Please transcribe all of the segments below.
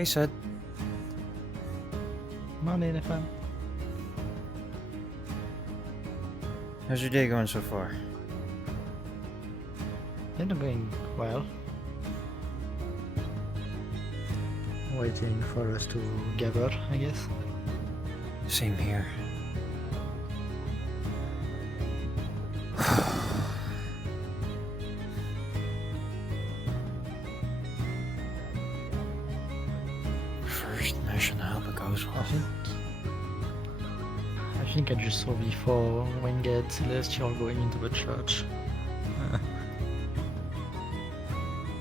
Hey, Sid. Morning, FM. How's your day going so far? It's going well. Waiting for us to gather, I guess. Same here. First mission, I hope it goes well. I think I just saw before Winged Celestial going into the church.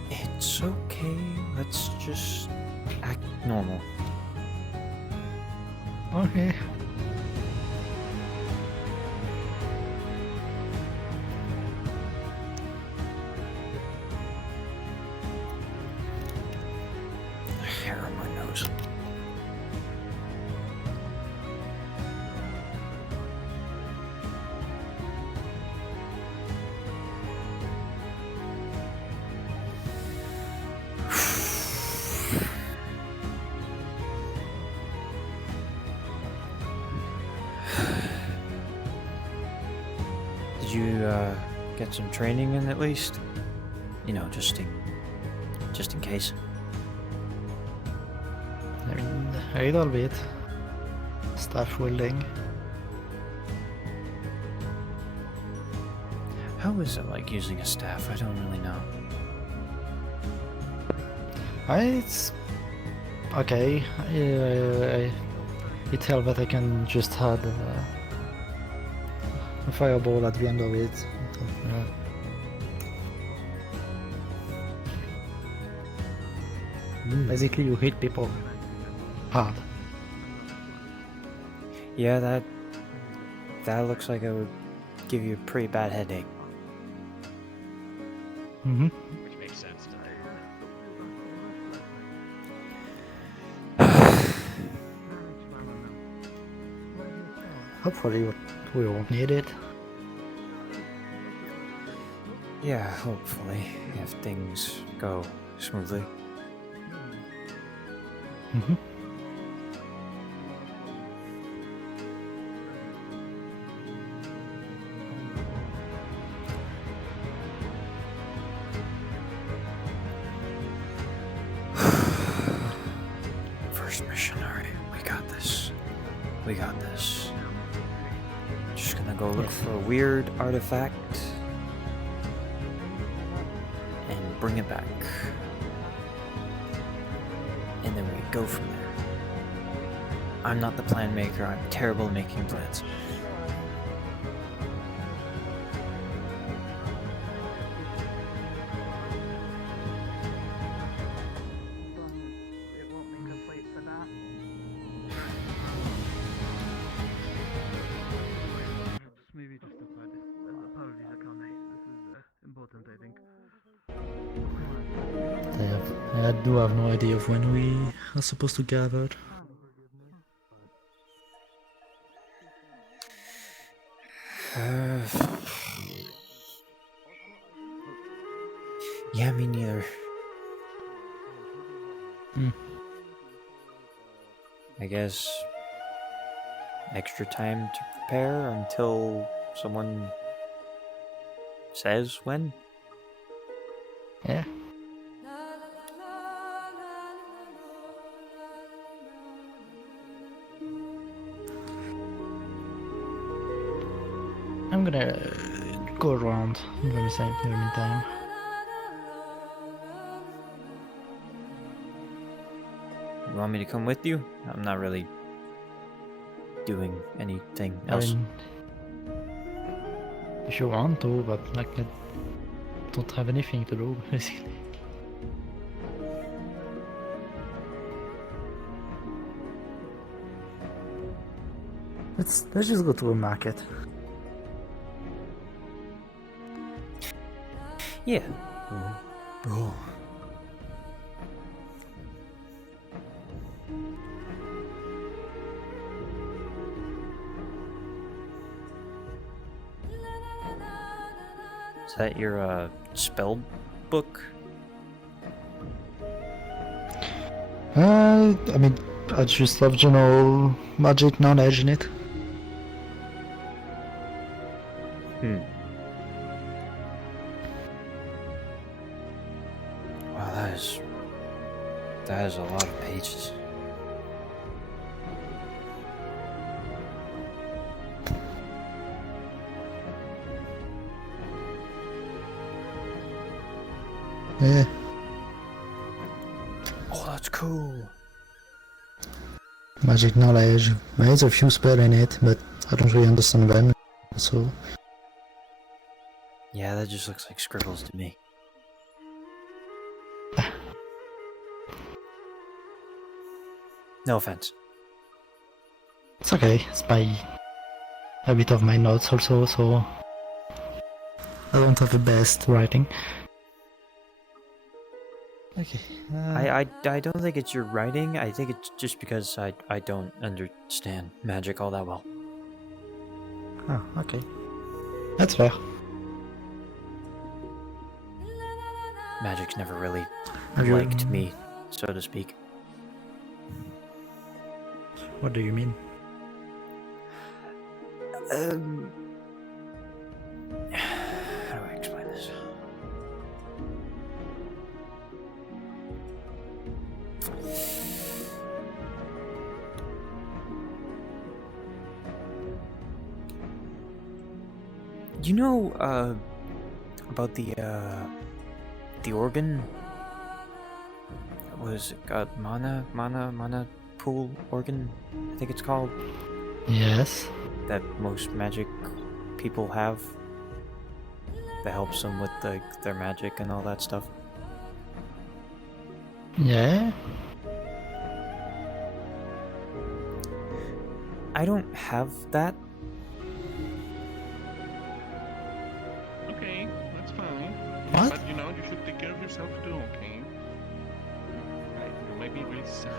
It's okay, let's just act normal. Okay. Hair on my nose. Did you get some training in at least? You know, just in case. I mean, a little bit. Staff wielding. How is it like using a staff? I don't really know. It's okay. It helped that I can just add a fireball at the end of it. Yeah. Basically, you hit people hard. Yeah, that looks like it would give you a pretty bad headache. Mm-hmm. Which makes sense to me. Hopefully, we won't need it. Yeah, hopefully, if things go smoothly. Mm-hmm. First mission, alright. We got this. We got this. Just gonna go look for a weird artifact and bring it back. And then we go from there. I'm not the plan maker, I'm terrible at making plans. Maybe just apologies, I can't make this is important, I think. I do have no idea of when we are supposed to gather. Yeah, me neither. I guess extra time to prepare until someone says when? Yeah. I'm gonna go around in the meantime. You want me to come with you? I'm not really doing anything else. I mean, if you want to, but like I don't have anything to do, basically. Let's just go to a market. Yeah. Oh. Is that your spell book? I mean, I just love general magic knowledge in it. Hmm. Wow, that is a lot of pages. Yeah. Oh, that's cool. Magic knowledge. There's a few spells in it, but I don't really understand them. So Yeah, that just looks like scribbles to me. No offense. it's okay. It's by a bit of my notes also, so I don't have the best writing. Okay. I don't think it's your writing. I think it's just because I don't understand magic all that well. Oh, okay. That's fair. Magic's never really Have you- liked me, so to speak. What do you mean? How do I explain this? You know, about the organ? Was it mana pool organ? I think it's called. Yes. That most magic people have. That helps them with their magic and all that stuff. Yeah. I don't have that. Okay, that's fine. What? But you know, you should take care of yourself too, okay? Right, you might be really sad.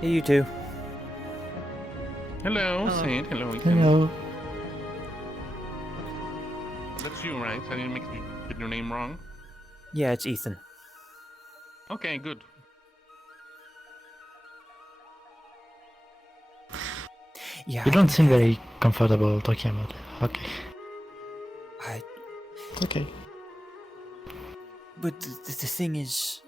Hey, you too. Hello, Saint. Hello, Ethan. Hello. That's you, right? I didn't get your name wrong. Yeah, it's Ethan. Okay, good. Yeah. You don't seem very comfortable talking about it. Okay. It's okay. But the thing is,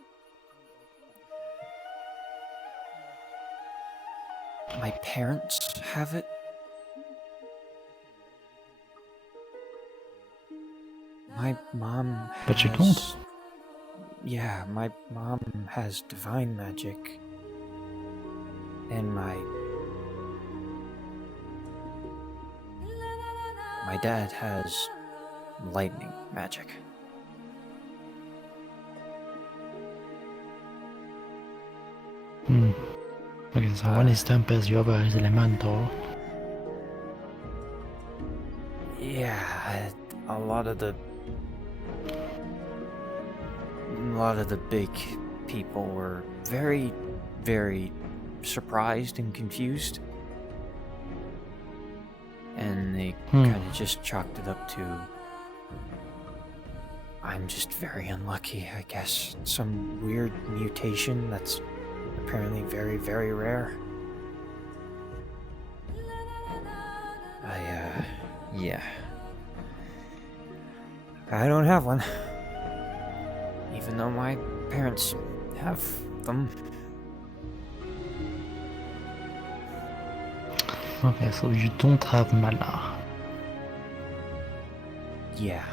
my parents have it. My mom has... But you don't. Yeah, my mom has divine magic. And my dad has lightning magic. Hmm. Okay, so one is Tempest, the other is Elemental. Yeah, a lot of the big people were very, very surprised and confused. And they kind of just chalked it up to, I'm just very unlucky, I guess. Some weird mutation that's apparently very, very rare. Yeah. I don't have one. Even though my parents have them. Okay, so you don't have mana. Yeah.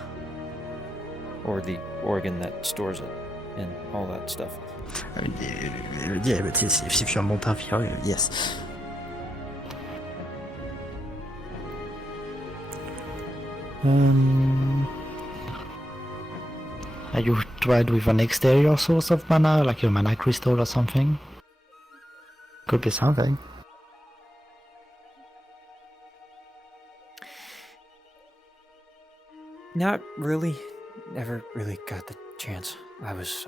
Or the organ that stores it and all that stuff. Yeah, but if you're not have yes. Are you tried with an exterior source of mana, like your mana crystal or something? Could be something. Not really. Never really got the chance. I was,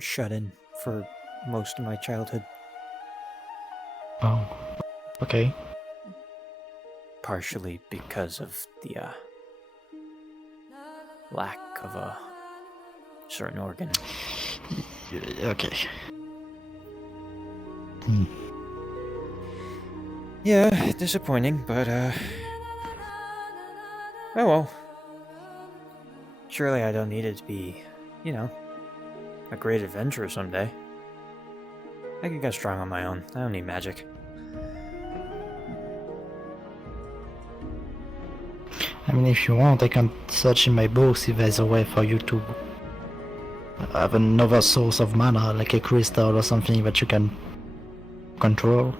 shut in for most of my childhood. Oh, okay. Partially because of lack of a certain organ. Okay. Yeah, disappointing, but oh well. Surely I don't need it to be, you know, a great adventure someday. I can get strong on my own. I don't need magic. I mean, if you want, I can search in my books if there's a way for you to have another source of mana, like a crystal or something that you can control.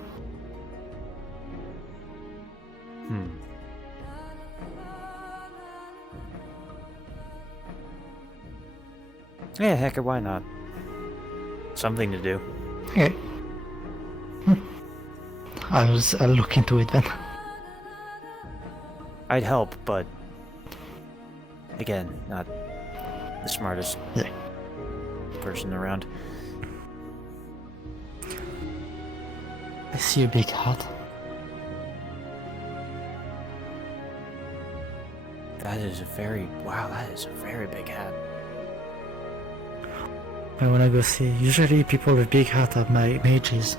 Yeah, heck, why not? Something to do. Okay. I'll look into it then. I'd help, but again, not the smartest Yeah. person around. I see a big hat. That is a very big hat. I wanna go see. Usually people with big hat are my mages.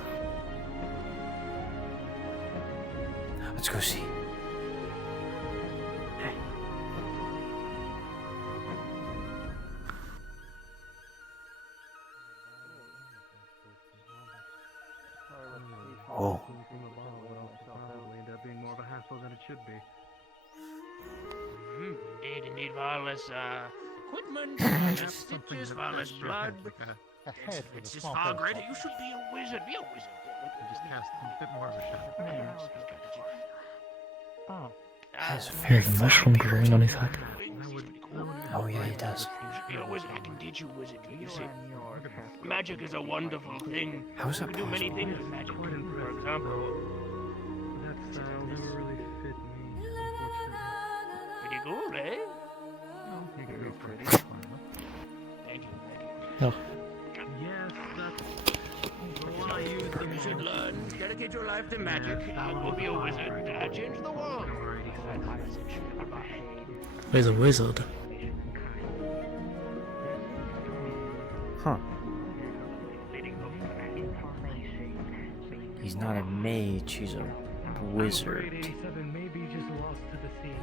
Let's go see. Oh. Probably end up being more of a hassle than it should be. Indeed, far less equipment, just stitches, far less blood. It's just far greater. You should be a wizard. Be a wizard. Just cast a bit more of a shadow. That is very There's a mushroom growing on his hat. Oh yeah, he does. You should be a wizard. I can teach you wizardry. You see, magic is a wonderful thing. How is You that can do many possible? things with magic. For example, That style never really fit me, unfortunately. pretty cool, eh? You can go for it. Thank you. Oh. Yes, that's the one I use the You should most. learn. Dedicate your life to magic. Go be a wizard. Change the world. Where's a wizard? Huh. He's not a mage, he's a wizard. 87 may be just lost to the sea.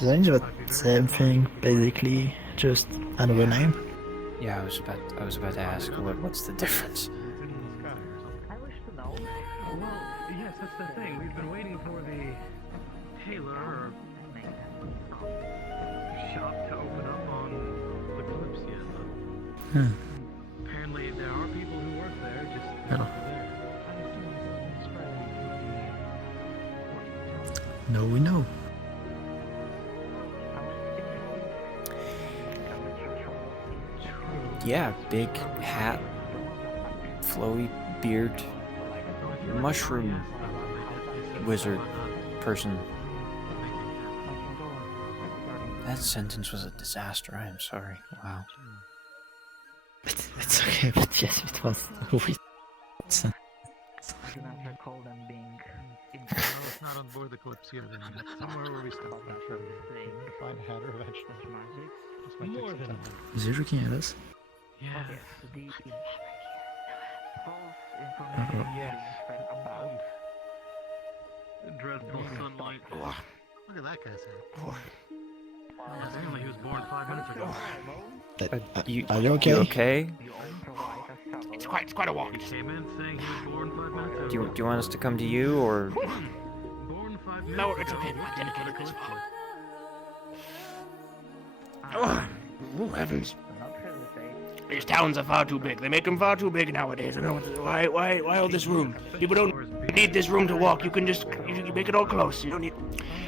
Isn't it the same thing, basically, just another name? Yeah, I was about to ask what's the difference? Well, yes, that's the thing. We've been waiting for the tailor or shop to open up on the Kalypsia. Hmm. Apparently, there are people who work there, just Oh. not there. No, we know. Yeah, big hat, flowy beard, mushroom wizard person. That sentence was a disaster, I am sorry. Wow. It's okay, but yes, it was weird. No, it's not on board the Kalypsia, then it's somewhere where we stop. Find a header eventually. This might More take than some a time. Is he looking at us? Yes. Yes. Dreadful sunlight. Look at that guy's head. Apparently he was born 5 minutes ago. Are you okay? You okay? It's quite a walk. Came in saying he was born 5 minutes ago. Do you want us to come to you, or... Born 5 minutes No, ago. it's okay. I'm dedicated this far. Oh, heavens. These towns are far too big. They make them far too big nowadays. I don't know why all this room? People don't need this room to walk. You can just you make it all close. You don't need.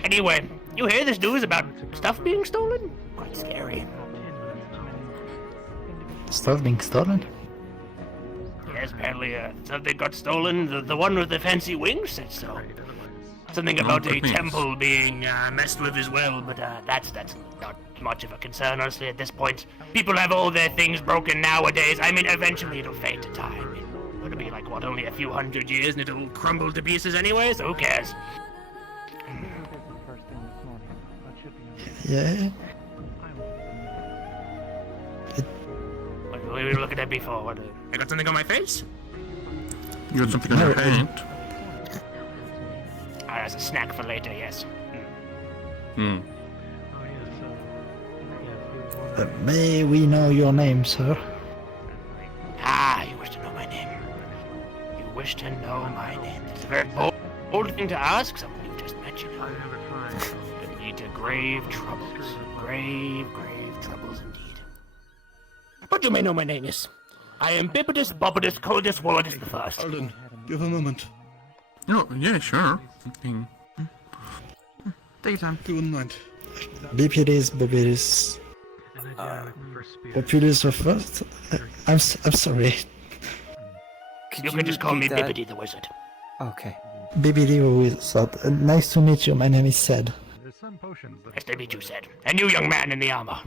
Anyway, you hear this news about stuff being stolen? Quite scary. Stuff being stolen? Yes, apparently something got stolen. The one with the fancy wings said so. Something about a temple being messed with as well, but that's not much of a concern, honestly, at this point. People have all their things broken nowadays. I mean, eventually it'll fade to time. It'll be like, what, only a few hundred years and it'll crumble to pieces anyway, so who cares? Yeah. What were you looking at before? What? I got something on my face? You got something on your hand? Ah, as a snack for later. Yes. Hmm. Oh, yes, May we know your name, sir? Ah, you wish to know my name. You wish to know my name. It's a very bold thing to ask. Someone you just met, you know. I never tried. Could lead to grave troubles. Grave troubles indeed. But you may know my name is. I am Bipitus Bobbidus Coldus Walladus the First. Alden, give a moment. Oh, yeah, sure. Take your time. You wouldn't mind. Bipidus, Bobidus, And then for spear. Populus the first. I'm sorry. You can just call me Bippity the Wizard. Okay. Bibidi Wizard. Nice to meet you. My name is Sed. There's some potions that Nice to meet you, said. And you, young man in the armor.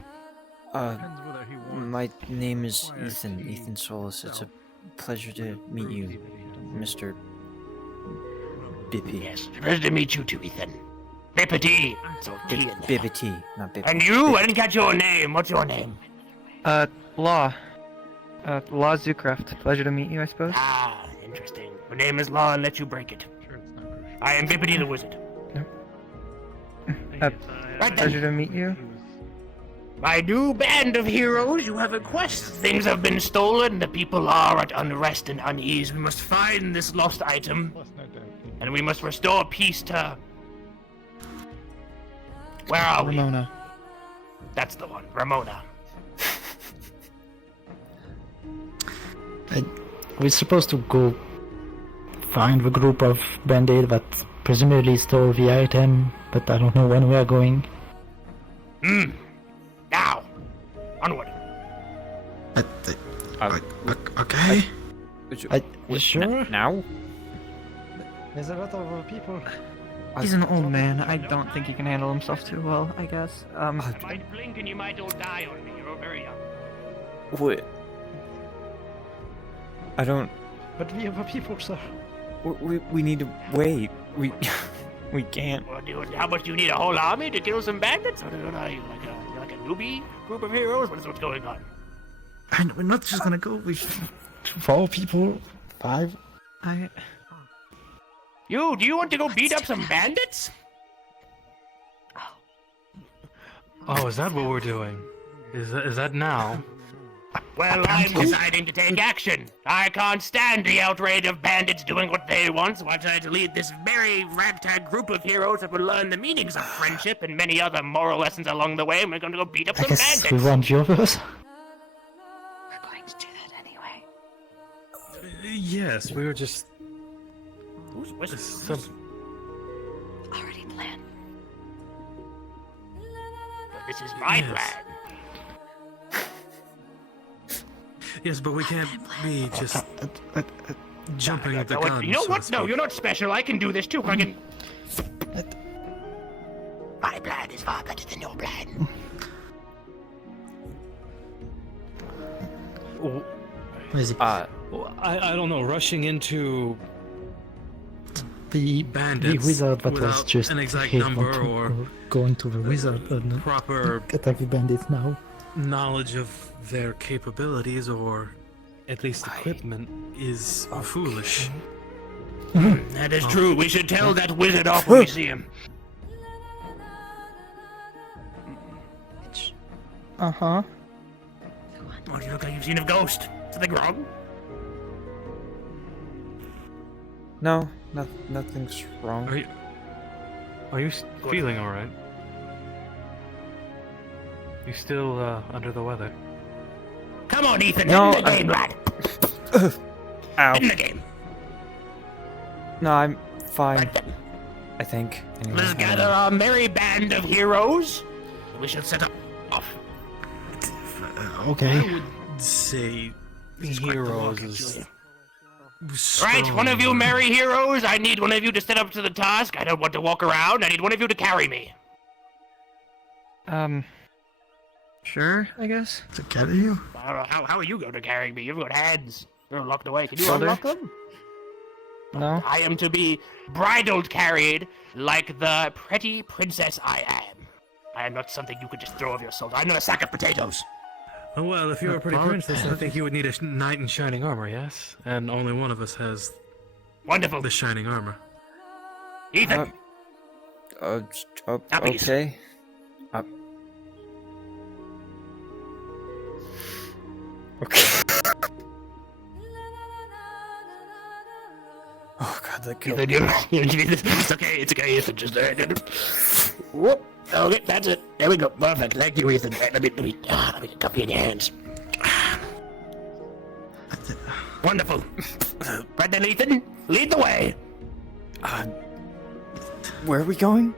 depends whether he wants. My name is Ethan Solis. It's a pleasure to meet you, Mr. Bippy. Yes, pleasure to meet you too, Ethan. Bippity. So T in there. Bibbity, not Bippy. And you? I didn't catch your name. What's your name? Law. Law Zoocraft. Pleasure to meet you, I suppose. Ah, interesting. Your name is Law and let you break it. Sure, it's not crucial. I am Bippity the Wizard. Uh, Right then. Pleasure to meet you. My new band of heroes, you have a quest. Things have been stolen, the people are at unrest and unease. We must find this lost item, Plus no doubt. and we must restore peace to... Where are we? Ramona. That's the one, Ramona. We're supposed to go find the group of bandits that presumably stole the item, but I don't know when we are going. Now, onward. Okay. Sure? Now? There's a lot of people. He's an old man. I don't think he can handle himself too well, I guess. You might blink and you might all die on me. You're very young. What? I don't. But we have people, sir. We need to wait. We can't. How much do you need? A whole army to kill some bandits? What are you, like a newbie group of heroes? What's going on? And we're not just gonna go with 4 people? 5? Do you want to go beat up some bandits? Oh, is that what we're doing? Is that now? Well, I'm deciding to take action. I can't stand the outrage of bandits doing what they want, so I decided to lead this very ragtag group of heroes that will learn the meanings of friendship and many other moral lessons along the way, and we're going to go beat up I some guess bandits. we want the others. We're going to do that anyway. Yes, we were just. Who's whistling? Already planned. But this is my Yes. plan. Yes, but we can't be just jumping at the gun. You know so what? to No, speak. you're not special. I can do this too. I can. My plan is far better than your plan. Where is it? I don't know. Rushing into The Bandits wizard that was without just an exact here number want to or go into the wizard and proper attack the bandits now. knowledge of their capabilities or at least equipment is foolish. That is true. We should tell that wizard off when we see him. Uh-huh. Oh, you look like you've seen a ghost. Something wrong? No, nothing's wrong. Are you feeling all right? You still under the weather? Come on, Ethan. No, Get in the game, lad. Ow. Get in the game. No, I'm fine. Right then. I think. Anyway, Let's gather our merry band of heroes. We shall set up off. Okay. I would say heroes is Right, one of you merry heroes. I need one of you to step up to the task. I don't want to walk around. I need one of you to carry me. Sure, I guess. To carry you? How are you going to carry me? You've got hands. You're locked away. Can you Shoulder. unlock them? No? I am to be bridled carried like the pretty princess I am. I am not something you could just throw over your shoulder. I'm not a sack of potatoes. Oh, well, if you're a pretty princess, I think you would need a knight in shining armor, yes? And only one of us has Wonderful. the shining armor. Ethan. Okay. Okay. Oh god, that killed Ethan, it's okay, Ethan. Just whoop. Okay, that's it. There we go. Perfect. Thank you, Ethan. Let me cup you in your hands. Wonderful. Right then, Ethan, lead the way. Where are we going?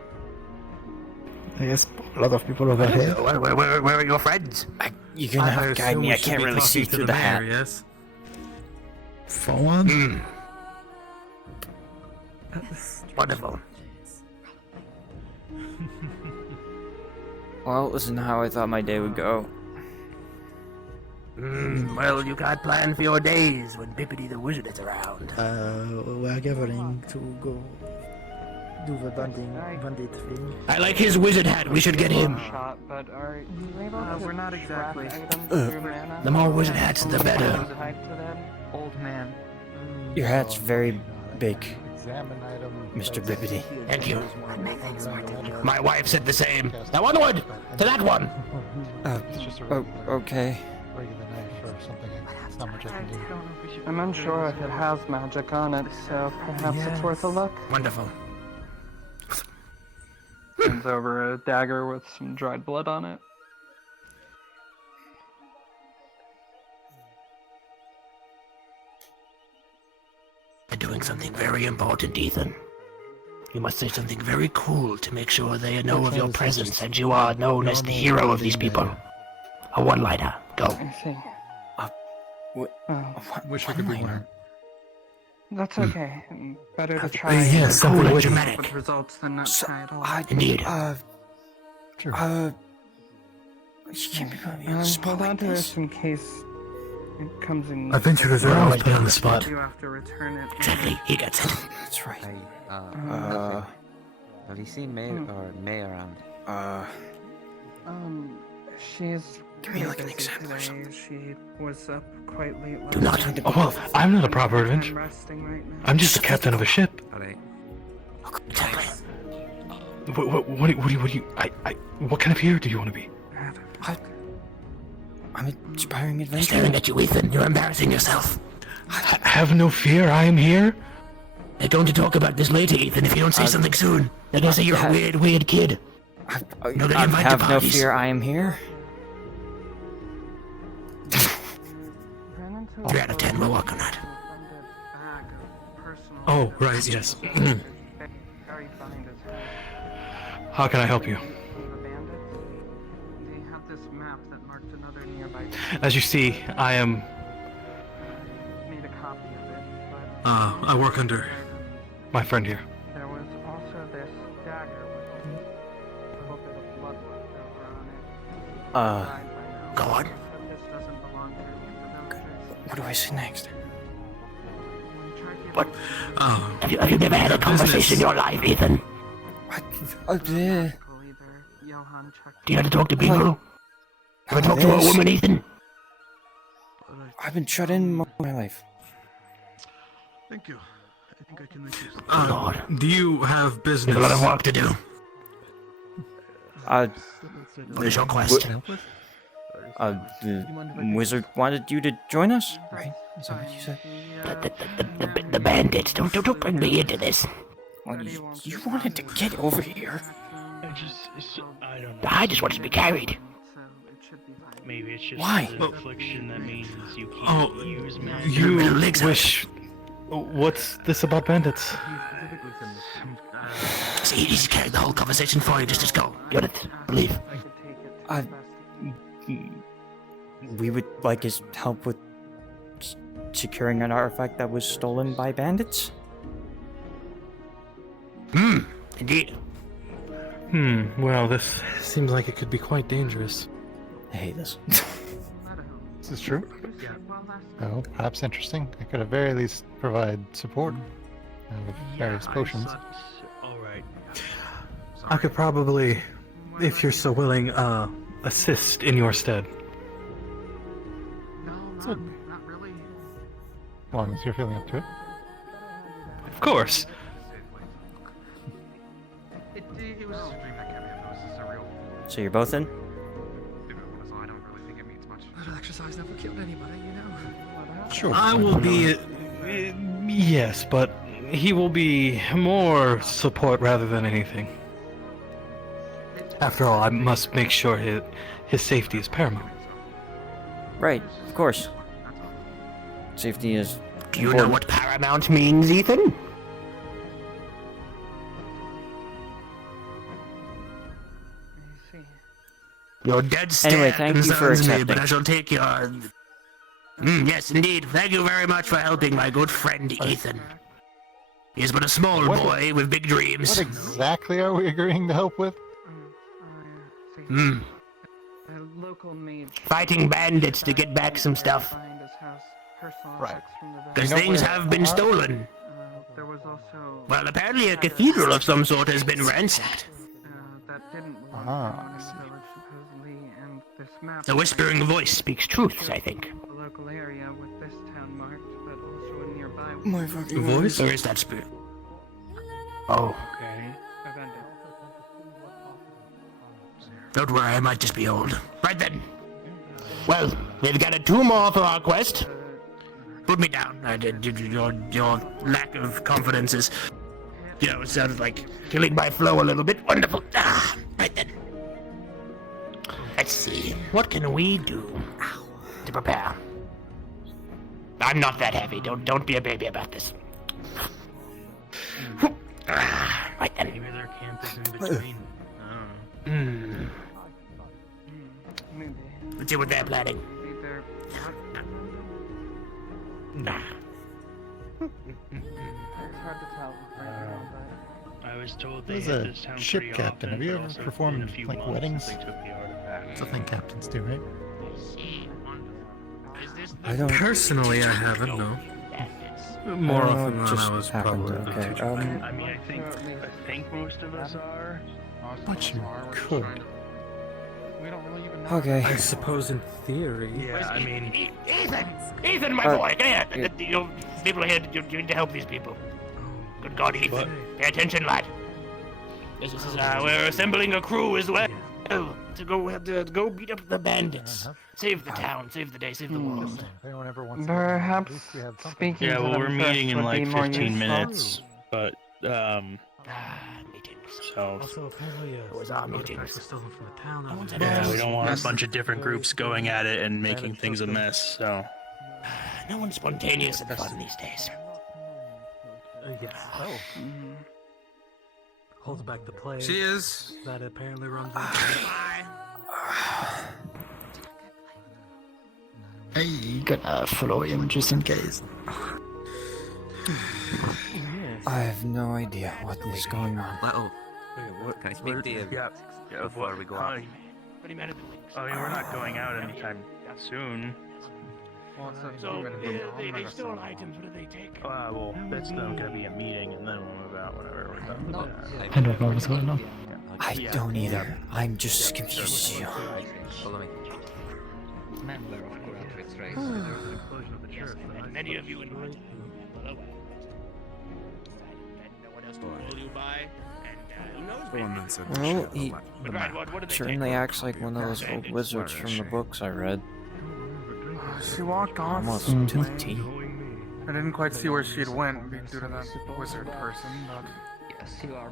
I guess a lot of people over here. Where are your friends? You're gonna have to guide me. I can't really see through the hat. Yes. Forward? Wonderful. Well, this isn't how I thought my day would go. Well, you can't plan for your days when Bippity the Wizard is around. We're gathering to go do the bandit thing. I like his wizard hat. We should get him. Shot, but are you able to we're not exactly. items through mana? The more wizard hats, the better. Tied to them? Old man. Your hat's very big, Examine item. Mr. Bippity. Thank you. My wife said the same. Now onward to that one. It's just a Okay. regular knife or something. It's not much I can do. I'm unsure if it has magic on it, so perhaps it's worth a look. Wonderful. Hands over a dagger with some dried blood on it. They're doing something very important, Ethan. You must say something very cool to make sure they know of your presence and you are known as the hero of these people. A one-liner. Go. I see. Wish I could be one. That's okay. Better to try yes, Cool something and with dramatic. with results than not try at all. Indeed. You can't be putting me on the spot Hold on like to this. this in case it comes in. Adventurers are always put on the spot. You have to return it. Exactly. He gets it. That's right. Have you seen May around? She's Give me like an busy example or today. something. She was up quite late last Do not. night. Oh, well, I'm not a proper I'm adventurer. resting right now. I'm just the captain of a ship. Exactly. What do you, what kind of hero do you want to be? I'm an inspiring They're adventurer. staring at you, Ethan. You're embarrassing yourself. Have no fear, I am here. They're going to talk about this later, Ethan, if you don't say something soon. They're going to say you're a weird kid. You're gonna invite have to no parties. fear. I am here. 3 out of 10, we'll work on that. Oh, right, yes. How can I help you? They have this map that marked another nearby. As you see, I am... Made a copy of it, but I work under my friend here. there was also this dagger with a little bit of blood left over on it. Go on. But this doesn't belong to any of the villagers. What do I say next? What? Have you never had a conversation in your life, Ethan? What? Do you know how to talk to people? Ever talk to a woman, Ethan? I've been shut in most of my life. Thank you. I think I can make use of Lord. Do you have business? We have a lot of work to do. What is your quest? The wizard wanted you to join us, right? Is that what you said? The bandits. Don't bring me into this. Well, you wanted to get over here. I don't know. I just wanted to be carried. Maybe it's just Why? an affliction that means you can't Oh, use magic. you Little legs out. wish... What's this about bandits? See, he just carried the whole conversation for you. Just go. Got it. Believe. We would like his help with securing an artifact that was stolen by bandits. Indeed. Well, this seems like it could be quite dangerous. I hate this. This is true. Oh, perhaps interesting. I could at very least provide support with various potions. I could probably if you're so willing, assist in your stead. No, not really. As long as you're feeling up to it. Of course. It was just a dream that kept me up. It was just a real. So you're both in? I don't really think it means much. Little exercise never killed anybody, you know. Sure. I will be... yes, but he will be more support rather than anything. After all, I must make sure his safety is paramount. Right, of course. Safety is. Do you know what paramount means, Ethan? Your dead stare Anyway, thank you for concerns me, accepting. but I shall take your... yes, indeed. Thank you very much for helping my good friend Ethan. He is but a small boy with big dreams. What exactly are we agreeing to help with? Hmm. A local mage. Fighting bandits to get back some stuff. Find his house, personal Right. effects from the Because You know things where have they been are? stolen. There was also Well, apparently a cathedral of some sort has been ransacked. that didn't belong Ah, to I anyone in see. the village supposedly, and this map. The whispering voice speaks truths, I think. The local area with this town marked, but also a nearby My fucking Voice? Where is that spirit? Oh. Okay. abandoned. Don't worry, I might just be old. Right then. Well, we've got 2 more for our quest. Put me down. Your lack of confidence is, it sounded like killing my flow a little bit. Wonderful. Ah, right then. Let's see. What can we do to prepare? I'm not that heavy. Don't be a baby about this. Right then. Maybe their camp is in between. I don't know. Maybe. Let's see what they're planning. Either. Nah. It's hard to tell right now, but. I was told they As hit a this town ship pretty captain, often, have you but ever also performed, in a few like, months weddings? since they took the artifact. That's a thing captains do, right? I don't. Personally, I haven't, no. More often than just I was happened. probably Okay. teaching. I mean, I think most of us are. But you could. We don't really even know. Okay. I suppose in theory. Yeah, I mean, Ethan, my boy, come here. You people are here. You need to help these people. Good God, Ethan. Pay attention, lad. This is, we're assembling a crew as well. To go beat up the bandits. Save the town, save the day, save the world. If anyone ever wants to- Perhaps at least we have something. speaking Yeah, to well, them we're first meeting in would like be more 15 useful. minutes. But, Meetings. so. Also, apparently, It was our meetings. artifacts were stolen from the town. Yeah, we don't want a bunch of different groups going at it and making things a mess, so. No one's spontaneous and fun these days. Yes. Oh. Holds back the plague. She is. That apparently runs. Hey, gonna follow him just in case. I have no idea what is going on. Well, can I speak to you Yeah. before we go out? What do you mean at the links? I mean, we're not going out anytime soon. So, they stole items. What do they take? Well, that's gonna be a meeting, and then we'll move out whenever we're done with that. I don't know what's going on. I don't either. I'm just as confused as you. Follow me. And many of you invited. Well, no one else to call you by, and who knows? Well, he But right, what do they certainly take? acts like one of those old wizards from the books I read. She walked off. Almost to the T. I didn't quite see where she'd went due to that wizard person, but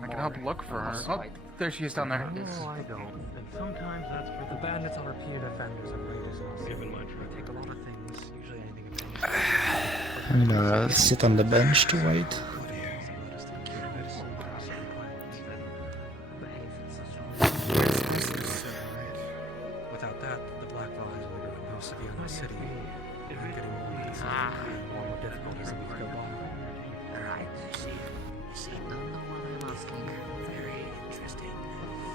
I can help look for her. Oh, there she is down there. no, I don't. And sometimes that's for the bandits are repeated offenders of righteousness. Given my try to take a lot of things, usually anything I'm gonna sit on the bench to wait. Without that, the Black Flies will become more severe in our city. And getting more medicine and more difficult as the weeks go by. Right. See. Very interesting.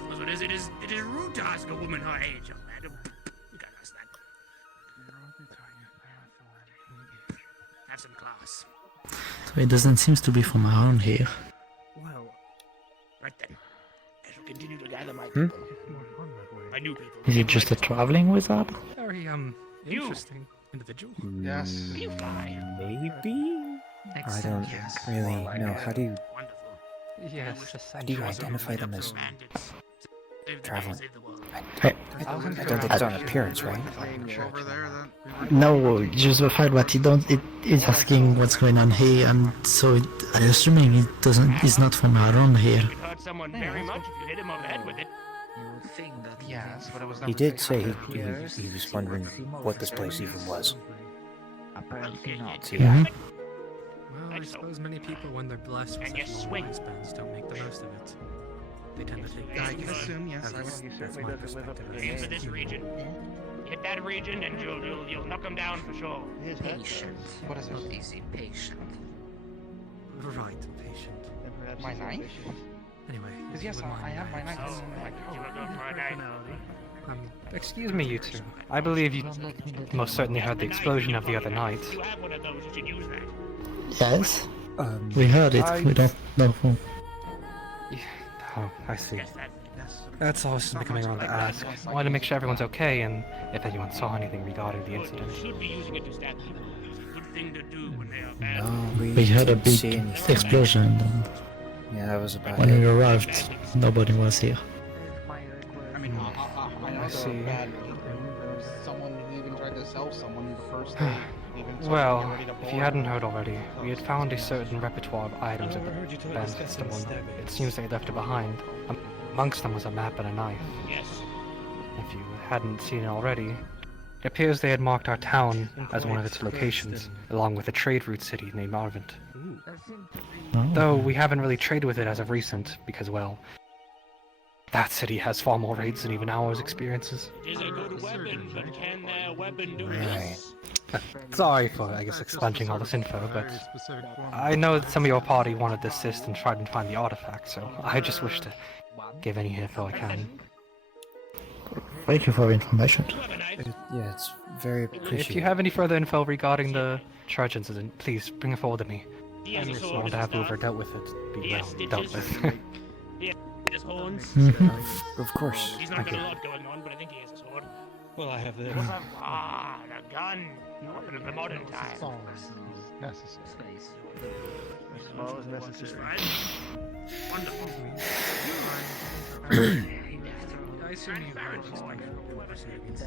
Well, it is rude to ask a woman her age, young man. You gotta ask that. Have some class. So it doesn't seem to be from around here. Well, right then. I shall continue to gather my people. My new people. Is he just a traveling wizard? Very, interesting individual. Yes. You fly. Maybe? I don't really know. How do you Yes, identify them as traveling? Hey. I don't think it's on appearance, right? Over there, that No, just the fact that it's asking what's going on here, and so I'm assuming it's not from around here. It hurt someone very much if you hit him over the head with it. yes, but it was never He did taken say out. he was wondering what this place even was. Apparently not. So yeah. Well, I suppose many people, when they're blessed with And you such long swing. lifespans, don't make the most of it. They tend to take I it. can assume, yes, I That's, would. that's my perspective. Aim for this region. Hit that region and you'll knock him down for sure. Patient. What is it? Not easy. Patient. Right, patient. My knife? Anyway. Because yes, I have my knife in my You coat. will go for a knife. Excuse me, you two. I believe you most certainly heard the explosion of the other night. You have one of those, you should use that. Yes, we heard it. We don't know who. Oh, I see. Yes, that's That's all I was becoming around to ask. I wanted to make sure everyone's okay and if anyone saw anything regarding the incident. You should be using it to stab people. It's a good thing to do when they are bad. No, We heard a didn't see big anything. explosion, and Yeah, that was about when it. we arrived, nobody was here. I mean, I know see. they're bad people. Someone even tried to sell someone the first day. Even so Well, ready to if blow you hadn't them. heard already, we had found a certain repertoire of items at the band festival. It seems they left it behind. Amongst them was a map and a knife. Yes. If you hadn't seen it already, it appears they had marked our town as one of its locations, along with a trade route city named Arvent. Oh. Though we haven't really traded with it as of recent, because, well, that city has far more raids than even ours experiences. It is a good weapon, but can their weapon do Right. this? Sorry for, I guess, expunging all this info, but I know that some of your party wanted to assist and try and find the artifact, so I just wish to give any info I can. Thank you for the information. You have a knife? Yeah, it's very appreciated. If you have any further info regarding the church incident, please bring it forward to me. He has a I sword want and to a have whoever staff. dealt with it be He has well dealt stitches. with. He has horns. Of course. He's not got a lot going on, but I think he has a sword. Well, I have this. Ah, the gun. The weapon of the modern time. Necessary. Small as necessary. Wonderful. I assume you heard these people proceedings.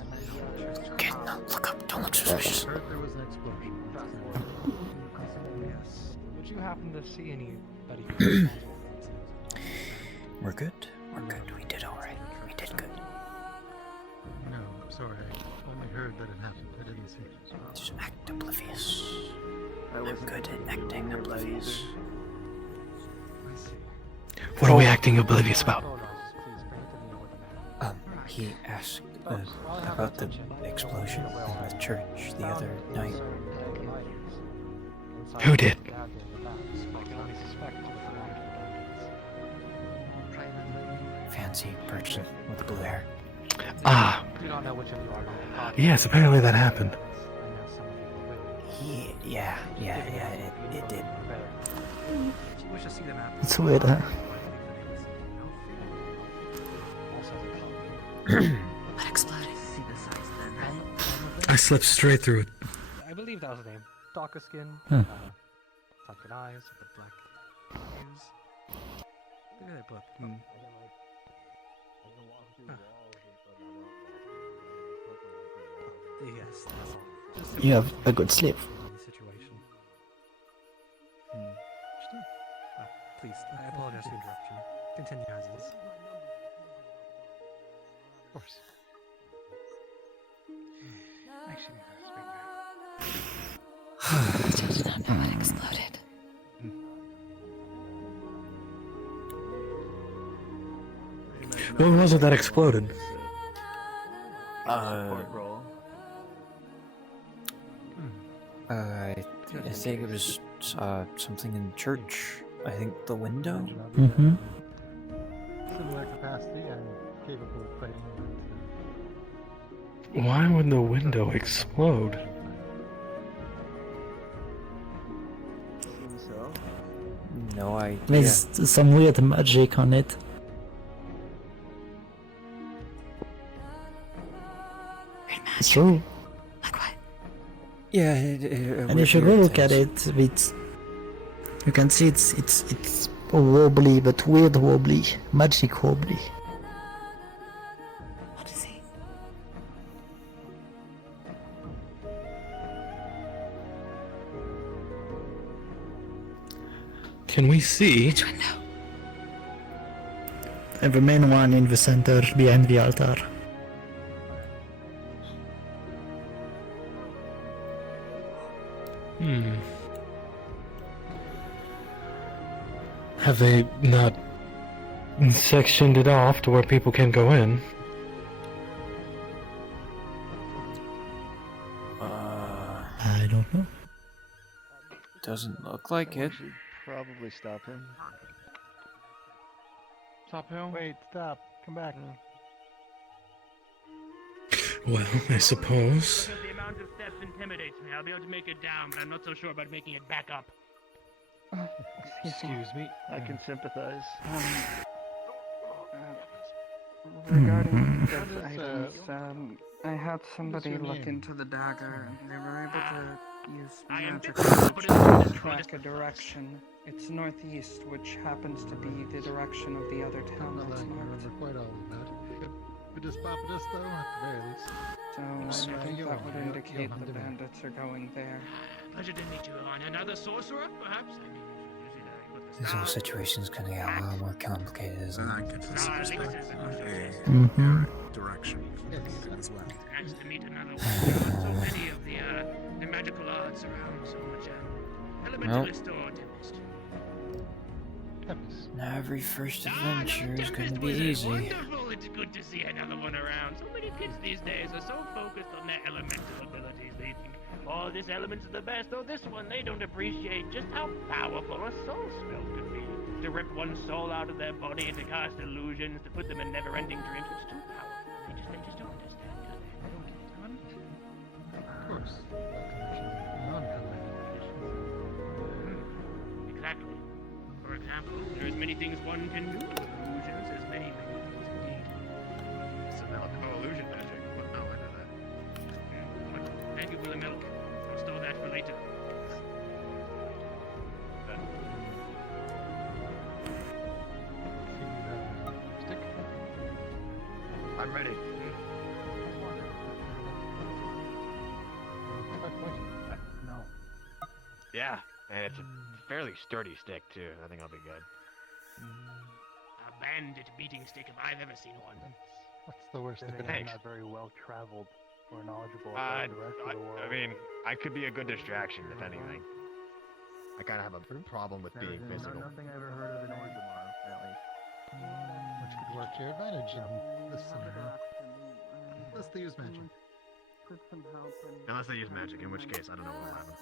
Okay, no, look up. Don't look suspicious. Heard there was an explosion. Yes. Would you happen to see anybody? We're good. We're good. We did alright. We did good. No, sorry. I only heard that it happened. I didn't see it. Just act oblivious. I'm good at acting oblivious. What are we acting oblivious about? He asked about the explosion in the church the other night. Who did? Fancy person with the blue hair. Ah, Do not know which of you are. yes, apparently that happened. Yeah, it did. If you wish to see the map, It's weird, huh? What exploded? See the size then, right? I slept straight through it. I believe that was the name. Darker skin, Hmm. sunken eyes. the black ears. Look at that book. Yes, that's all. Just You have a good sleep. situation. Please, I apologize for the interruption. Continue as is. Of course. Actually, Still did not know what exploded. What was it that exploded? I think it was something in church. I think the window. Mm-hmm. Similar capacity and capable of fighting. Why would the window explode? No idea. There's some weird magic on it. It's true. Yeah, And if you go look at it, you can see it's wobbly, but weird wobbly, magic wobbly. What is he? Can we see? Which window? And the main one in the center, behind the altar. Have they not sectioned it off to where people can go in? I don't know. Doesn't look like it. Probably stop him. Stop who? Wait, stop. Come back. Well, I suppose. Because the amount of steps intimidates me. I'll be able to make it down, but I'm not so sure about making it back up. Excuse me. I can sympathize. Regarding those items, I had somebody look into the dagger, and they were able to use magic to track a direction. It's northeast, which happens to be the direction of the other town that's marked. Quite all of that. We just pop this though, at the very least. So I think that would indicate the bandits are going there. Pleasure to meet you, Alana. Another sorcerer, perhaps? I mean, usually This whole situation's gonna get a lot more complicated, isn't it? Direction as well. Nice to meet another one. So many of the magical arts around, so much elementalist or tempest. Now every first adventure is gonna be easy. Wonderful! It's good to see another one around. So many kids these days are so focused on their elemental abilities. They think, oh, this element's the best, oh, this one. They don't appreciate just how powerful a soul spell could be. To rip one soul out of their body and to cast illusions, to put them in never-ending dreams. It's too powerful. They just don't understand, do they? They don't get it. Of course. Exactly. For example, there are as many things one can do with illusions as many things indeed. It's an alcohol illusion magic. What? No, I know that. Thank you for the milk. I'll store that for later. I'm ready. No. Yeah, and it's a fairly sturdy stick too. I think I'll be good. A bandit beating stick if I've ever seen one. What's the worst that could Thanks. happen? Not very well traveled or knowledgeable I about the rest of the world. mean, I could be a good distraction if anything. I kind of have a problem with being physical. Nothing I ever heard of an Orzammar, at least. Which could work to your advantage in this scenario. Unless they use magic. Unless they use magic, in which case I don't know what will happen.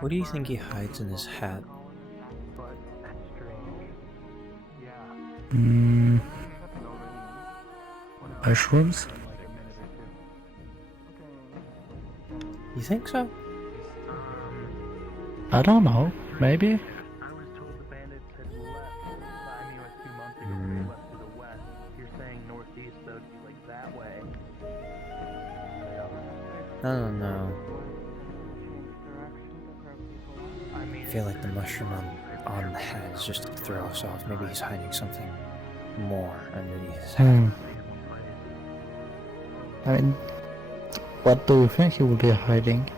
What do you think he hides in his hat? Mushrooms? You think so? I don't know. Maybe. I don't know. I feel like the mushroom on the hat is just to throw us off. Maybe he's hiding something more underneath his hat. I mean, what do you think he will be hiding?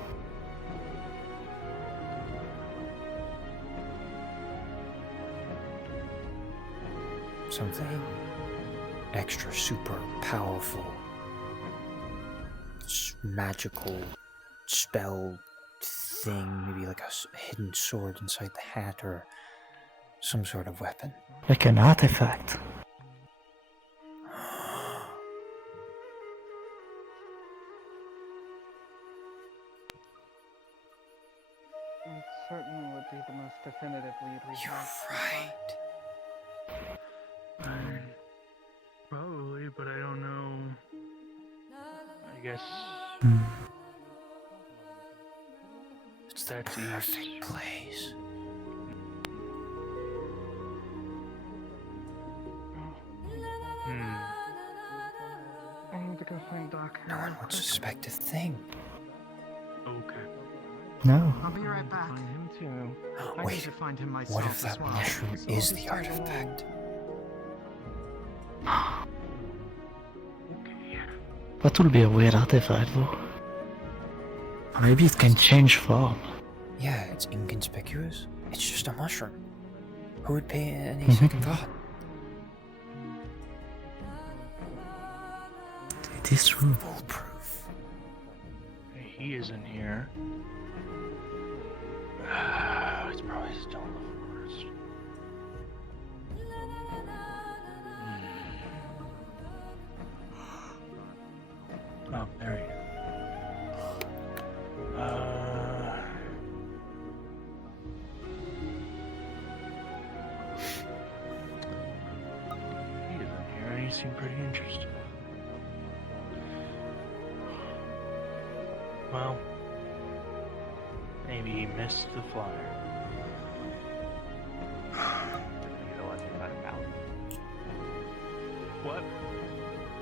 Something extra super powerful, magical spell thing, maybe like a hidden sword inside the hat or some sort of weapon. Like an artifact. It certainly would be the most definitive lead we You're have. right. Probably, but I don't know. I guess It's the that's perfect east. place. I need to go find Doc. No one would suspect a thing. Okay. No. I'll be right back. Find him too. I Wait, need to find him myself what if as that well. mushroom is the artifact? That will be a weird artifact though. Maybe it can change form. Yeah, it's inconspicuous. It's just a mushroom. Who would pay any second thought? It is true. Foolproof. Hey, he isn't here. It's probably still in the forest. Oh, there he is. He isn't here, and he seemed pretty interested. Well, maybe he missed the flyer. You know what about? What?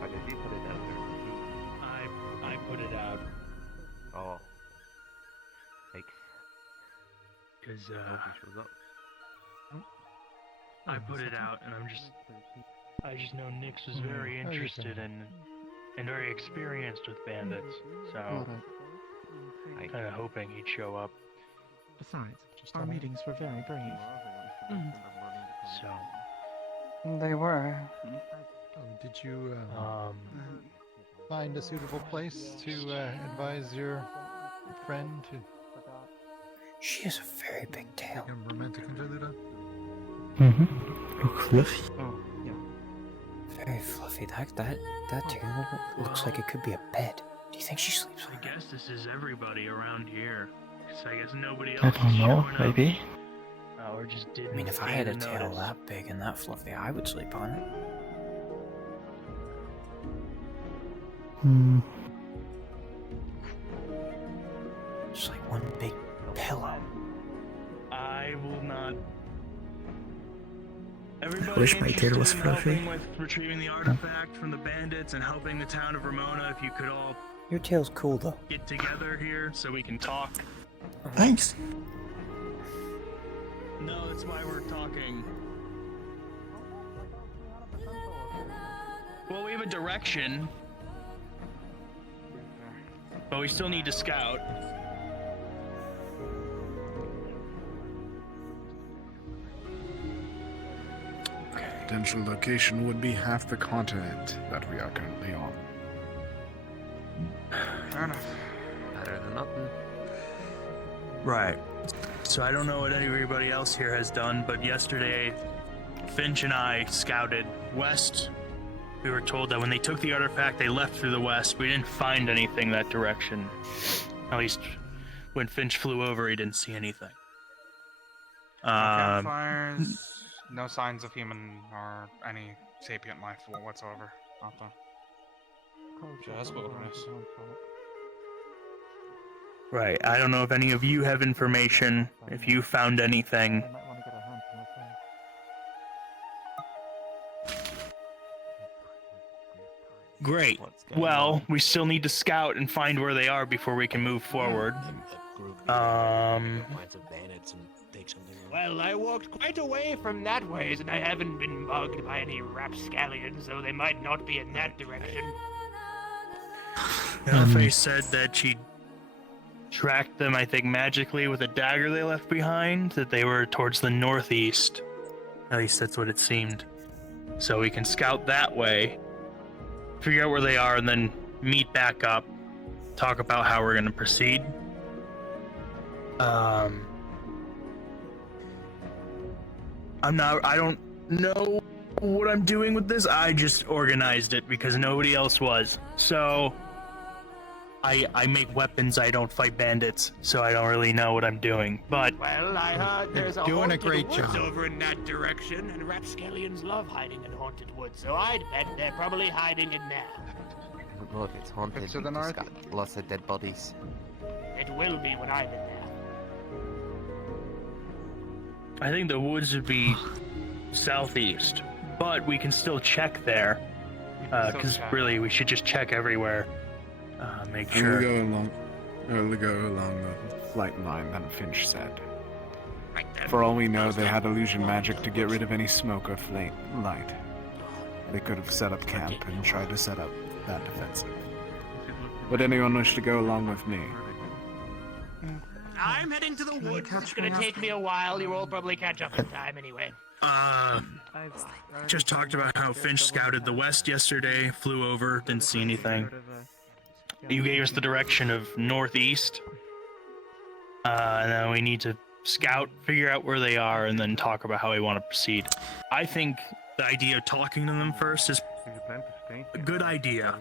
Why did you put it out there? I put it out. Oh. Thanks. Cause Shows up. I put it out, and I just know Nix was very interested and very experienced with bandits, so I'm kind of hoping he'd show up. Besides, our meetings were very brief. So They were. Did you find a suitable place to advise your friend to She has a very big tail. become romantic interlude on? Look fluffy. Oh, yeah. Very fluffy. That tail looks like it could be a bed. Do you think she sleeps on I it? guess this is everybody around here. So I guess nobody else I is don't know, showing up. maybe. Or just didn't. I mean, if I seem had a to tail notice. that big and that fluffy, I would sleep on it. Just like one big pillow. I will not. I Everybody wish my tail was interested in fluffy. helping with retrieving the artifact from the bandits and helping the town of Ramona, if you could all Your tail's cool though. get together here so we can talk. Thanks. No, that's why we're talking. Well, we have a direction, but we still need to scout. Potential location would be half the continent that we are currently on. Fair enough. Better than nothing. Right. So I don't know what everybody else here has done, but yesterday, Finch and I scouted west. We were told that when they took the artifact, they left through the west. We didn't find anything that direction. At least when Finch flew over, he didn't see anything. Campfires, no signs of human or any sapient life whatsoever. Nothing. Just wilderness. Right. I don't know if any of you have information, if you found anything. Great. Well, we still need to scout and find where they are before we can move forward. Well, I walked quite away from that ways, and I haven't been bugged by any rapscallions, so they might not be in that direction. Elfay said that she tracked them, I think, magically with a dagger they left behind, that they were towards the northeast. At least that's what it seemed. So we can scout that way, figure out where they are, and then meet back up, talk about how we're going to proceed. I don't know what I'm doing with this. I just organized it because nobody else was. So I make weapons. I don't fight bandits, so I don't really know what I'm doing. But Well, I heard there's a doing a haunted great woods job. over in that direction, and rapscallions love hiding in haunted woods, so I'd bet they're probably hiding it now. I don't know if it's haunted. It's to the It's north. got lots of dead bodies. It will be when I'm in there. I think the woods would be southeast, but we can still check there. Because really, we should just check everywhere. Make And sure. we'll go along the flight line that Finch said. For all we know, they had illusion magic to get rid of any smoke or light. They could have set up camp and tried to set up that defensive. Would anyone wish to go along with me? I'm heading to the woods. It's gonna take me a while. You will probably catch up in time anyway. Just talked about how Finch scouted the west yesterday, flew over, didn't see anything. You gave us the direction of northeast. And then we need to scout, figure out where they are, and then talk about how we want to proceed. I think the idea of talking to them first is a good idea.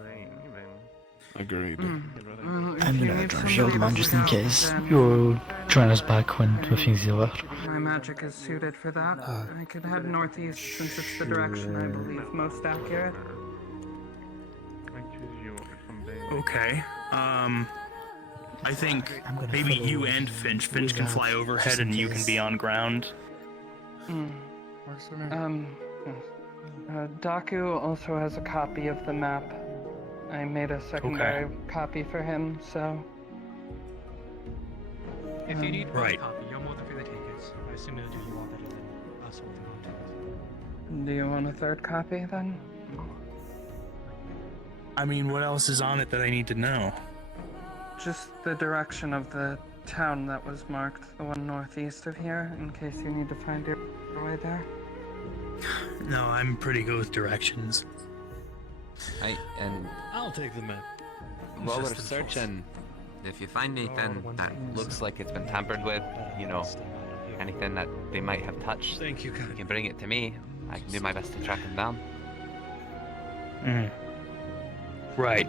Agreed. I'm gonna shield man just in case you'll join us back when the things over. My magic is suited for that. I could head northeast since it's the direction I believe most accurate. Okay. I think maybe you and Finch. Finch can fly overhead and you can be on ground. Works for me. Daku also has a copy of the map. I made a secondary copy for him, so... If you need one Right. copy, you're more than free to take it. I assume it'll do you all better than us holding on to it. Do you want a third copy, then? I mean, what else is on it that I need to know? Just the direction of the town that was marked, the one northeast of here, in case you need to find your way there. No, I'm pretty good with directions. I'll take the map. While we're searching, if you find anything that looks like it's been tampered with, you know, anything that they might have touched, Thank you, you can bring it to me. I can do my best to track them down. Right.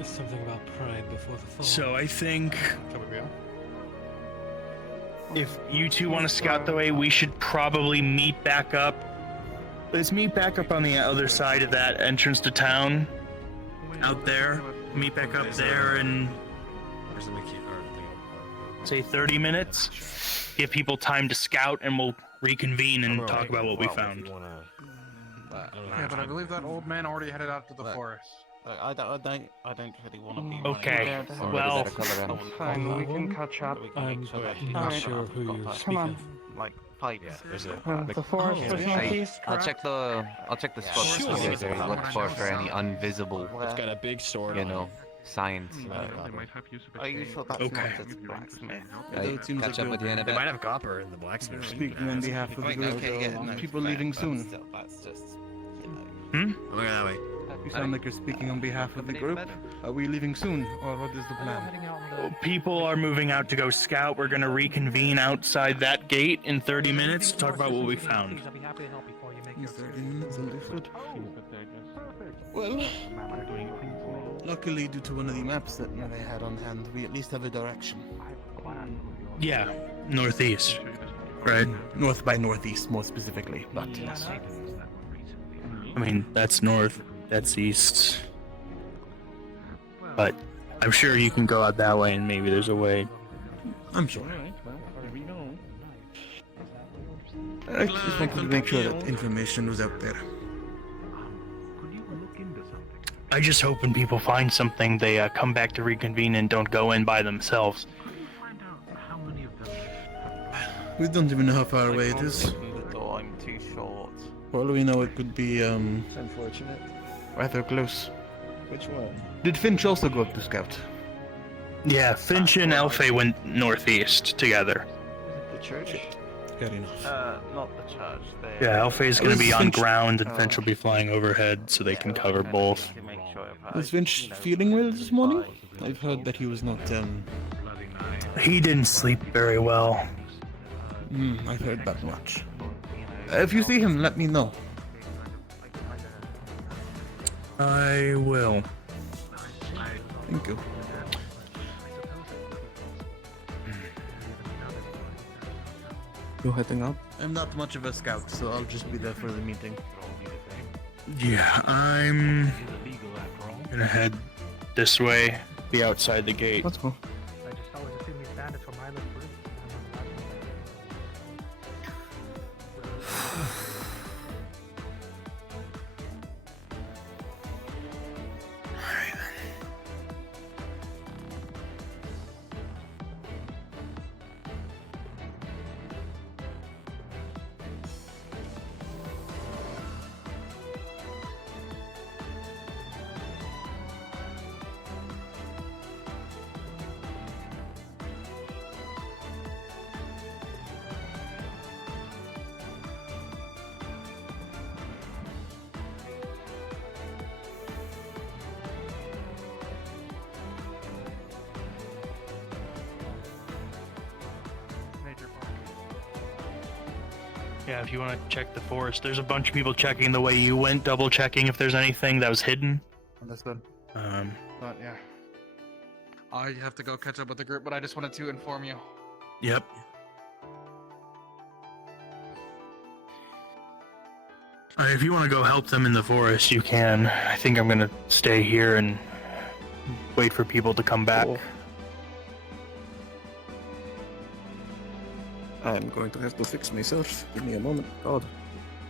It's something about pride before the fall. So I think if you two want to scout the way, we should probably meet back up. Let's meet back up on the other side of that entrance to town. Out there. Meet back up there in, say, 30 minutes. Give people time to scout and we'll reconvene and talk about what we found. Yeah, but I believe that old man already headed out to the forest. I don't really want to be. Okay, well, Fine, we can catch up. I'm not sure who you're Come speaking on. of. Like pipes. There's The forest was northeast, I'll correct? check the spots you guys are look for any invisible, It's got a big sword. you know, signs. Are you sure that's not just blacksmith? Catch up with you in a They bit. might have copper in the blacksmith. Speaking on behalf of the group, people leaving soon. That's just. Look at that way. You sound like you're speaking on behalf of the group. Are we leaving soon, or what is the plan? people are moving out to go scout. We're gonna reconvene outside that gate in 30 minutes to talk about what we found. I'll be happy to help before you make your 30 minutes, understood. Well, luckily, due to one of the maps that they had on hand, we at least have a direction. Yeah, northeast. Right. North by northeast, more specifically, but yes. I mean, that's north, that's east. But I'm sure you can go out that way and maybe there's a way. I'm sure. I just wanted to make sure that information was out there. I just hope when people find something, they come back to reconvene and don't go in by themselves. We don't even know how far away it is. I'm too short. For all we know, it could be, It's unfortunate. rather close. Which one? Did Finch also go up to scout? Yeah, Finch and Elfe went northeast together. The church? Fair enough. Not the church. Yeah, Elfe is going to be on Finch- ground and Finch will be flying overhead so they can cover both. Was Finch feeling well this morning? I've heard that he was not, He didn't sleep very well. I've heard that much. If you see him, let me know. I will. Thank you. You heading up? I'm not much of a scout, so I'll just be there for the meeting. Yeah, I'm gonna head this way, be outside the gate. Let's go. I just always assume he's banded for my list group. Yeah, if you want to check the forest, there's a bunch of people checking the way you went, double checking if there's anything that was hidden. Understood. But yeah. I have to go catch up with the group, but I just wanted to inform you. Yep. If you want to go help them in the forest, You can. I think I'm gonna stay here and wait for people to come back. Cool. I'm going to have to fix myself. Give me a moment. God.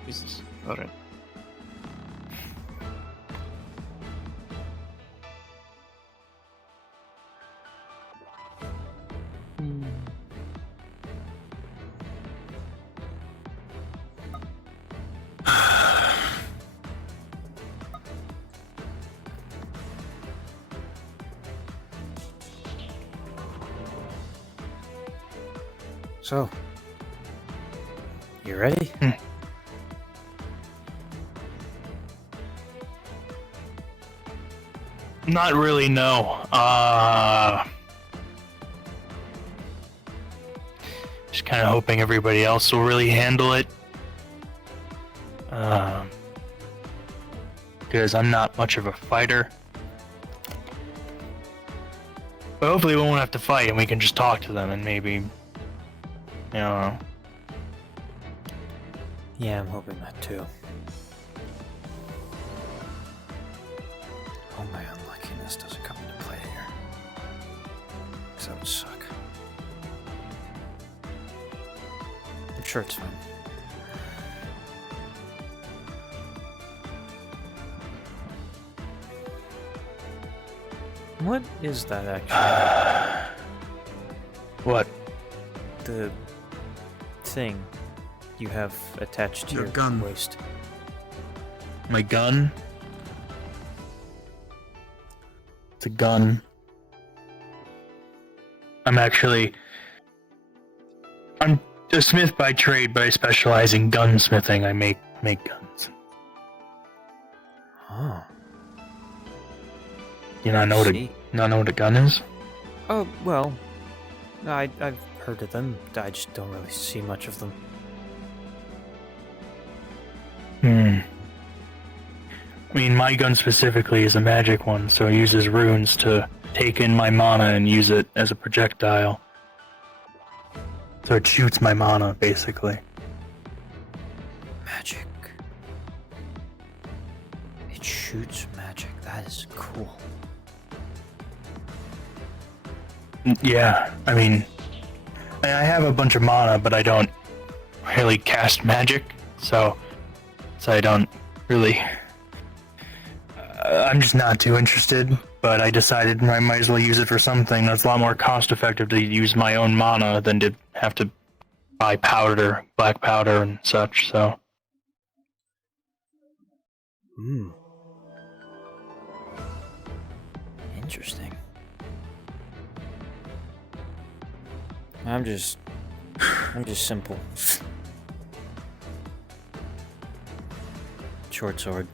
Jesus. Alright. So, you ready? Not really, no. Just kind of hoping everybody else will really handle it. Because I'm not much of a fighter. But hopefully we won't have to fight and we can just talk to them and maybe, you know. Yeah, I'm hoping that too. Oh, my unluckiness doesn't come into play here. Because that would suck. I'm sure it's fine. What is that actually? What? The thing you have attached to Your your gun. waist. My gun? It's a gun. I'm a smith by trade, but I specialize in gunsmithing. I make guns. Oh. You not know what a gun is? Oh, well, I've heard of them. I just don't really see much of them. I mean, my gun specifically is a magic one, so it uses runes to take in my mana and use it as a projectile. So it shoots my mana, basically. Magic. It shoots magic. That is cool. Yeah, I mean, I have a bunch of mana, but I don't really cast magic, so I don't really. I'm just not too interested, but I decided I might as well use it for something that's a lot more cost effective to use my own mana than to have to buy powder, black powder, and such, so. Interesting. I'm just simple. Short sword.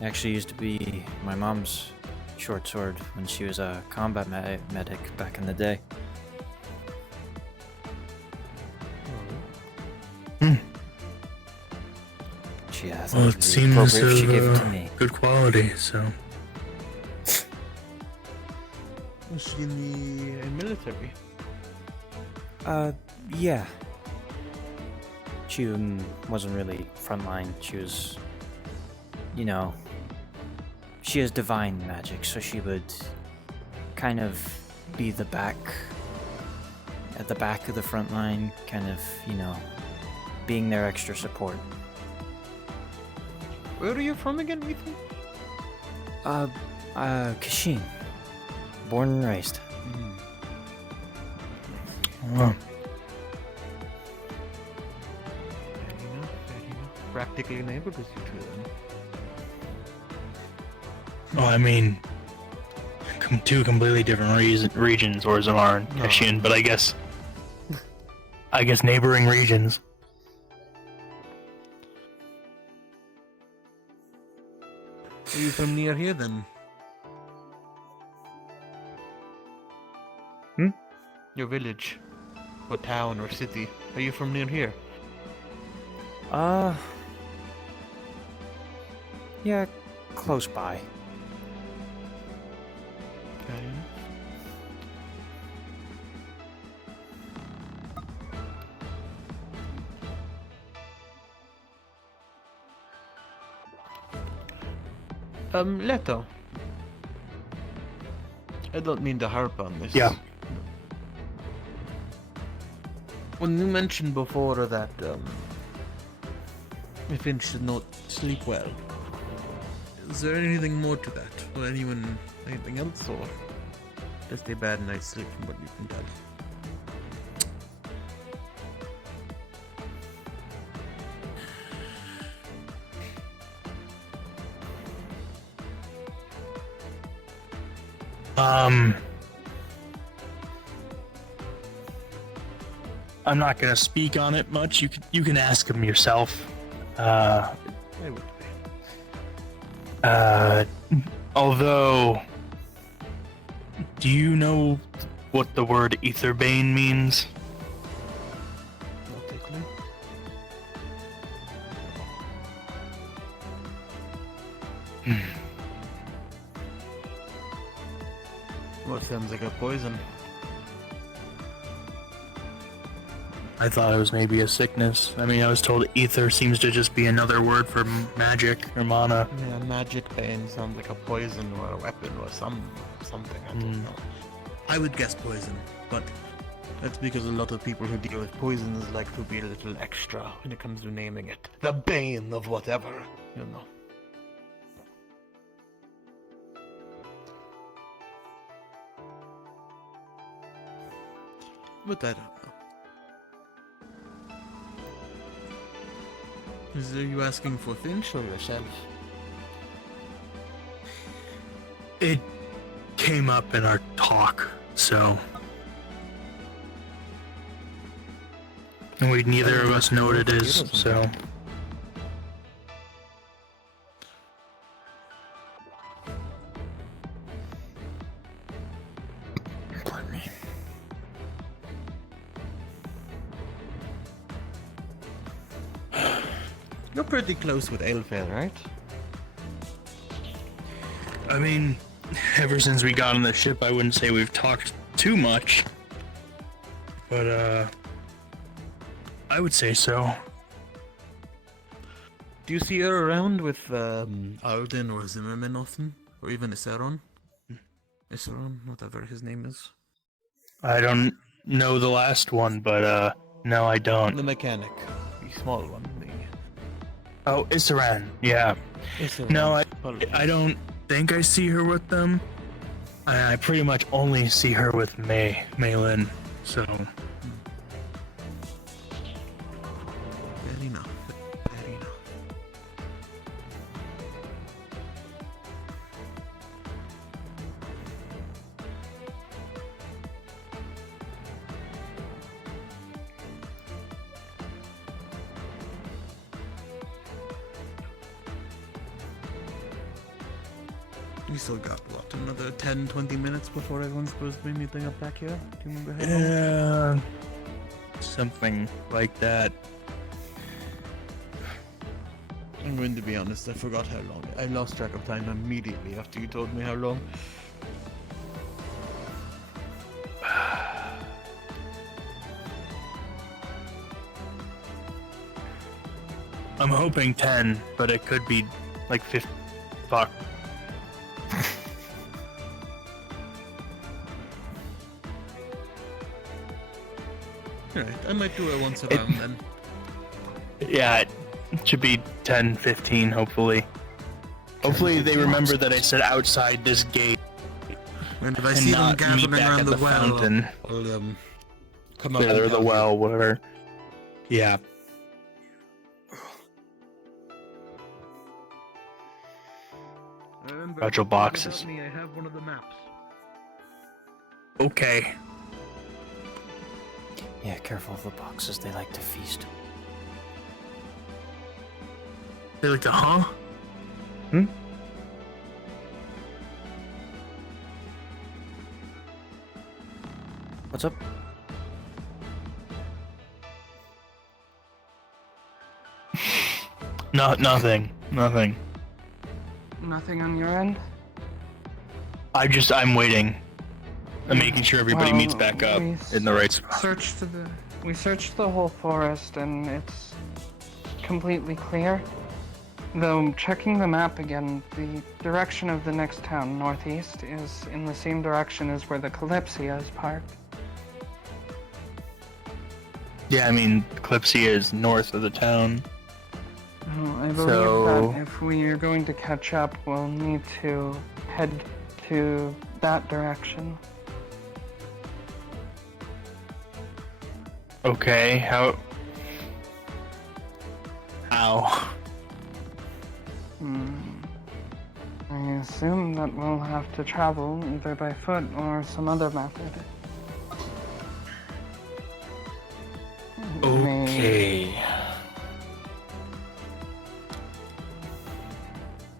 Actually used to be my mom's short sword when she was a combat medic back in the day. Yeah, well, it seems good quality, so. Was she in the military? Yeah. She wasn't really frontline. She was, you know, she has divine magic, so she would kind of be at the back of the front line, kind of, you know, being their extra support. Where are you from again, Ethan? Kashin. Born and raised. Oh. Practically neighbors you two then. Well, I mean, two completely different regions, Orzammar and Kashin, but I guess neighboring regions. Are you from near here then? Your village, or town, or city. Are you from near here? Yeah, close by. Okay. Leto. I don't mean to harp on this. Yeah. When you mentioned before that Finch did not sleep well, is there anything more to that? Or anything else, or just a bad night's sleep from what you can tell? I'm not gonna speak on it much. You can ask him yourself. Although, do you know what the word Aetherbane means? What sounds like a poison? I thought it was maybe a sickness. I mean, I was told ether seems to just be another word for magic or mana. Yeah, magic bane sounds like a poison or a weapon or something. I don't know. I would guess poison, but that's because a lot of people who deal with poisons like to be a little extra when it comes to naming it. The bane of whatever, you know. But I don't know. Are you asking for Finch or yourself? It came up in our talk, so. And neither of us know what it is, so. Pardon me. You're pretty close with Aelfair, right? I mean, ever since we got on the ship, I wouldn't say we've talked too much. But, I would say so. Do you see her around with Alden or Zimmerman often? Or even Isseron? Isseron, whatever his name is. I don't know the last one, but, no, I don't. The mechanic. The small one. Oh, Isseran, yeah. Isseran. No, I don't think I see her with them. I pretty much only see her with Maylin, so. Fair enough. Fair enough. We still got, what, another 10-20 minutes before everyone's supposed to be meeting up back here? Do you remember how long? Yeah, something like that. I'm going to be honest, I forgot how long. I lost track of time immediately after you told me how long. I'm hoping 10, but it could be like 50 bucks. Alright, I might do it once around then. Yeah, it should be 10, 15, hopefully. Hopefully they remember that I said outside this gate. And if I see them not meet gathering back around at the the well, fountain. I'll come up Yeah, and or the tell you. well, whatever. Yeah. Fragile boxes. I have one of the maps. Okay. Yeah, careful of the boxes. They like to feast. They like to, huh? Hmm? What's up? Nothing. Nothing on your end? I'm waiting. I'm making sure everybody Well, meets back up in the right spot. We searched the whole forest and it's completely clear. Though checking the map again, the direction of the next town, northeast, is in the same direction as where the Kalypsia is parked. Yeah, I mean, Kalypsia is north of the town. I believe that if we are going to catch up, we'll need to head to that direction. Okay, how? I assume that we'll have to travel either by foot or some other method. Okay.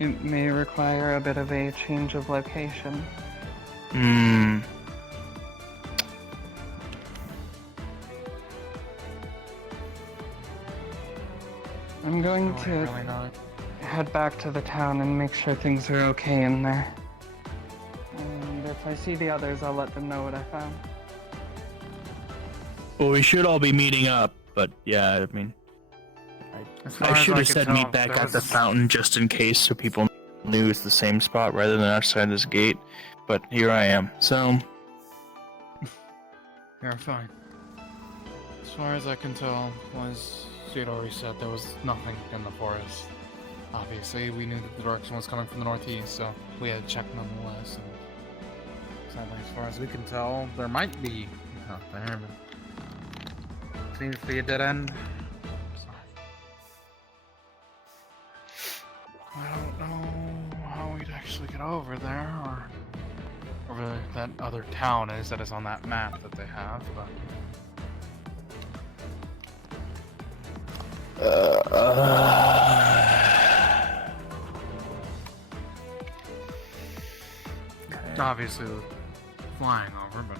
It may require a bit of a change of location. I'm going to head back to the town and make sure things are okay in there. And if I see the others, I'll let them know what I found. Well, we should all be meeting up, but yeah, I mean, I should have said meet back at the fountain just in case, so people knew it's the same spot rather than outside this gate. But here I am. So You're fine. As far as I can tell, as she had already said, there was nothing in the forest. Obviously, we knew that the direction was coming from the northeast, so we had to check nonetheless. And sadly, as far as we can tell, there might be out there, but seems to be a dead end. I don't know how we'd actually get over there, or over that other town is that is on that map that they have, but... Obviously, the flying over, but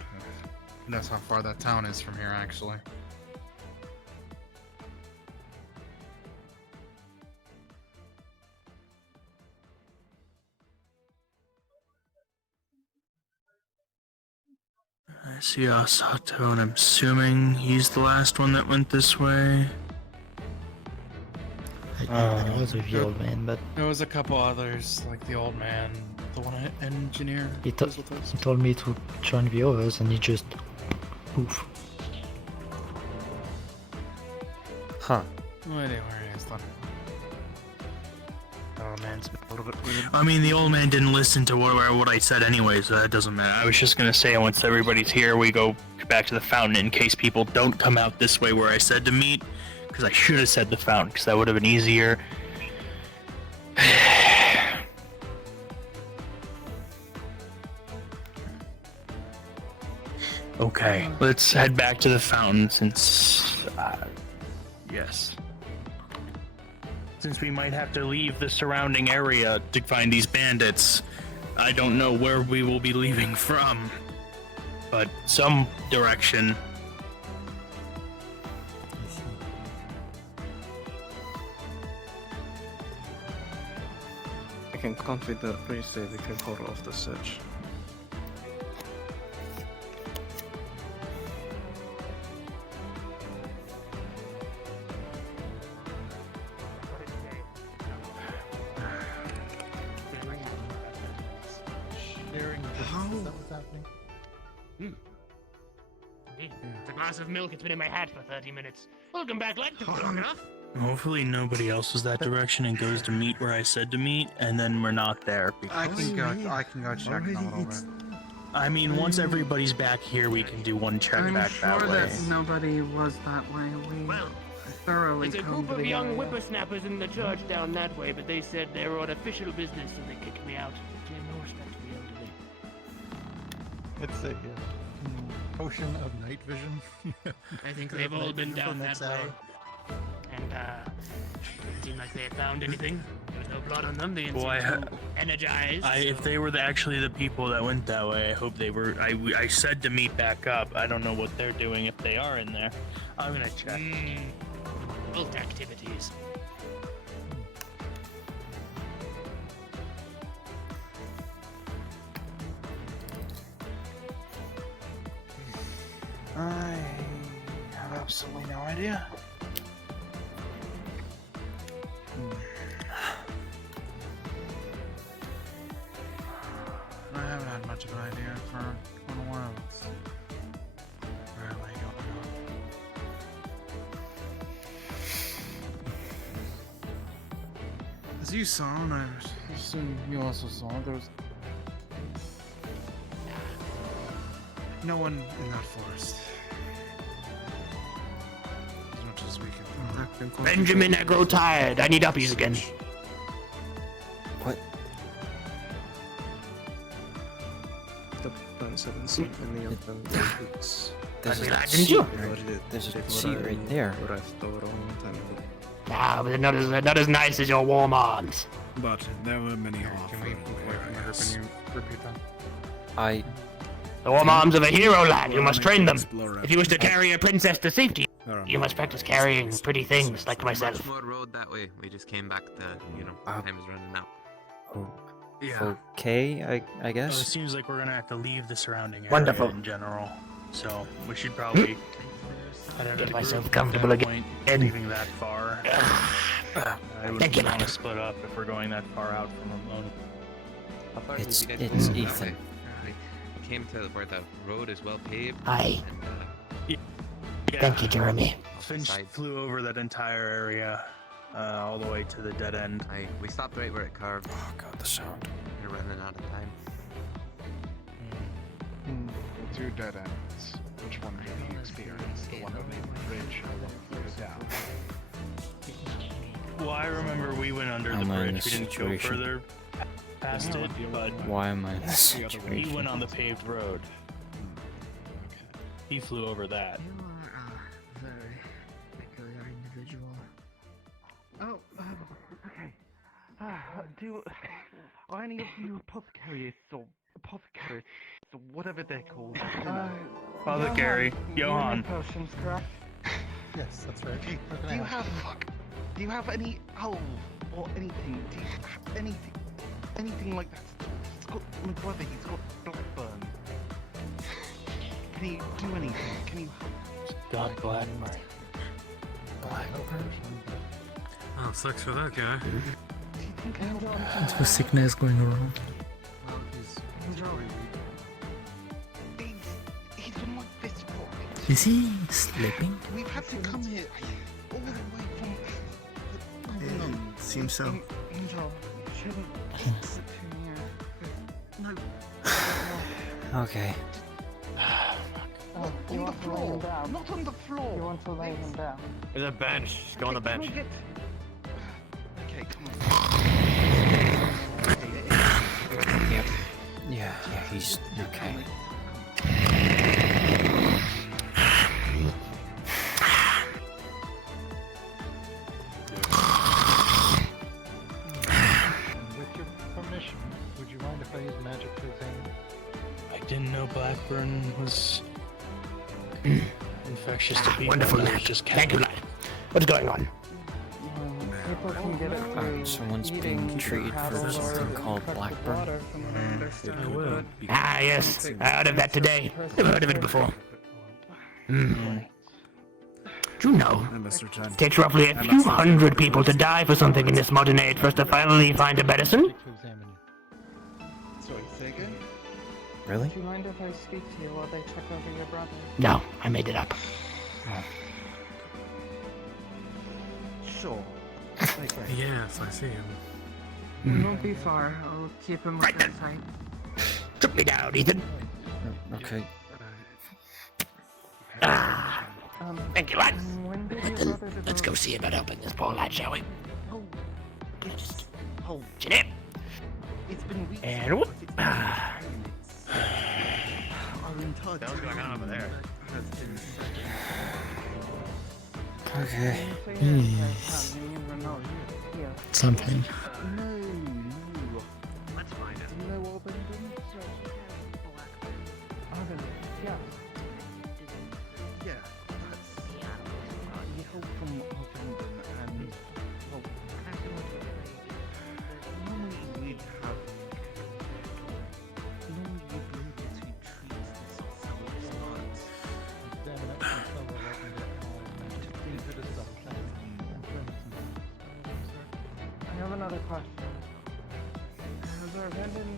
that's how far that town is from here, actually. I see Asato, and I'm assuming he's the last one that went this way. I was with the old man, but There was a couple others, like the old man, the one engineer. he told me to join the others, and he just poof. Huh. Anyway, it's done. Oh man, it's been a little bit weird. I mean, the old man didn't listen to what I said anyway, so that doesn't matter. I was just gonna say, once everybody's here, we go back to the fountain in case people don't come out this way where I said to meet. Because I should have said the fountain, because that would have been easier. Okay, let's head back to the fountain since... yes. Since we might have to leave the surrounding area to find these bandits, I don't know where we will be leaving from. But some direction. I can confidently say we can hold off the search. Is that what's happening? Indeed. It's a glass of milk. It's been in my hat for 30 minutes. Welcome back, lad. Took long enough. Hopefully nobody else was that direction and goes to meet where I said to meet, and then we're not there. I can go check in a little bit. I mean, once everybody's back here, we can do one check I'm back sure that way. that nobody was that way. We thoroughly It's a combed group of the young area. whippersnappers in the church down that way, but they said they were on official business and they kicked me out. They have no respect for the elderly. It's a potion of night vision. I think they've all been down that way. And, didn't seem like they had found anything. There was no blood on them. They didn't seem too energized. If they were actually the people that went that way, I hope they were. I said to meet back up. I don't know what they're doing if they are in there. I'm gonna check. Cult activities. I have absolutely no idea. I haven't had much of an idea for a while. Where am I going? As you saw, and I assume you also saw, there was no one in that forest. As much as we can. Benjamin, I grow tired. I need uppies again. What? There's a seat right there. Ah, but not as nice as your warm arms. But there were many Can you repeat that? The warm arms of a hero, lad. You must train them. If you wish to carry a princess to safety, you must practice carrying pretty things like myself. Much more road that way. We just came back to, time is running out. Okay, I guess. Well, it seems like we're gonna have to leave the surrounding area Wonderful. in general. So we should probably Get myself comfortable again. Leaving that far. I wouldn't want to split up if we're going that far out from Ramon. How far It's did you guys go? Ethan. We came to where the road is well paved. Aye. And, Thank you, Jeremy. Finch flew over that entire area, all the way to the dead end. We stopped right where it carved. Oh god, the sound. We're running out of time. Two dead ends. Which one did you experience? The one over the bridge or the one further down? Well, I remember we went under the Am I in bridge. this We didn't go situation? further past it, but Why am I in this he situation? went on the paved road. He flew over that. You are a very peculiar individual. Oh, okay. Are any of you apothecaries or whatever they're called? Father Gary, Johan. Potions, correct? Yes, that's right. Do you have any owl or anything? Do you have anything like that? It's got my brother. He's got Blackburn. Can you do anything? Can you? Got Blackburn. Oh, sucks for that guy. There's a sickness going around. He's been like this for. Is he sleeping? We've had to come here all the way from. Seems so. Angel, you shouldn't sit here. No. Okay. Oh, you On the want to lay him floor. down? Not on the floor. You want to lay him down? There's a bench. Just go on the bench. Okay, come on. Yep. Yeah, he's okay. With your permission, would you mind if I use magic to examine? I didn't know Blackburn was infectious to people. Wonderful, It was lad. just Thank you, lad. What's going on? People can get it through Someone's eating being treated for cattle something or called cooked Blackburn. water, from what I understand. Ah, yes. I heard of that today. Never heard of it before. Do you know? It takes roughly a few hundred people to die for something in this modern age for us to finally find a medicine? Sorry, say again? Really? Do you mind if I speak to you while they check over your brother? No, I made it up. Sure. Yes, I see him. He won't be far. I'll keep him within sight. Took me down, Ethan. Okay. Thank you, lad. When did your Ethan, brother develop... let's go see about helping this poor lad, shall we? Oh, just hold. Chin it. It's been weeks. And whoop. Our entire What's going on over there? has been Okay. Yes. Something. No. Let's find it. Do you know Albin? Yeah. Yeah, that's... You help from Albin and... Well, normally we'd have... Normally you'd be able to treat this self-start. I have another question. Has our vending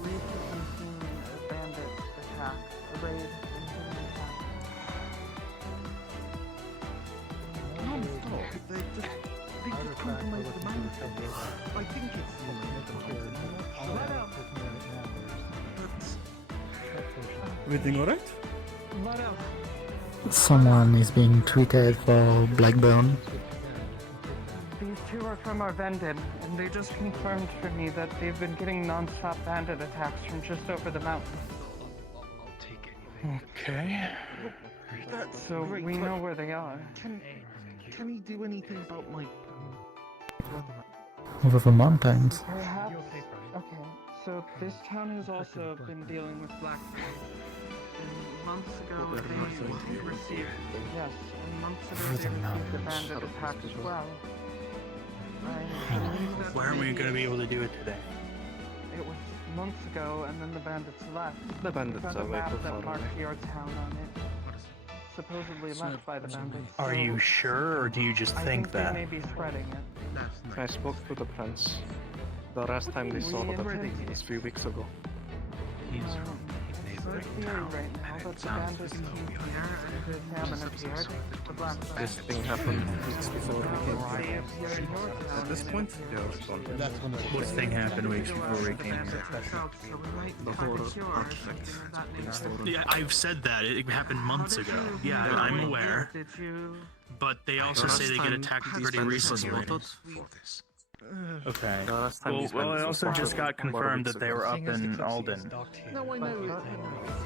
recently seen a bandit attack, a raid into an attack? Non-stop. They just compromise the mountain. I think it's Let out. Everything alright? Let out. Someone is being tweeted for Blackburn. These two are from our vending, and they just confirmed for me that they've been getting non-stop bandit attacks from just over the mountain. Okay. That's So great. we know where they are. Can he do anything about my brother? Over the mountains. Perhaps. Okay, so this town has also been dealing with black. And months ago they received and months ago they received a bandit attack as well. Why aren't we gonna be able to do it today? It was months ago, and then the bandits left. The bandits Found are a way map too that far marked away. your town on it. Supposedly left by the bandits. Are you sure, or do you just I think they that? may be spreading it. I spoke to the prince. The last time they saw We the intend- was 3 weeks ago. It's our theory right now that the bandits came here and the famine appeared. The black This thing happened weeks before we came here. At this point, they are gone. What thing happened weeks before we came here? The whole artifact being stolen. Yeah, I've said that. It happened months ago. Yeah, I'm aware. Did you... But they also say they get attacked pretty recently. Okay. Well, it also just got confirmed that they were up in Alden. No, I know.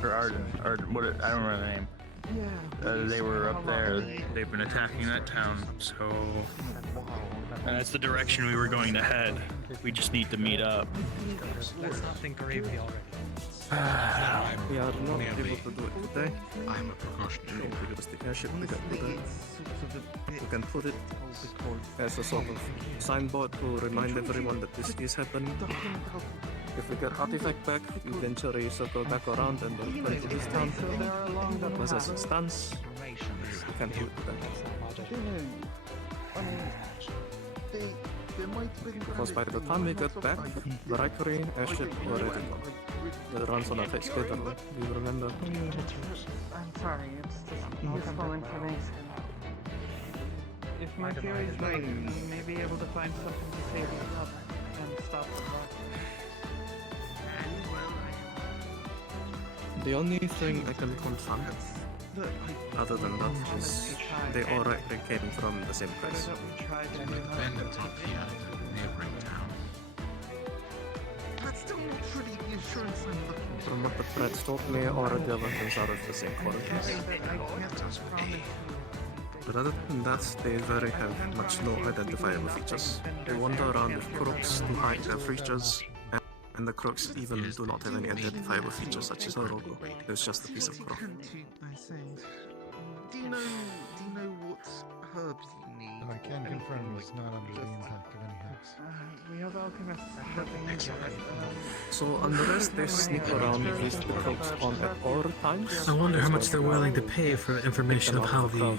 Or Arden. Or what? I don't remember the name. Yeah. They were up there. They've been attacking that town, so... And that's the direction we were going to head. We just need to meet up. Let's not think gravely already. We are not able to do it today. I'm a precautionary because the airship we got today. We can put it as a sort of signboard to remind everyone that this is happening. If we get artifact back, eventually circle back around and return to this town. But as it stands, we can't do it today. Because by the time we get back, the Rikery airship already gone. It runs on a fixed schedule, do you remember? I'm sorry, it's just useful information. If my theory is right, we may be able to find something to save the brother and stop the blood. The only thing I can confirm, other than that, is they all rightly came from the same place. Bandits up here, neighboring town. That's still not really the assurance I'm looking for. From what the threats told me, all of the weapons are of the same quality. But other than that, they very have much no identifiable features. They wander around with crooks to hide their features, and the crooks even do not have any identifiable features such as a logo. There's just a piece of cloth. Do you know what herbs you need? I can confirm it's not under the impact of any hex. We have alchemists living So unless they sneak around with the crooks on at all times, I wonder how much they're willing to pay for information of how the...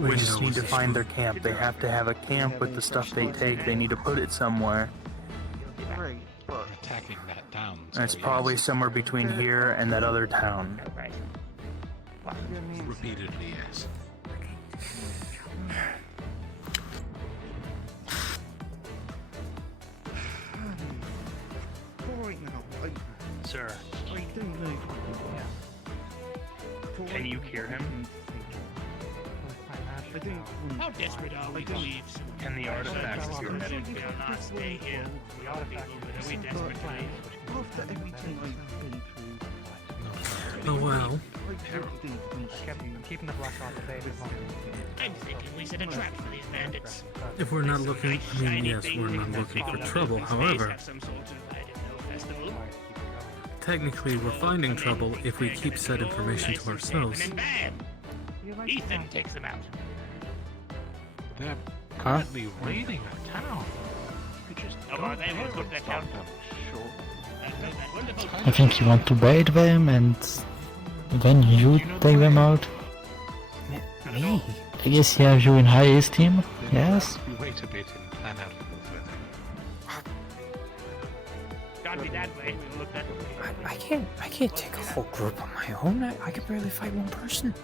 We just need to find their camp. They have to have a camp with the stuff they take. They need to put it somewhere. Right. attacking that town. It's probably somewhere between here and that other town. Repeatedly, yes. Sir, can you hear him? How desperate are we to leave? Can the artifacts hear him? We will not stay here. The artifacts are we desperate to leave? After everything I've been through. Oh well. I'm keeping the black off the bay. I'm thinking we set a trap for these bandits. If we're not looking, I mean, yes, we're not looking for trouble. However, technically, we're finding trouble if we keep said information to ourselves. And then bam! Ethan takes them out. They're currently raiding a town. Oh, are they? We'll put that town. I think you want to bait them and then you take them out. Me? I guess he has you in high esteem, yes? We wait a bit and plan out a little further. Can't be that way. We'll look that way. I can't take a whole group on my own. I could barely fight one person.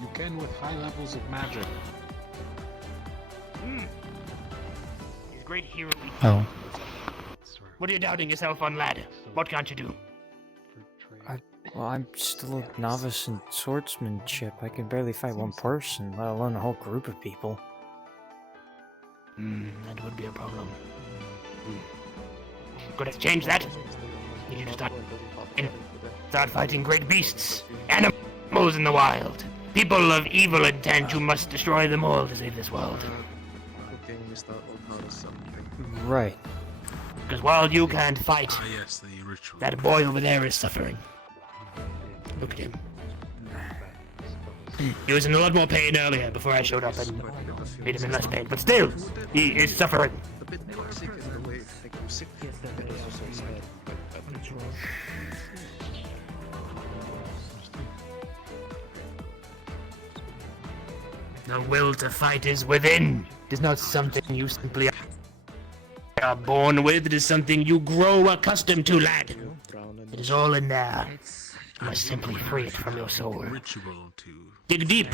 You can with high levels of magic. He's a great hero. Oh. What are you doubting yourself on, lad? What can't you do? Well, I'm still a novice in swordsmanship. I can barely fight one person, let alone a whole group of people. That would be a problem. Good to change that. Need you to start fighting great beasts, animals in the wild, people of evil intent who must destroy them all to save this world. Right. Because while you can't fight, Yes, the ritual. that boy over there is suffering. Look at him. He was in a lot more pain earlier before I showed up and made him in less pain, but still, he is suffering. The will to fight is within. It is not something you simply are born with. It is something you grow accustomed to, lad. It is all in there. You must simply free it from your soul. Dig deep.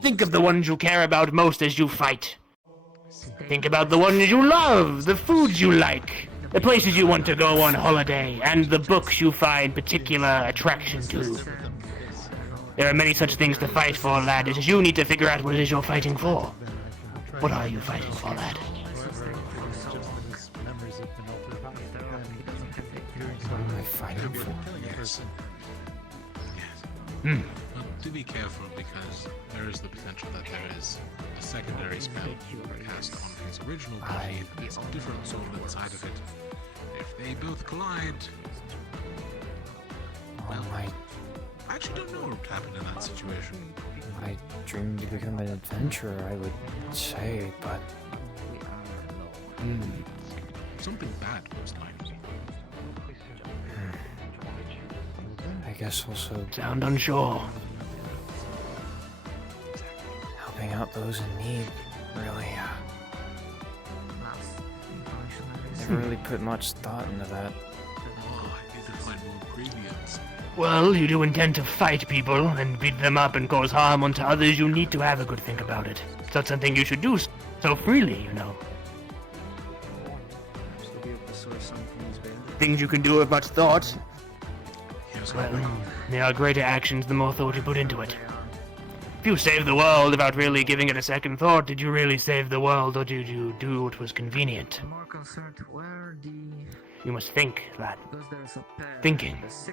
Think of the ones you care about most as you fight. Think about the ones you love, the foods you like, the places you want to go on holiday, and the books you find particular attraction to. There are many such things to fight for, lad. It is you need to figure out what it is you're fighting for. What are you fighting for, lad? What am I fighting for? But do be careful because there is the potential that there is a secondary spell cast on his original body that has a different soul inside of it. If they both collide, well, I actually don't know what would happen in that situation. I dream to become an adventurer, I would say, but... Something bad, most likely. I guess also... Sound unsure. Helping out those in need, really, never really put much thought into that. Oh, I need to find more ingredients. Well, you do intend to fight people and beat them up and cause harm unto others, you need to have a good think about it. It's not something you should do so freely, you know. Things you can do with much thought. Well, there are greater actions the more thought you put into it. If you save the world without really giving it a second thought, did you really save the world, or did you do what was convenient? You must think that. Thinking is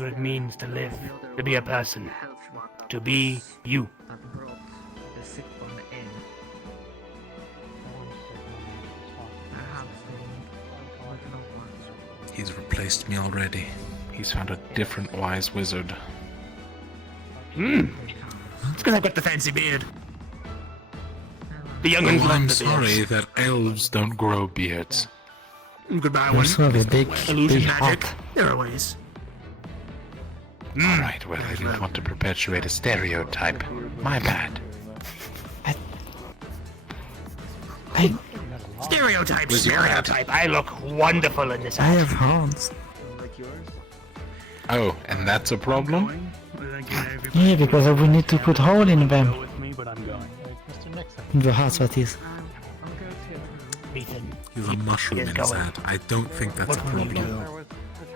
what it means to live, to be a person, to be you. He's replaced me already. He's found a different wise wizard. It's because I've got the fancy beard. The young ones love I'm the sorry beards. that elves don't grow beards. Goodbye, You one. also have a big Illusion hat. magic. There are ways. Alright, well, I didn't want to perpetuate a stereotype. My bad. Stereotype, stereotype. I look wonderful in this I hat. have horns. Oh, and that's a problem? Yeah, because we need to put hole in them. But I'm going. In the hearts, that is. Ethan. He's a mushroom in his hat. I don't think that's a problem.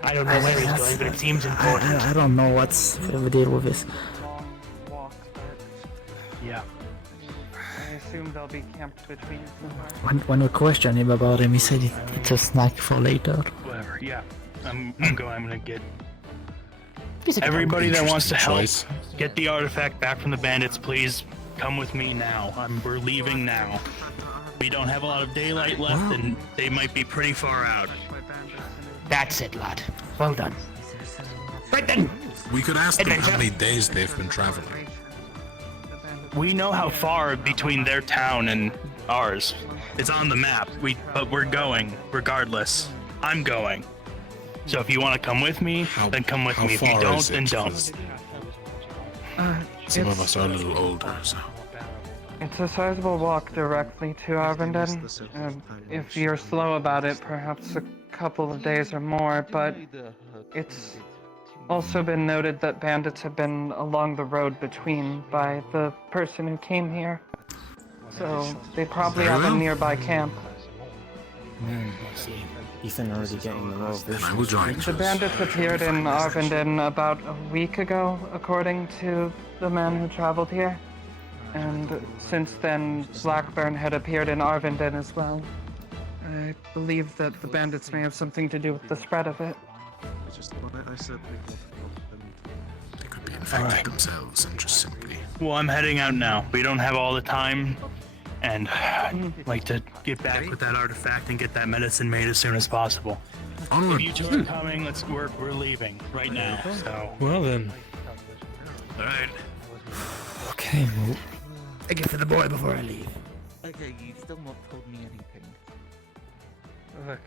I don't know where he's going, but it seems important. I don't know what's the deal with this. Yeah. I assume they'll be camped between somewhere. When we questioned him about him, he said it's a snack for later. Whatever. Yeah. I'm going. I'm gonna get everybody that wants to help get the artifact back from the bandits. Please come with me now. We're leaving now. We don't have a lot of daylight left, and they might be pretty far out. That's it, lad. Well done. Right then. We could ask them how many days they've been traveling. We know how far between their town and ours. It's on the map. But we're going regardless. I'm going. So if you want to come with me, then come with me. If you don't, then don't. Some of us are a little older, so. It's a sizable walk directly to Arvindon. If you're slow about it, perhaps a couple of days or more, but it's also been noted that bandits have been along the road between by the person who came here. So they probably have a nearby camp. I see. Ethan already getting the raw vision. The bandits appeared in Arvindon about a week ago, according to the man who traveled here. And since then, Blackburn had appeared in Arvindon as well. I believe that the bandits may have something to do with the spread of it. They could be infected themselves and just simply. Well, I'm heading out now. We don't have all the time, and I'd like to get back with that artifact and get that medicine made as soon as possible. If you two are coming, we're leaving right now. So. Well then. All right. Okay, well. I get to the boy before I leave. Okay, you've still not told me anything. Look,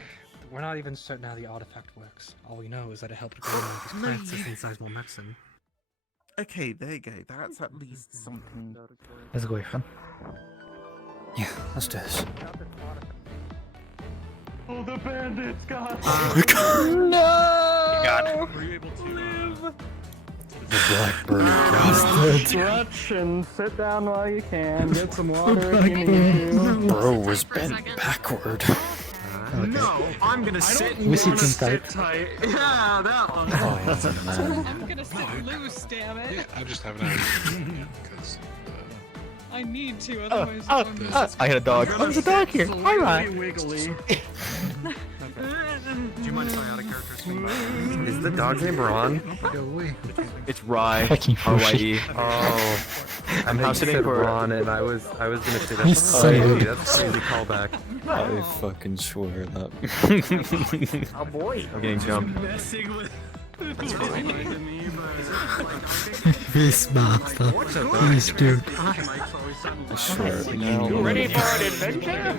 we're not even certain how the artifact works. All we know is that it helped grow these plants to synthesize more medicine. Okay, there you go. That's at least something. Let's go, Ethan. Yeah, let's do this. Oh, the bandits got No! God. Were you able to live? The Blackbird bastard. Disruption. Sit down while you can. Get some water if you need to. Bro was bent backward. No, I'm gonna sit. We sit tight. Yeah, that one. Oh, I'm gonna sit loose, damn it. Yeah, I just have an idea. Because. I need to, otherwise I hit a dog. Oh, there's a dog here. Hi, Ryan. Wiggly. Do you mind if I add a character swing? Is the dog's name Ron? It's Rye. Fucking R-Y-E. Oh. I'm sitting for Ron, and I was gonna say that. That's a crazy callback. I fucking swear that. Oh boy. I'm getting jumped. This bastard. He's cute. I swear. You ready for an adventure?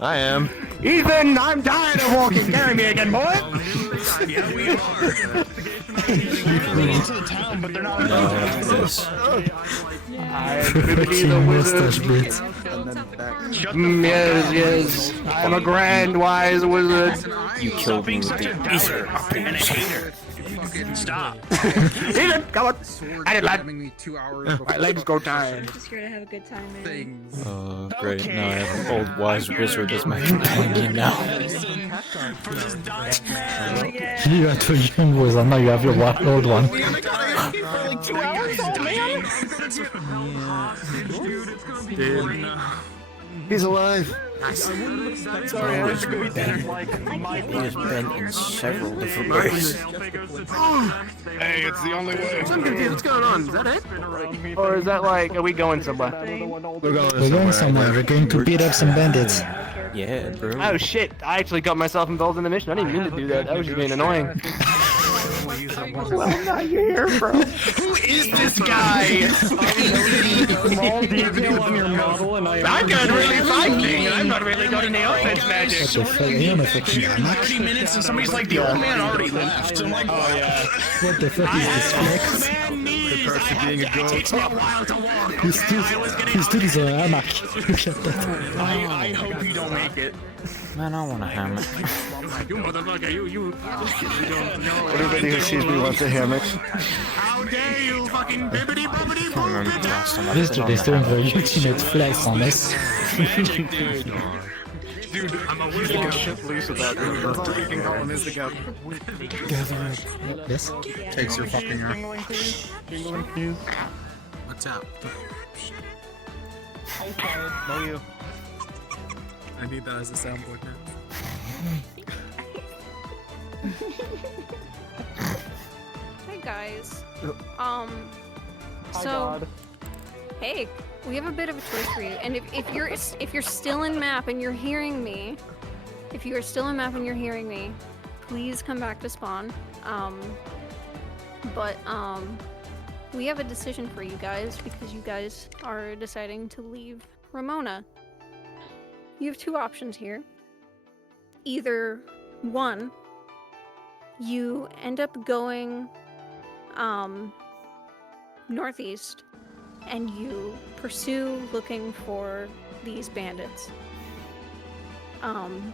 I am. Ethan, I'm tired of walking. Carry me again, boy. Yeah, we are. Leading into the town, but they're not. No, I don't do this. I'm Bibbidi the wizard. Yes. I'm a grand wise wizard. You killed me with Such a the doubter and a hater. Stop. Ethan, come on. At it, lad. My My legs go tired. I'm just here to have a good time, man. Oh, great. Now I have an old wise wizard as my companion now. You got two young boys, and now you have your old one. For like 2 hours, old man. He's alive. Sorry, I have to go eat dinner. He is bent in several different ways. Hey, it's the only way. I'm confused. What's going on? Is that it? Or is that like, are we going somewhere? We're going somewhere. We're going to beat up some bandits. Yeah, bro. Oh shit, I actually got myself involved in the mission. I didn't mean to do that. I was just being annoying. Well, now you're here, bro. Who is this guy? Small detail on your model, and I'm good really fighting. I'm not really good in the offense magic. What the fuck? You're not fucking damage. 30 minutes and somebody's like, the old man already left. I'm like, oh yeah. What the fuck is this flex? to being a goat. Takes me a while to walk. He stood his hammock. Look at that. I hope you don't make it. Man, I want a hammock. You motherfucker, you don't know. Everybody who sees me wants a hammock. How dare you fucking bibbity bobbity bobbity. Yesterday, doing the ultimate flex on us. Dude, I'm a wizard. Shit loose about it. That's all we can call him is the goat. Gather up. Yes? Takes your fucking arm. What's up? No, you. I need that as a soundboard now. Hey guys. So, hey, we have a bit of a choice for you. And if you're still in map and you're hearing me, please come back to spawn. We have a decision for you guys because you guys are deciding to leave Ramona. You have two options here. Either one, you end up going northeast and you pursue looking for these bandits. And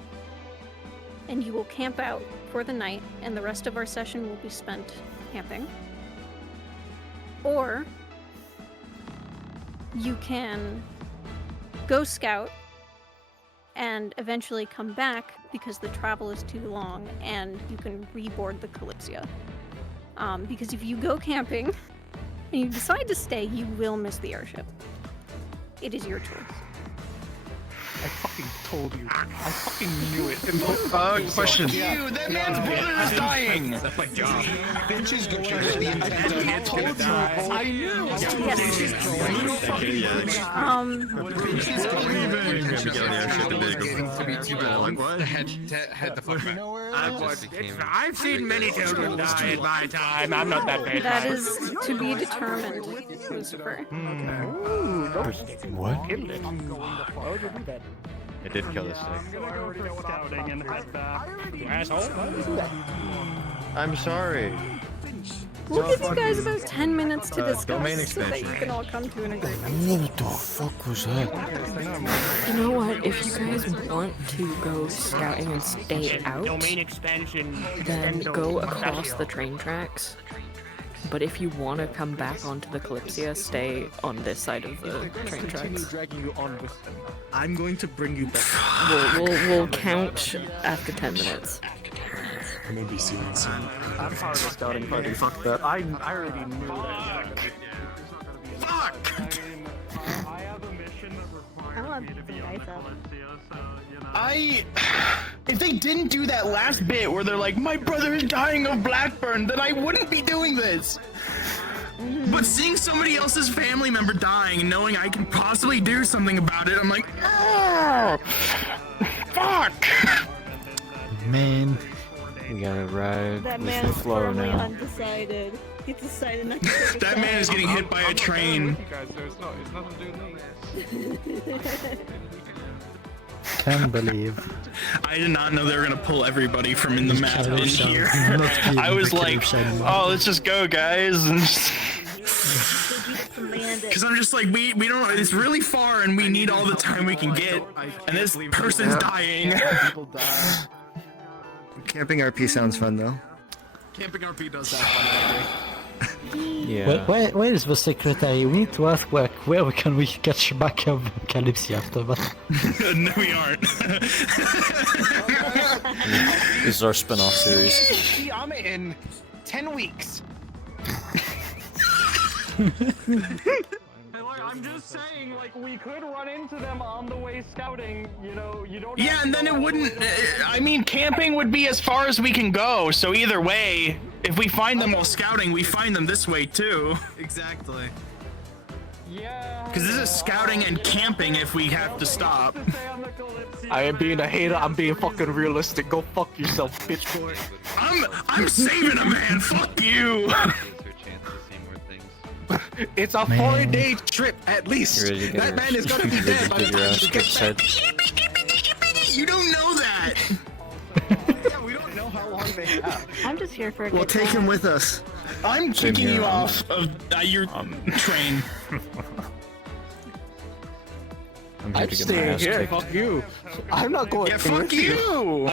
you will camp out for the night and the rest of our session will be spent camping. Or you can go scout and eventually come back because the travel is too long and you can reboard the Kalypsia. Because if you go camping and you decide to stay, you will miss the airship. It is your choice. I fucking told you. I fucking knew it. Question. You, that man's brother is dying! That's my job. Finch is going to the I told you. I knew. Head the fuck back. I've seen many children die in my time. I'm not that bad. That is to be determined, Lucifer. What? It did kill this thing. Scouting and head back. You asshole. I'm sorry. We'll give you guys about 10 minutes to domain discuss so that you expansion. can all come to an agreement. What the fuck was that? You know what? If you guys want to go scouting and stay out, Domain expansion. then go across the train tracks. But if you want to come back onto the Kalypsia, stay on this side of the train tracks. Dragging you on with them. I'm going to bring you back. We'll count after 10 minutes. I'm gonna be seeing soon. I'm part of the scouting party. Fuck that. I already knew that. Fuck! I have a mission that requires me to be on the Kalypsia, so, you know. If they didn't do that last bit where they're like, my brother is dying of Blackburn, then I wouldn't be doing this. But seeing somebody else's family member dying and knowing I can possibly do something about it, I'm like, oh, fuck. Man. We gotta ride That with the man's flow firmly now. undecided. He's decided not to take a That man is getting hit by a train. It's nothing to do with me. Can't believe. I did not know they were gonna pull everybody from in the map in Kalypsia here. is not being I was the like, Kalypsia anymore. oh, let's just go, guys. And Because because I'm just like, we don't. It's really far, and we need all the time we can get. And this person's dying. People die. Camping RP sounds fun though. Camping RP does that fun. Yeah. Where is the secretary? We need to ask where can we catch back up Kalypsia after that. No, we aren't. This is our spin-off series. I'm in 10 weeks. I'm just saying, like, we could run into them on the way scouting, you know, you don't Yeah, and then it wouldn't. I mean, camping would be as far as we can go. So either way, if we find them while scouting, we find them this way too. Exactly. Yeah. Because this is scouting and camping if we have to stop. I am being a hater. I'm being fucking realistic. Go fuck yourself, bitch boy. I'm saving a man. Fuck you. It's a 4-day trip at least. That man is gonna be dead by the time he gets back. You don't know that. Yeah, we don't know how long they have. I'm just here for a We'll good take time. him with us. I'm Same kicking here, you off of your train. I'm here I'm to get my staying ass here. kicked. Fuck you. I'm not going. Yeah, fuck with you.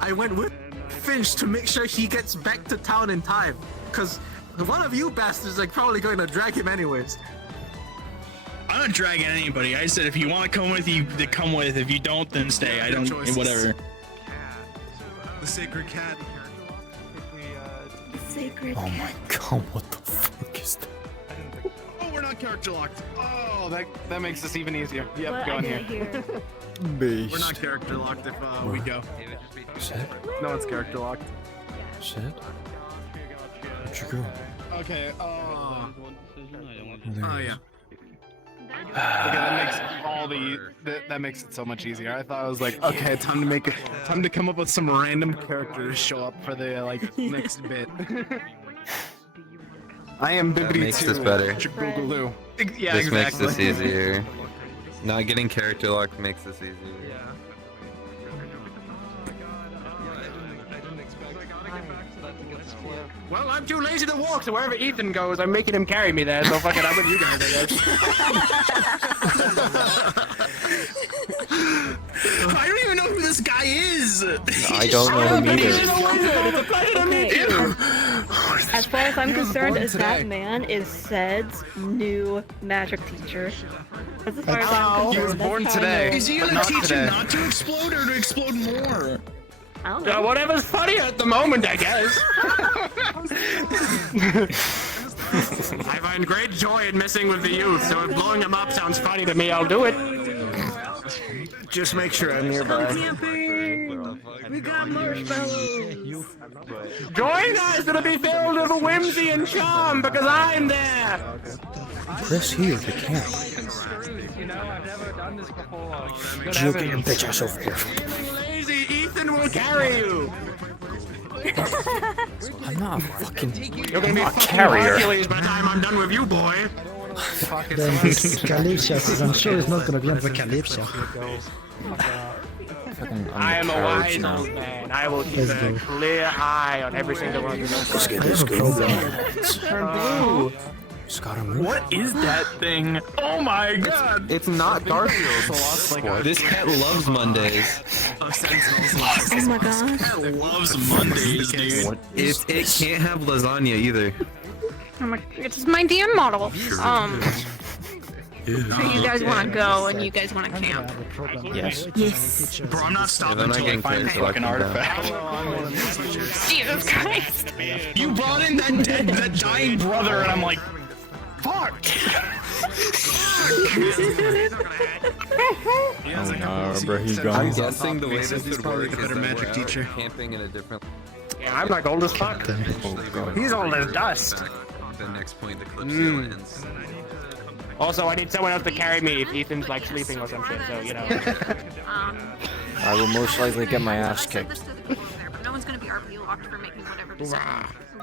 I went with Finch to make sure he gets back to town in time. Cause one of you bastards is like probably going to drag him anyways. I'm not dragging anybody. I said if you want to come with, you to come with. If you don't, then stay. I don't. Whatever. The sacred cat. Sacred Oh my god, what the fuck is that? Oh, we're not character locked. Oh, that makes this even easier. Yep, What? go I in didn't here. hear. Beast. We're not character locked if we go. Set? No one's character locked. Set? Where'd you go? Okay, Oh yeah. Okay, that makes all that makes it so much easier. I thought I was like, okay, time to come up with some random character to show up for the next bit. I am That Bibbidi makes this 2, better. Chigoogaloo. Yeah, This exactly. makes this easier. Not getting character locked makes this easier. Well, I'm too lazy to walk, so wherever Ethan goes, I'm making him carry me there, so fuck it, I'm with you guys, I don't even know who this guy is. I don't know him either. It's a pleasure to meet you! As far as I'm concerned, born is today. that man is Ced's new magic teacher. As far as I'm He was concerned, born that's how I today. know. Is he But gonna not teach today. him not to explode or to explode more? I don't know. Whatever's funny at the moment, I guess. I find great joy in messing with the youth, so if blowing them up sounds funny to me, I'll do it. Just make sure I'm nearby. We got marshmallows. Join us, it'll be filled with whimsy and charm, because I'm there! Press here to camp. You know, I've never done this before. Jill, get your bitch ass over here. Lazy, Ethan will carry you! I'm not a fucking. You're gonna be I'm a fucking carrier. Hercules by the time I'm done with you, boy! Then this Kalypsia, because I'm sure it's not gonna be on the Kalypsia. Fucking I am a wise now. old man. I will keep Let's a go. clear eye on every single one of you. Let's get this good. Turn blue! Scott, I'm What is that thing? Oh my god! It's not Garfield. This cat loves Mondays. Oh my god. Cat loves Mondays, dude. It can't have lasagna either. Oh my, it's my DM model. So you guys want to go and you guys want to camp? Yes. Yes. Bro, I'm not stopping I'm not until I getting find the character fucking locked artifact. Jesus Christ. You brought in that dying brother, and I'm like, fuck. Oh no, bro, he's I'm gone. guessing the way this He's would probably work the is better that magic we're teacher. camping in a different. Yeah, I'm like old as fuck. He's old as dust. The next point, the Kalypsia ends. Also, I need someone else to carry me if Ethan's like sleeping or some shit, so you know. I will most likely get my ass kicked. No one's gonna be RP locked for making whatever decision.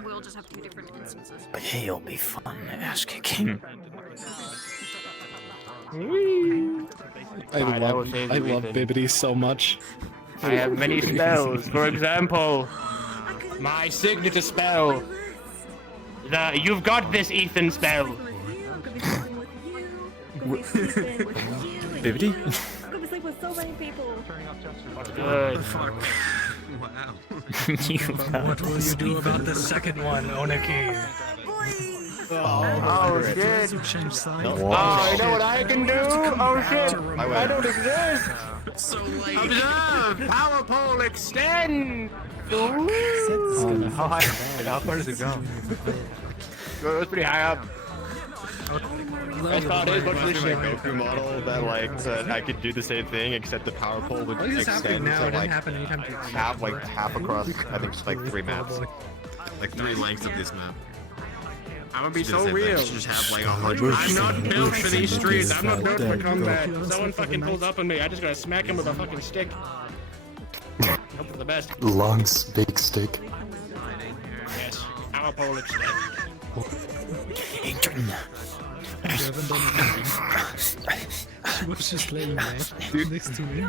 We'll just have two different instances. But hey, it'll be fun ass kicking. I love Bibbidi so much. I have many spells. For example, my signature spell. The "You've got this, Ethan" spell. Bibbidi? I'm gonna sleep with so many people. Good. Wow. What will you do about the second one, Onaki? Oh shit! Wow. Oh, you know what I can do? Oh shit! I don't exist. So late. Observe! Power pole extend! How high? How far does it go? It was pretty high up. Best part is, what's this shit? Goku model that like said I could do the same thing except the power pole would Why is this happening extend now? to It didn't like happen anytime before. half across I think just like 3 maps. Like 3 lengths of this map. I'm gonna be Just so have, real. like, just have like 100. I'm not built for these streets. I'm not built for combat. If someone fucking pulls up on me, I just gotta smack him with a fucking stick. Hope for the best. Lungs, big stick. Yes. Power pole extend. She was just laying there next to me.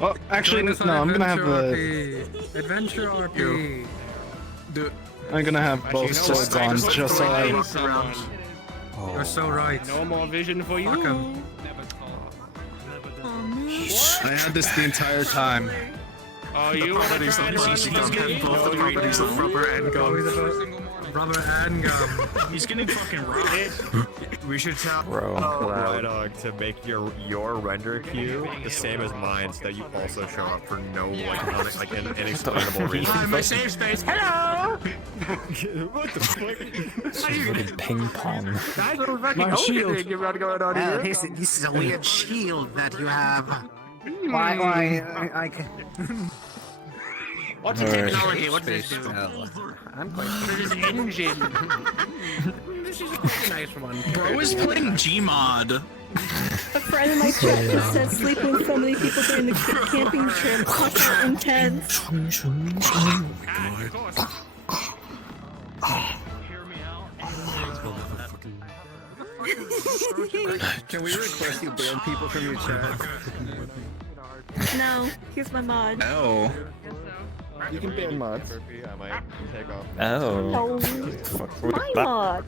Oh, actually, no, I'm gonna have the. Adventure RP. I'm gonna have both swords on just so I. You're so right. No more vision for you. Fuck 'em. I had this the entire time. Oh, you want to try and run Rubber and gum. Rubber and gum. He's getting fucking rocked. We should tell Dog to make your render queue the same as mine, so that you also show up for no like inexplicable reason. Hi, my safe space. Hello. What the fuck? Fucking ping pong. Nice little fucking My shield. thing you got going on here. This is a weird shield that you have. Why, I can... What's the technology? What's this do? I'm quite This engine. This is a pretty nice one. Bro is playing Gmod. A friend of my chat just said sleeping with so many people during the camping trip. Fucking intense. Can we request you ban people from your chat? No, here's my mod. Oh. You can ban mods. I might take off. Oh. No, my mod.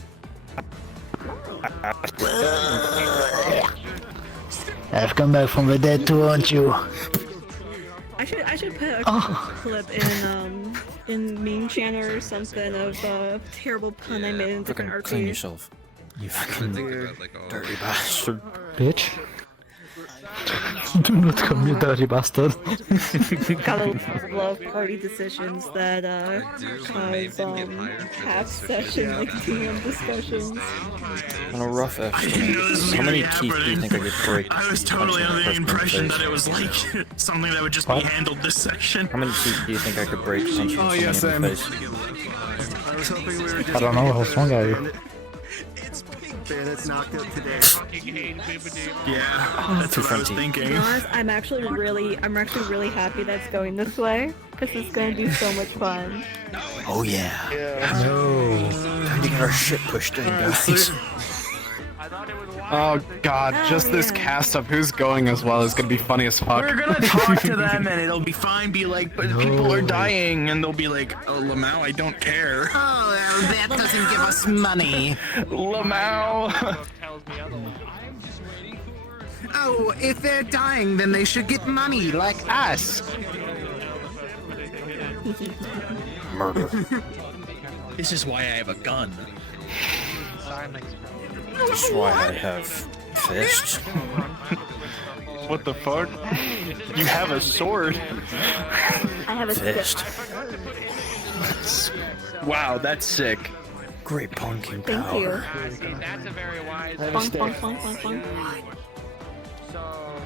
I've come back from the dead to haunt you. I should put a clip in Meme Channel or something of a terrible pun I made in different Fucking clean RPs. yourself. You fucking dirty bastard. Bitch. Do not call me a dirty bastard. Gotta love party decisions that cause half session like DM discussions. On a rough estimate, how many teeth do you think I could break? I was totally under the impression that it was like something that would just be handled this section. How many teeth do you think I could break punching someone in the face? I was hoping we were just... I don't know, how strong are you? It's Pink Bandit's knocked out today. Yeah, that's what I was To thinking. be honest, I'm actually really happy that's going this way because it's gonna be so much fun. Oh yeah. No. Time to get our shit pushed in, guys. Oh god, just this cast of who's going as well is gonna be funny as fuck. We're gonna talk to them and it'll be fine, be like, but people are dying, and they'll be like, oh, Lamau, I don't care. Oh, that doesn't give us money. Lamau. Oh, if they're dying, then they should get money, like us. Murder. This is why I have a gun. This is why I have fists. What the fuck? You have a sword. I have a fist. Wow, that's sick. Great punking Thank power. you. That's a very wise. Bonk, bonk, bonk, bonk, bonk.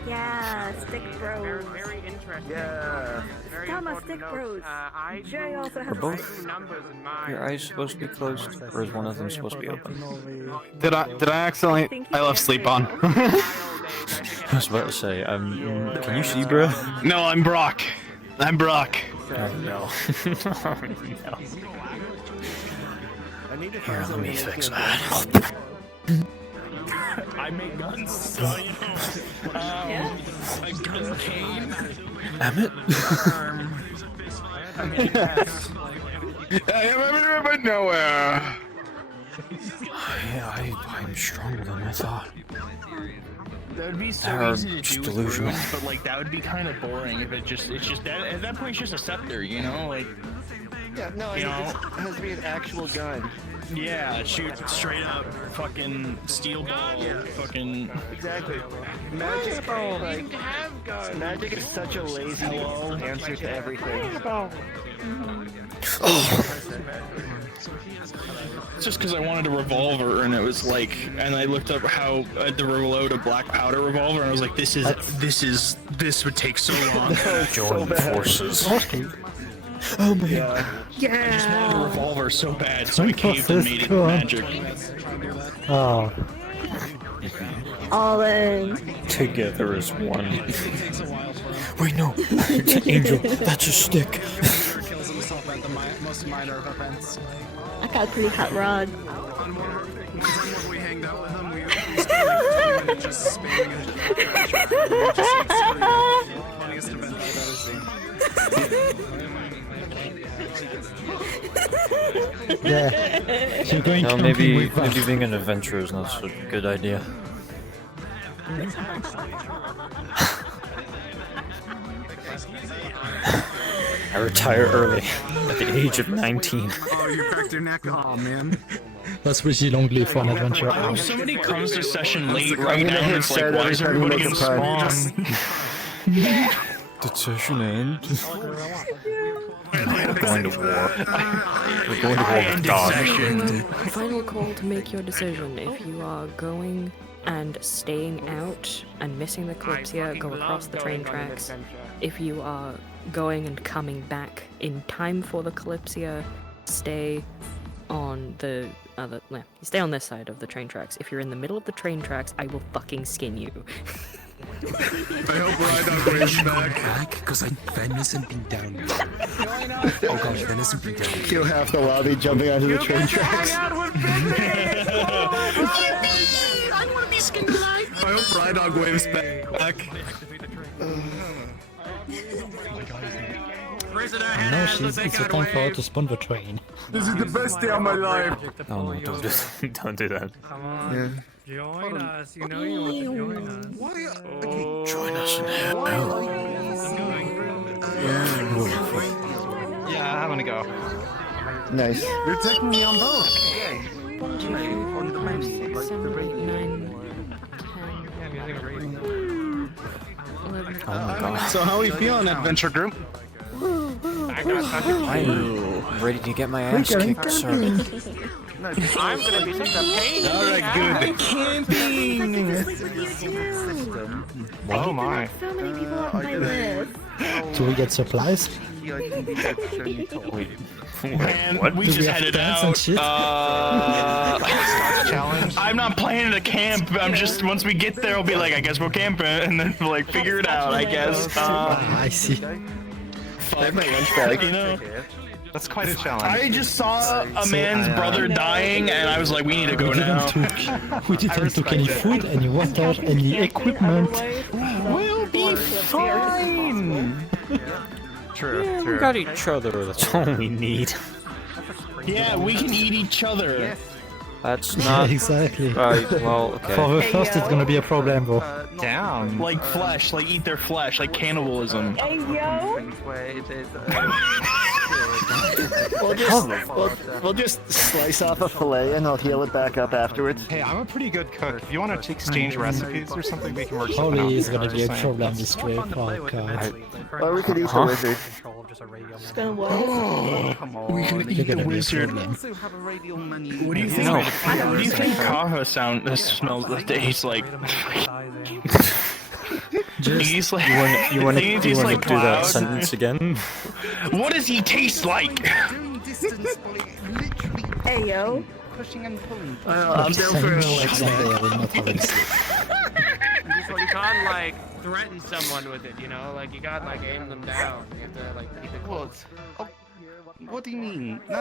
Yeah, stick bros. Very interesting. Yeah. Tama, stick bros. Jay also Are has both your eyes supposed to be closed, or is one of them supposed to be open? Did I accidentally? I left sleep on. I was about to say, can you see, bro? No, I'm Brock. I'm Brock. Oh no. Oh no. Here, let me fix that. I make guns, so you know. A gun cane. Emmett? I mean, yes. I am nowhere. Yeah, I'm stronger than I thought. That would be so They're easy to just do with delusional. runes, but like that would be kind of boring if it's just that at that point it's just a scepter, you know, like Yeah, no, You it know? has to be an actual gun. yeah, shoot straight up fucking steel ball, fucking Exactly. Magic, like, magic is such a lazy answer to everything. It's just because I wanted a revolver and it was like, and I looked up how the reload a black powder revolver and I was like, this would take so long. Join forces. Oh my god. I just wanted a revolver so bad, so I caved and made it magic. Oh. all in. Together as one. Wait, no. Angel, that's a stick. I got a pretty hot rod. Yeah. You're going No, camping maybe with us. being an adventurer is not such a good idea. I retire early at the age of 19. Oh, you cracked your neck? Oh, man. That's pretty long live for an adventure. If somebody comes to session late I'm right gonna now, hit it's like, set why every is time we everybody make gonna a spawn? Did session end? We're going to war. We're going to war with God. Final call to make your decision. If you are going and staying out and missing the Kalypsia, go across the train tracks. If you are going and coming back in time for the Kalypsia, stay on the other. You stay on this side of the train tracks. If you're in the middle of the train tracks, I will fucking skin you. I hope Rydog waves back. Because Ven hasn't been down. Oh gosh, Ven hasn't been down. Kill half the lobby jumping onto the train tracks. I want to be skinned alive. I hope Rydog waves back. No, it's a time for her to spawn the train. This is the best day of my life. No, don't do don't do that. Come on. Join us. You know you want to join us. Join us now. Yeah, I'm gonna go. Nice. You're taking me on both. 1, 2, 3, 4, 5, 6, 7, 8, 9, 10, 11. Oh my god. So how are you feeling, adventure group? I'm ready to get my ass kicked, sir. I'm gonna be such a pain in the Alright, ass. Camping! Oh my. So many people on my list. Do we get supplies? Wait. Man, What? we Do just we have headed tents and out. shit? I'm not planning to camp. I'm just, once we get there, I'll be like, I guess we'll camp and then we'll like figure it out, I guess. I see. Fuck, you know? That's quite a challenge. I just saw a man's brother dying, and I was like, we need to go now. We didn't took any food, any water, any equipment. We'll be fine. Yeah, we got each other, that's all we need. Yeah, we can eat each other. That's not... Exactly. Well, okay. For the first, it's gonna be a problem, bro. Down. Like flesh, like eat their flesh, like cannibalism. Hey, yo! We'll just slice off a fillet and I'll heal it back up afterwards. Hey, I'm a pretty good cook. If you want to exchange recipes or something, we can work something out. Holy is gonna be a Just saying. problem this trip. Oh god. Or we could use the wizard. It's gonna work. Come on. We can eat the wizard. What do you think? No. What do you think Kava smells? Tastes like? He's like. You want he to tastes like do that cloud. sentence again? What does he taste like? Hey, yo! Pushing and pulling. I'm down for a You can't like threaten someone with it, you know? Like you can't like aim them down. You have to like keep it close. Oh, what do you mean? No.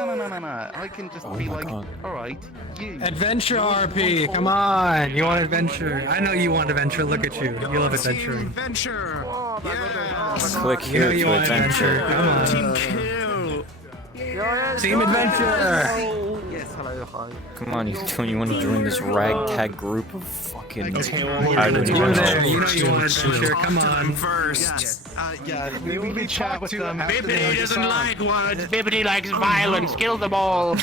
I can just be like, alright, you. Adventure RP, come on! You want adventure? I know you want adventure. Look at you. You love adventuring. Adventure. Click here You to want adventure. Come on. Team adventure. Yes, hello, hi. Come on, you want to join this ragtag group of fucking... Okay, well, I don't you're even there. know. You know you want adventure. Come on. First. Yeah, maybe we chat with them. Bippity doesn't like words. Bippity likes violence. Kill them all.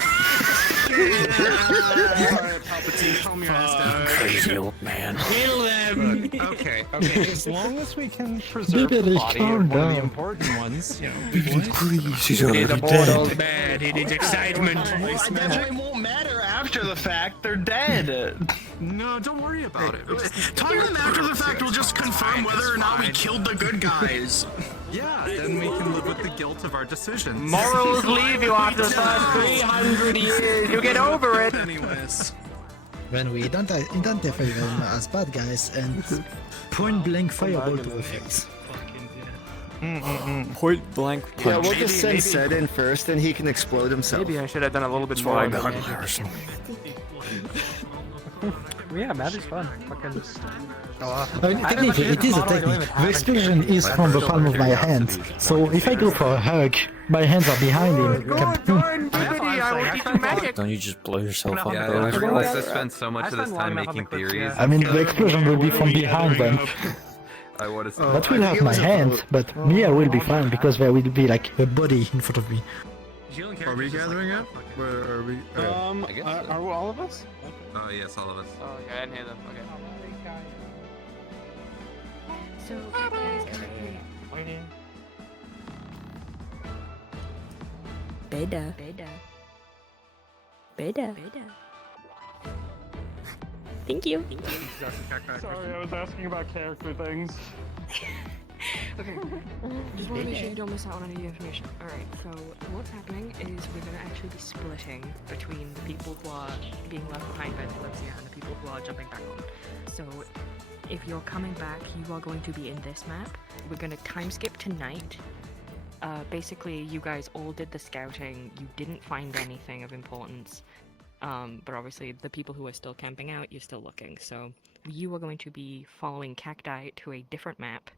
Crazy old man. Kill them. Okay. As long as we can preserve the Bippity, body calm of one of the down. important ones, you know. Please, he's It is already a bored dead. old man. It is excitement. It won't matter after the fact. They're dead. No, don't worry about it. Telling them after the fact will just confirm whether or not we killed the good guys. Yeah, then we can live with the guilt of our decisions. Morals leave you after the first 300 years. You get over it. Anyways. When we identify them as bad guys and point blank fireball to the face. Point blank punch. Yeah, we'll just send Sed in first and he can explode himself. Maybe I should have done a little bit That's more. why I got Harrison. Yeah, Matt is fun. Fucking I mean, technically, it is a technique. The explosion is from the palm of my hand, so if I go for a hug, my hands are behind him. Don't you just blow yourself up? Yeah, though? I realized I spent so much of this time making theories. I mean, the explosion will be from behind them. I would have. That will have my hand, but me, I will be fine because there will be like a body in front of me. Are we gathering up? Where are we? Are all of us? Oh yes, all of us. Oh, okay, I didn't hear them. Okay. So, guys, currently. Beda. Thank you. Sorry, I was asking about character things. Okay. Just want to make sure you don't miss out on any information. Alright, so what's happening is we're going to actually be splitting between the people who are being left behind by the Kalypsia and the people who are jumping back on. So if you're coming back, you are going to be in this map. We're going to time skip tonight. Basically, you guys all did the scouting. You didn't find anything of importance. But obviously, the people who are still camping out, you're still looking. So you are going to be following Cacti to a different map.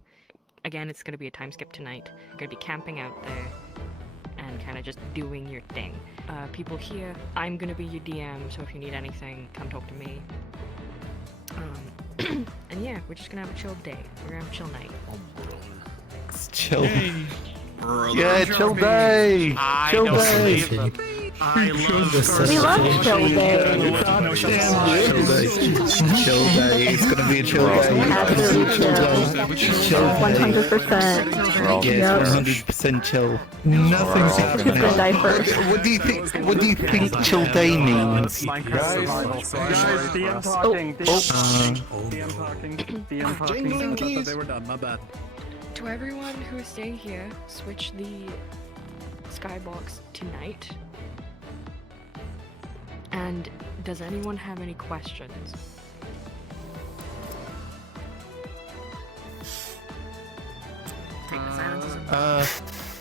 Again, it's going to be a time skip tonight. You're going to be camping out there and kind of just doing your thing. People here, I'm going to be your DM, so if you need anything, come talk to me. And yeah, we're just going to have a chill day. We're going to have a chill night. Chill. Yeah, chill day. Chill day. I love We love chill day. Chill day. It's gonna be a chill day. Chill day. 100%. Yeah, 100% chill. Nothing's happening. What do you think chill day means? Guys, DM talking. DM talking. They were done. My bad. To everyone who is staying here, switch the skybox tonight. And does anyone have any questions?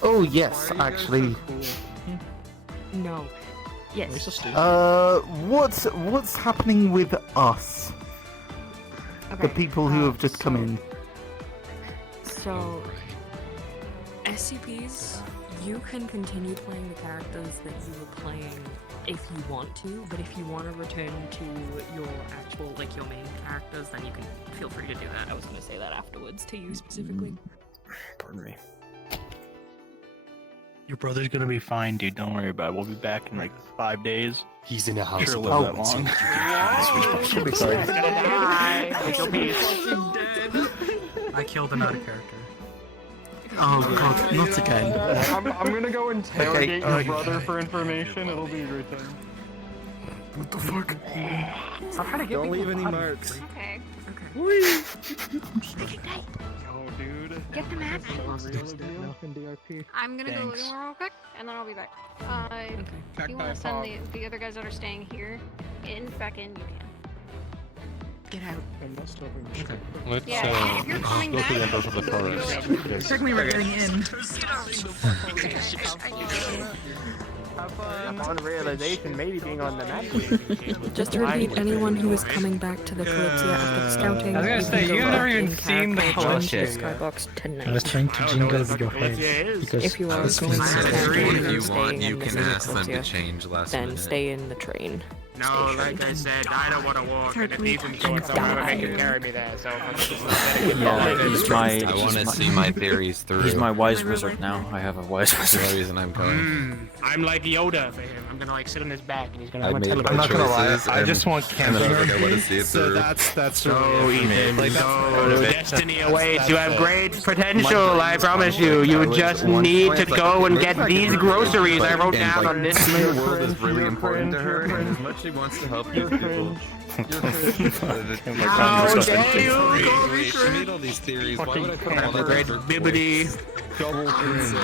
Oh yes, actually. No. Yes. What's happening with us? The people who have just come in. So, SCPs, you can continue playing the characters that you were playing if you want to, but if you want to return to your actual, like, your main characters, then you can feel free to do that. I was going to say that afterwards to you specifically. Pardon me. Your brother's gonna be fine, dude. Don't worry about it. We'll be back in like 5 days. He's in a house. Sure live that long. I killed another character. Oh god, not again. I'm gonna go interrogate your brother for information. It'll be a great thing. What the fuck? I'm trying to get Don't leave any marks. Okay. Yo, dude. Get the map. I'm gonna go Thanks. looking real quick, and then I'll be back. If you want to send the other guys that are staying here back in, you can. Get out. Okay. Let's if you're coming go back, to the entrance of the forest. Technically, we're getting in. Upon realization, maybe being on the map. Just to repeat, anyone who is coming back to the Kalypsia after scouting, I was gonna say, you've never even seen the Kalypsia Kalypsia. Skybox tonight. I was trying to jingle with your head because If you I are was going to concerned. scouting If and you want, staying you in can the ask them to Kalypsia, change last then minute. stay in the train. No, like I said, I don't want to walk, and if Ethan's going somewhere, they can carry me there, so I'm just Yeah, he's my. I want to see my theories through. He's my wise wizard now. I have a wise That's wizard. the reason I'm going. I'm like Yoda for him. I'm gonna like sit on his back, and he's gonna. I made tell my him not gonna lie, choices, I and- just want and then I was cancer. like, I want to see it So through. that's So really it for me. Ethan, Like, so destiny awaits. that's You have it. great potential, I promise you. You just need to go and get these groceries I wrote down on this The list. world is really important to her, and as much as she wants to help these people. How dare you call me She made all these theories. Why would I put all that Great effort bibbity. Double crin.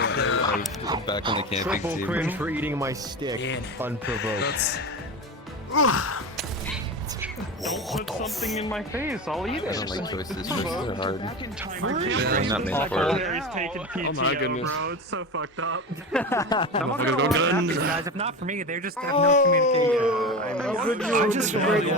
I'm back on the camping Triple team. crin for eating my stick. Unprovoked. Don't put something in my face. I'll eat it. I don't like choices. Choices are hard. Really? They're not made for it. He's taking PTO, Oh my goodness. bro. It's so fucked up. Motherfuckers go guns. Guys, if not for me, they just have no communication. I just read you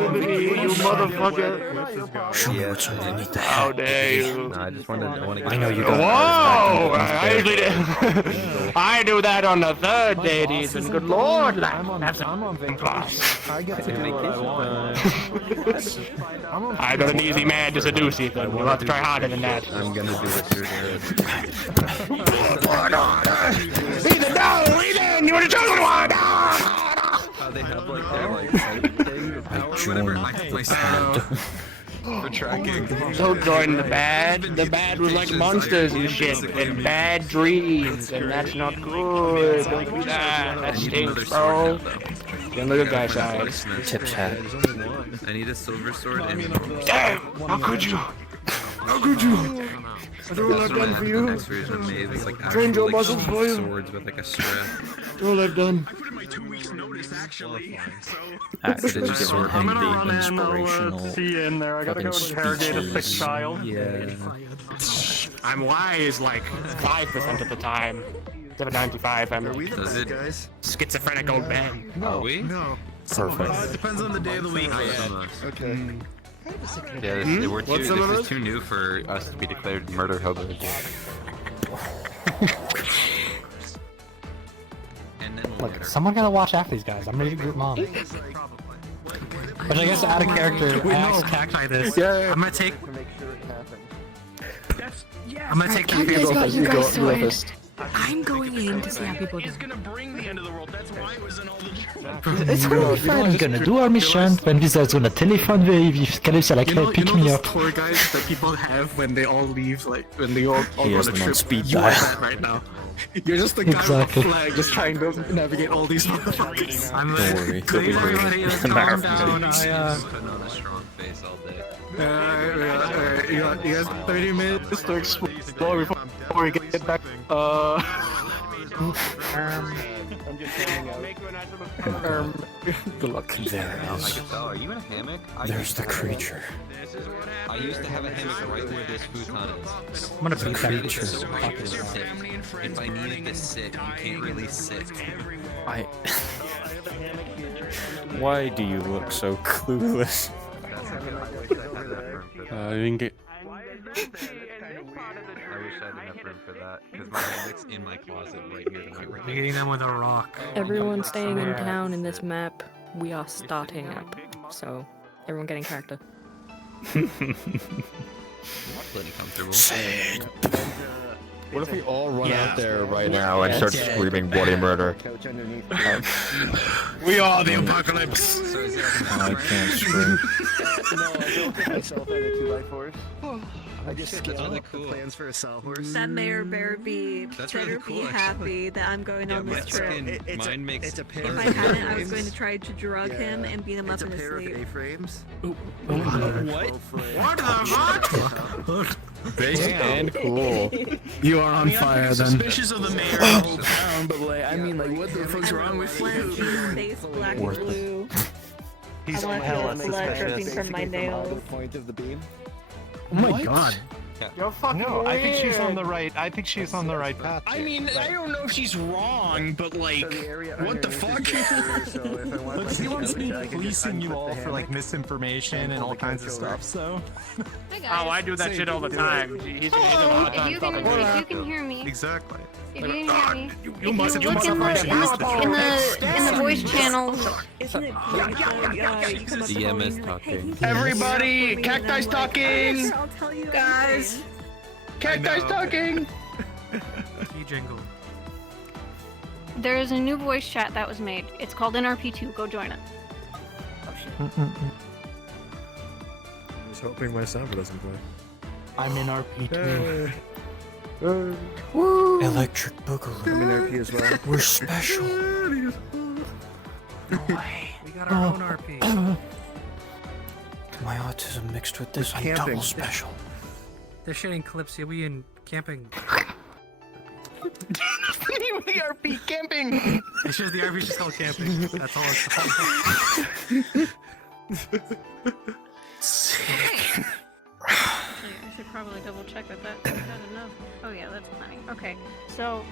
motherfucker. Show me what's underneath the How hat. dare you? No, I just wanted. I know you got. Whoa! I usually do. I do that on the third date, even. Good lord, lad. Have some class. I get to do what I want. I got an easy man to seduce, Ethan. You'll have to try harder than that. I'm gonna do what you're doing. Ethan, no! Ethan! You were the chosen one! How they have like their like sight thing or power or whatever. I have my sound for tracking. Don't join the bad. The bad was like monsters and shit, and bad dreams, and that's not good. Don't do that. That stinks, bro. Get on the good guy side. Tips hat. I need a silver sword and. Damn! How could you? How could you? I do all I've done for you. Next version made is like Trained your actual like muscles for you. swords with like a strap. All I've done. I put in my 2 weeks notice actually, so... Actually, Just giving I'm him gonna the run in, inspirational. See you in there. I gotta go fucking interrogate a sick speeches. child. Yeah. I'm wise like 5% of the time. 795, I'm Does it? schizophrenic old man. Are we? No. Perfect. It depends on the day of the week. Okay. Yeah, What's this some of is it? too new for us to be declared murder hobos. And then we'll Look, someone gotta watch after these guys. I'm ready to group mom. Which I guess out of character. Wait, I no, asked cacti this. Yeah. I'm gonna take. I'm gonna take You guys got you guys go sorted. I'm going in to see how people do. It's gonna bring the end of the world. That's why it was in all the... It's gonna be fun. We're gonna do our mission. When this is gonna telephone if Kalypsia like, hey, pick me up. tour guides that people have when they all leave, like when they all He go has on a them on trip. speed You are dial. that right now. You're just the guy Exactly. with a flag, just trying to navigate all these motherfuckers. I'm Don't worry, Please, he'll be everybody, let's calm marathon. down. putting on a strong face all day. You guys 30 minutes to explore before we get back. Good luck. There it I is. can tell. Are you in a hammock? There's the creature. I used to have a hammock right where this futon is. I'm gonna beat that Created creature. so I could sit. If I needed to sit, you can't really sit. I. Why do you look so clueless? I didn't get. I wish I had enough room for that, because my hammock's in my closet right here to my right. Beating them with a rock. Everyone staying in town in this map, we are starting up. So, everyone getting character. Plenty comfortable. What if we all run Yeah. out there right now and start screaming bloody murder? We are the apocalypse. So is there I can't scream. I just That's really cool. plans for a sawhorse. That Mayor better be That's really cool, happy that I'm going on this trip. Mine makes. It's a pair If I hadn't, I was going to try to drug him and beat him up in his sleep. A-frames. What the fuck? Based and cool. You are on fire then. Suspicious of the mayor of the whole town, but like, I mean, like, what the fuck's wrong with When you? his face black and Worth it. blue. He's I want hella to feel blood dripping suspicious. from my nails. Point of the beam. Oh my god. You're fucking No, I think she's on weird. the right. I think she's on the right path. I mean, I don't know if she's wrong, but like, what the fuck? But she wants me policing you all for like misinformation and all kinds of stuff. So. Oh, I do that shit all the time. He's gonna have a hard time stopping me. If you can hear me, Exactly. if you can hear me, You must if you look in the voice channels, isn't it great that you come up to DM me is and you're like, hey, talking. he's Everybody, me, Cacti's and I'm like, talking! "Yes, I'll tell you guys. Cacti's talking! Key jingle. There is a new voice chat that was made. It's called NRP2. Go join it. I was hoping my sound doesn't play. I'm in RP2. Electric Boogaloo. I'm in RP as well. We're special. We got our own RP. My autism mixed with this, I'm camping. double special. They're shitting Kalypsia. We in camping. We RP camping! It's just the RP's just called camping. That's all it's called. Sick. Actually, I should probably double check that that's enough. Oh yeah, that's plenty. Okay, so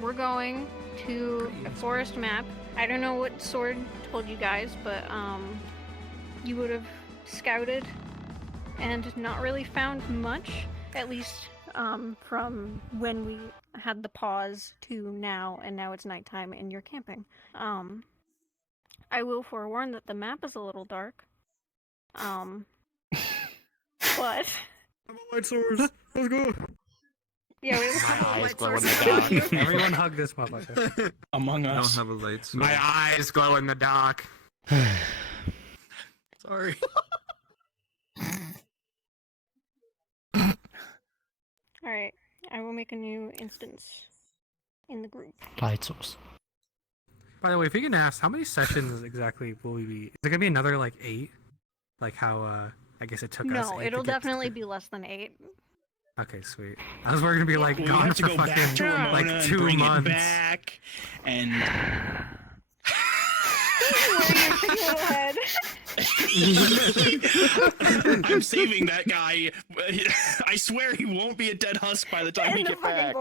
we're going to a forest map. I don't know what Sword told you guys, but you would have scouted and not really found much, at least from when we had the pause to now, and now it's nighttime and you're camping. I will forewarn that the map is a little dark. But Light source. Let's go. yeah, we have a couple of eyes light glow in sources. the dark. Everyone hug this motherfucker. Among I Us. don't have a light source. My eyes glow in the dark. Sorry. Alright, I will make a new instance in the group. Light source. By the way, if you can ask, how many sessions exactly will we be? Is it gonna be another like 8? Like how I guess it took us. No, 8 it'll to get definitely be less than 8. Okay, sweet. I was worried to be like We gone have to for go fucking back to Ramona like and 2 bring months. it back, and I'm saving that guy. I swear he won't be a dead husk by the time we get back.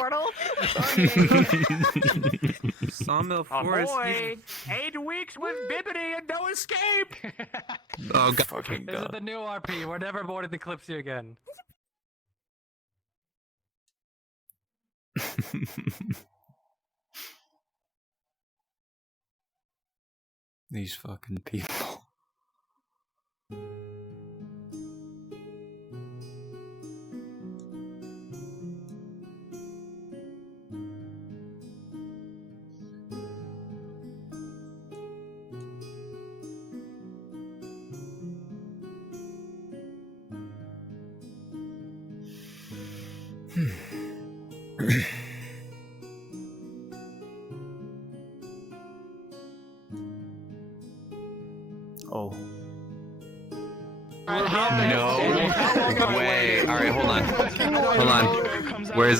Sawmill Forest. Ahoy! 8 weeks with Bibbidi and no escape! Oh god. Fucking This is god. the new RP. We're never boarding the Kalypsia again. These fucking people. Oh. No way. Alright, hold on. Hold on. Where's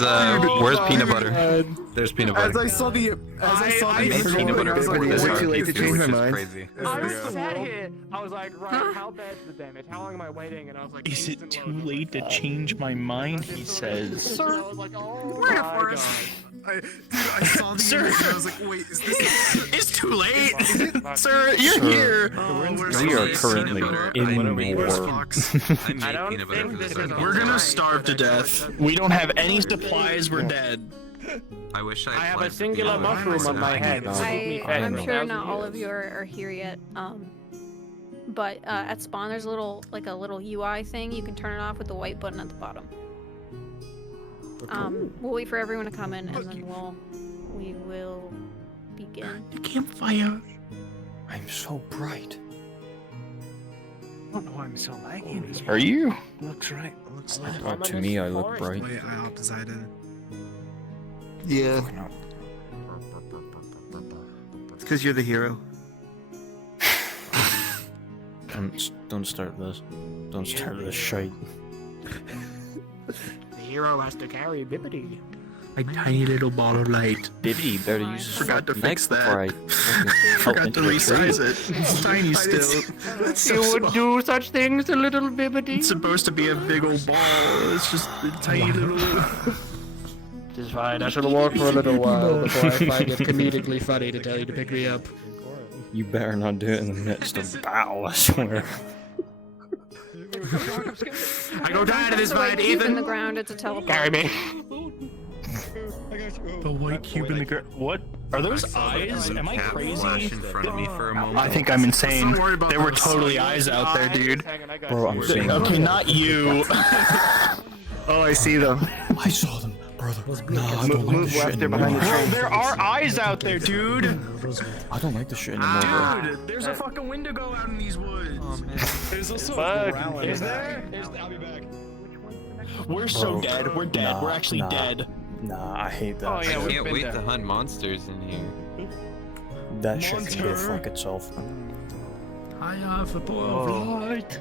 peanut butter? There's peanut butter. As I saw the I made peanut butter before this way too RP late to too, change which my is mind. crazy. I was sat here. I was like, right, how bad's the damage? How long am I waiting? And I was like, Is it too late to change my mind? He says. I was like, oh my god. I saw the Sir. image and I was like, wait, is this? It's too late, sir. You're here. We are currently in war. I don't think this is We're gonna starve to death. We don't have any supplies. We're dead. I wish I have a planted singular peanut butter mushroom on my head. I'm sure not all of you are here yet. But at spawn there's a little UI thing. You can turn it off with the white button at the bottom. We'll wait for everyone to come in and then we will begin. The campfire. I'm so bright. I don't know why I'm so laggy. Are you? Looks right. Looks Oh, to me, I look bright. Wait, I opted. Yeah. It's because you're the hero. Don't start this. Don't start this shite. The hero has to carry Bibbidi. A tiny little ball of light. Bibbidi better use his Forgot to fucking fix neck before that. I Forgot to resize it. It's tiny still. It's so You would small. do such things to little Bibbidi? It's supposed to be a big old ball. It's just a tiny little. It's fine. I shall walk for a little while before I find it comedically funny to tell you to pick me up. You better not do it in the midst of battle, I swear. I go down to this It's a white fight, cube in the Ethan. ground. It's a teleport. Carry me. The white cube in the ground. What? Are those eyes? Am I crazy? Flash in front of me for a moment. I think I'm insane. There were totally eyes out there, dude. Bro, I'm seeing them. Okay, not you. Oh, I see them. I saw them, brother. No, I don't like this shit left, they're behind anymore. the Bro, there are eyes out there, dude. I don't like this shit anymore, bro. Dude, there's a fucking Wendigo out in these woods. Oh man. There's also Fuck. a Growlithe. Is there? I'll be back. We're so Bro, dead. We're dead. nah, We're actually nah. dead. Nah, I hate that. Oh, yeah, I we've can't been wait there. to hunt monsters in here. That shit can go Monster. fuck itself. I have a ball of light.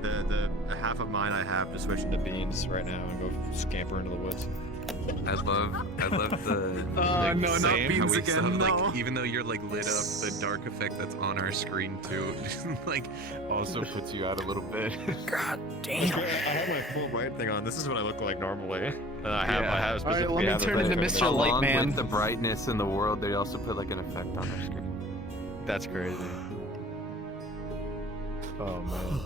The half of mine I have to switch into beans right now and go scamper into the woods. I love the. Oh, like, no, not how beans we again, still have, no. like, even though you're like lit up, the dark effect that's on our screen too, like, also puts you out a little bit. God I have my full bright thing on. This is what I look like normally. And I have Alright, specifically let me have the turn into bright Mr. thing on. Light Along Man. with the brightness in the world, they also put like an effect on our screen. That's crazy. Oh man.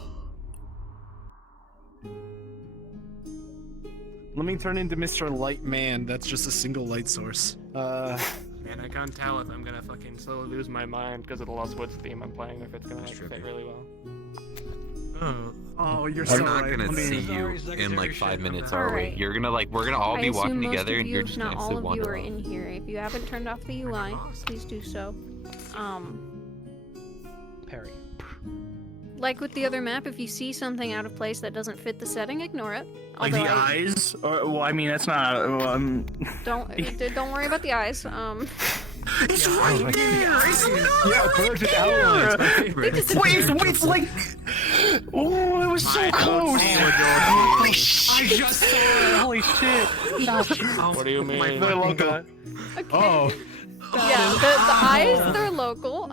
Let me turn into Mr. Light Man. That's just a single light source. Man, I can't tell if I'm gonna fucking slowly lose my mind because of the Lost Woods theme I'm playing, if it's gonna fit really well. Oh, you're We're so not right. gonna Let me- see you in like 5 minutes, are we? Alright. You're gonna like, we're gonna all I be assume walking most together, of and you, you're if just not gonna all sit of you wander are off. in here. If you haven't turned off the UI, please do so. Perry. Like with the other map, if you see something out of place that doesn't fit the setting, ignore it. Like the Although eyes? Or, well, I mean, that's not. Don't worry about the eyes. It's right there! It's Yeah, Virgin Outlines, my favorite. Wait, like. Oh, it was so close! Holy shit! I just saw it! Holy shit! What do you mean? My logo. Oh. Yeah, the eyes, they're local.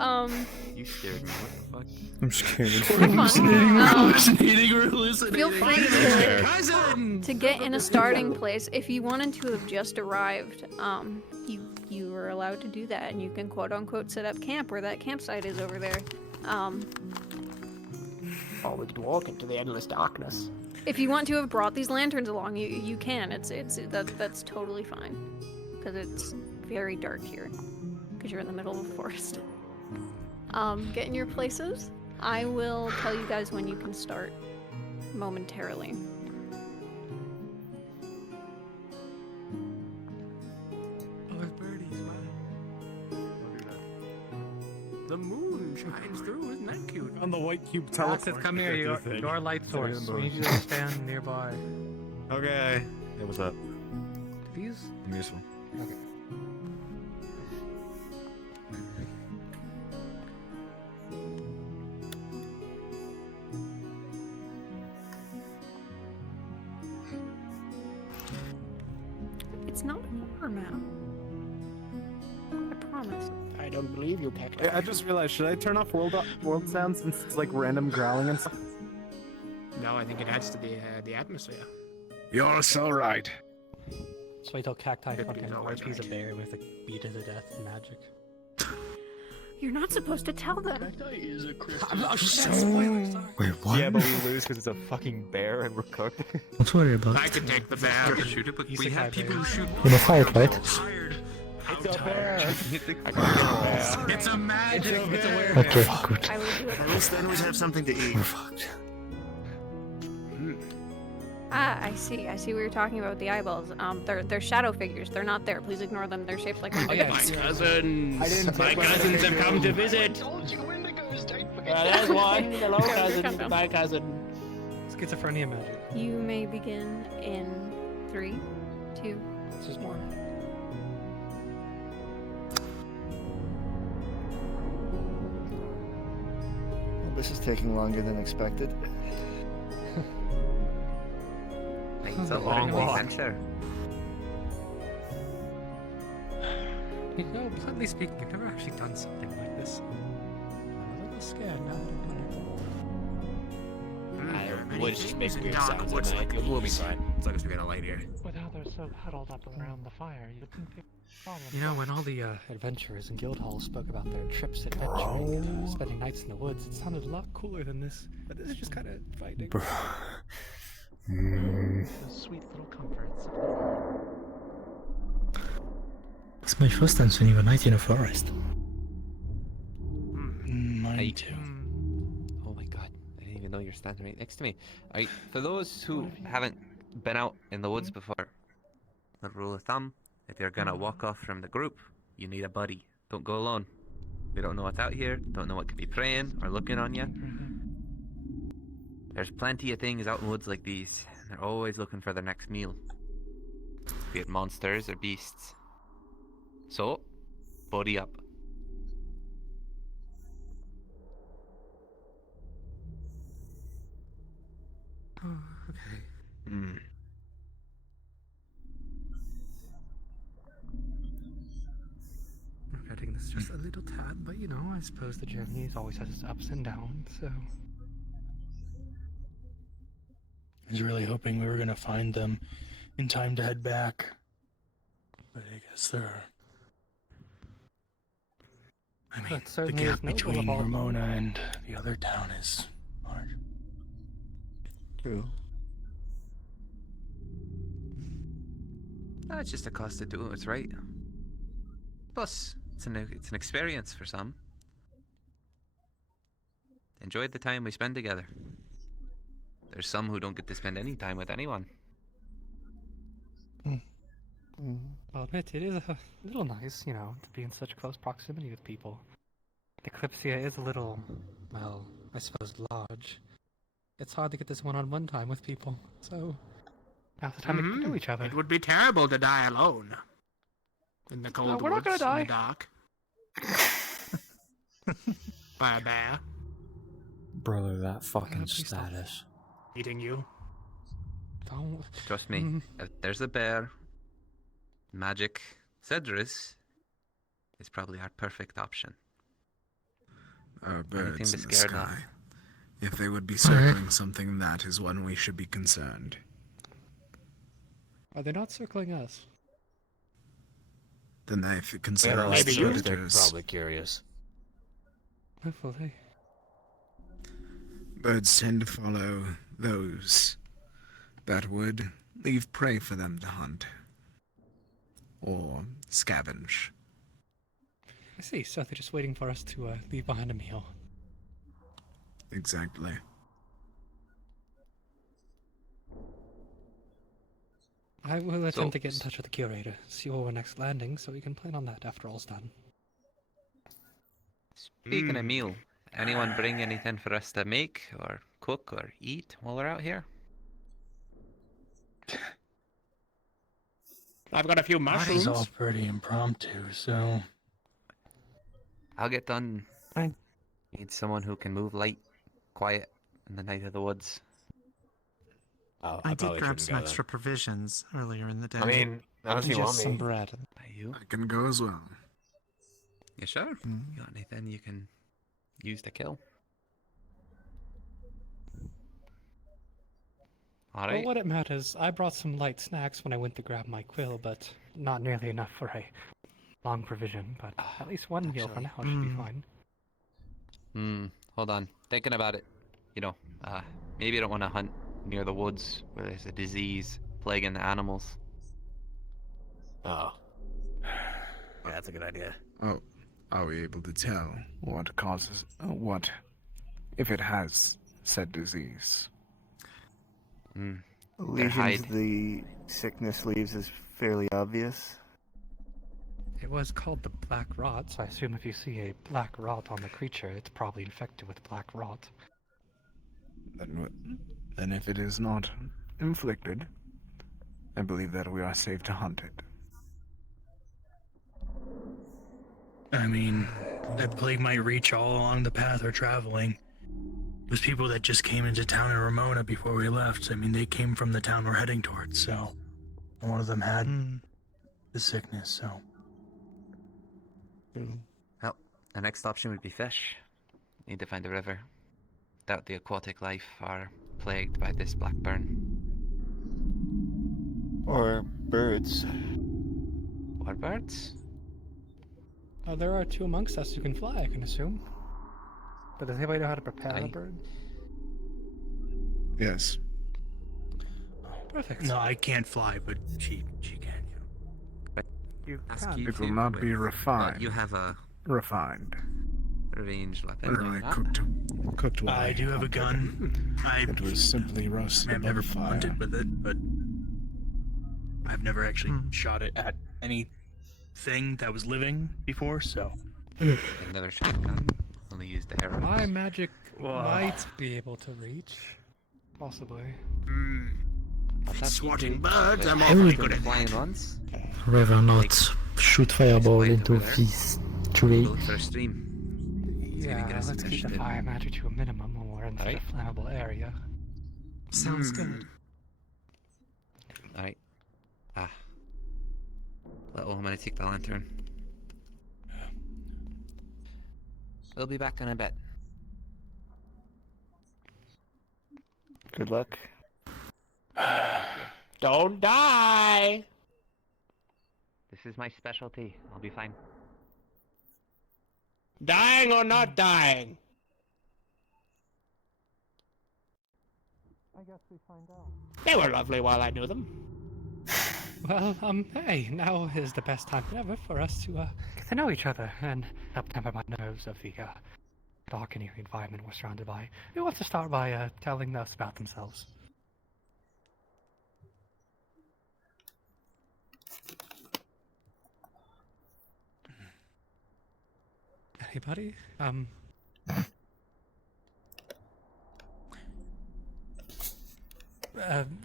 You scared me. What the fuck? I'm scared. Hallucinating or hallucinating. Feel free to get in a starting place. If you wanted to have just arrived, you are allowed to do that, and you can quote unquote set up camp where that campsite is over there. Or we could walk into the endless darkness. If you want to have brought these lanterns along, you can. That's totally fine, because it's very dark here, because you're in the middle of a forest. Get in your places. I will tell you guys when you can start momentarily. Oh, there's birdies, The moon shines through, isn't that cute? On the white cube Roxas, teleport. come here, your light source. We need you to stand nearby. Okay. Hey, what's up? These? I'm useful. Okay. It's not a horror map. I promise. I don't believe you, Cactus. I just realized, should I turn off world sounds since it's like random growling and stuff? No, I think it adds to the atmosphere. You're so right. Just wait till Cacti Good fucking news, always RP's a right. bear with a beat it to death magic. You're not supposed to tell them. I'm not Wait, what? Yeah, but we lose because it's a fucking bear and we're cooked. Don't worry about I it. can take the bear. Shoot it, but He's we the have guy people who shoot. In a fight, right? It's a bear. It's a magic. It's a bear. Okay, good. I will do it. At least then we have something to eat. We're fucked. Ah, I see what you're talking about with the eyeballs. They're shadow figures. They're not there. Please ignore them. They're shaped like My Wendigos. cousins! My cousins have come to visit! There's one! Hello, cousin. Bye, cousin. Schizophrenia magic. You may begin in 3, 2, 1. Well, this is taking longer than expected. It's a long adventure. You know, bluntly speaking, I've never actually done something like this. I'm a little scared now that I'm I would just make weird sounds at night. We'll be fine. As long as we got a light here. With how they're so huddled up around the fire, you'd think they'd You know, when all the adventurers in Guildhall spoke about their trips adventuring and spending nights in the woods, it sounded a lot cooler than this. But this is just kind of fighting. The sweet little comforts of the world. It's my first time spending a night in a forest. Mine too. Oh my god, I didn't even know you're standing right next to me. Alright, for those who haven't been out in the woods before, a rule of thumb, if you're gonna walk off from the group, you need a buddy. Don't go alone. We don't know what's out here, don't know what could be preying or looking on you. There's plenty of things out in woods like these, and they're always looking for their next meal. Be it monsters or beasts. So, buddy up. Oh, okay. just a little tad, but you know, I suppose the journey always has its ups and downs, so... I was really hoping we were gonna find them in time to head back. But I guess they're... I mean, the gap between Ramona and the other town is large. True. It's just a cost to do what's right. Plus, it's an experience for some. Enjoyed the time we spend together. There's some who don't get to spend any time with anyone. I'll admit, it is a little nice, you know, to be in such close proximity with people. The Kalypsia is a little, well, I suppose large. It's hard to get this one-on-one time with people, so now's the time to get to know each other. It would be terrible to die alone. In the cold we're not woods, gonna in the dark. By a bear. Brother, that fucking status. Eating you. Don't... Trust me, if there's a bear, magic, Cedrus is probably our perfect option. Birds in the scared sky. of. If they would be circling something, that is when we should be concerned. Are they not circling us? Then they consider us predators. Probably curious. Hopefully. Birds tend to follow those that would leave prey for them to hunt. Or scavenge. I see, so they're just waiting for us to leave behind a meal. Exactly. I will attempt to get in touch with the curator, see where we're next landing, so we can plan on that after all's done. Speaking of meal, anyone bring anything for us to make, or cook, or eat while we're out here? I've got a few mushrooms. It's all pretty impromptu, so... I'll get done. Fine. Need someone who can move light, quiet, in the night of the woods. I did grab some extra provisions earlier in the day. I mean, unless you want me. Some bread. You? I can go as well. You sure? You got anything you can use to kill? Alright. Well, what it matters, I brought some light snacks when I went to grab my quill, but not nearly enough for a long provision, but at least one meal for now should be fine. Hold on. Thinking about it. You know, maybe you don't want to hunt near the woods where there's a disease plaguing the animals. Oh. Yeah, that's a good idea. Oh, are we able to tell what causes, what, if it has said disease? Lesions the sickness leaves is fairly obvious. It was called the black rot, so I assume if you see a black rot on the creature, it's probably infected with black rot. Then if it is not inflicted, I believe that we are safe to hunt it. I mean, that plague might reach all along the path we're traveling. There's people that just came into town in Ramona before we left. I mean, they came from the town we're heading towards, so... One of them had the sickness, so... Well, the next option would be fish. Need to find a river. Doubt the aquatic life are plagued by this black burn. Or birds. Or birds? There are two amongst us who can fly, I can assume. But does anybody know how to prepare a bird? Yes. Perfect. No, I can't fly, but she can. You can. It will not be refined. You have a refined. Ranged weapon. Or I cooked one. I do have a gun. It was simply roasted I've never above fire. hunted with it, but I've never actually shot it at anything that was living before, so... Another shotgun. Only used the arrows. My magic might be able to reach. Possibly. Swatting birds, I'm awfully good at flying that. once. Rather not shoot fireball into this tree. Look for a stream. Yeah, let's keep the fire magic to a minimum when we're into the flammable area. Sounds good. Alright. Little, I'm gonna take the lantern. We'll be back in a bit. Good luck. Don't die! This is my specialty. I'll be fine. Dying or not dying? I guess we find out. They were lovely while I knew them. Well, hey, now is the best time ever for us to get to know each other and help temper my nerves of the dark and eerie environment we're surrounded by. Who wants to start by telling us about themselves? Anybody?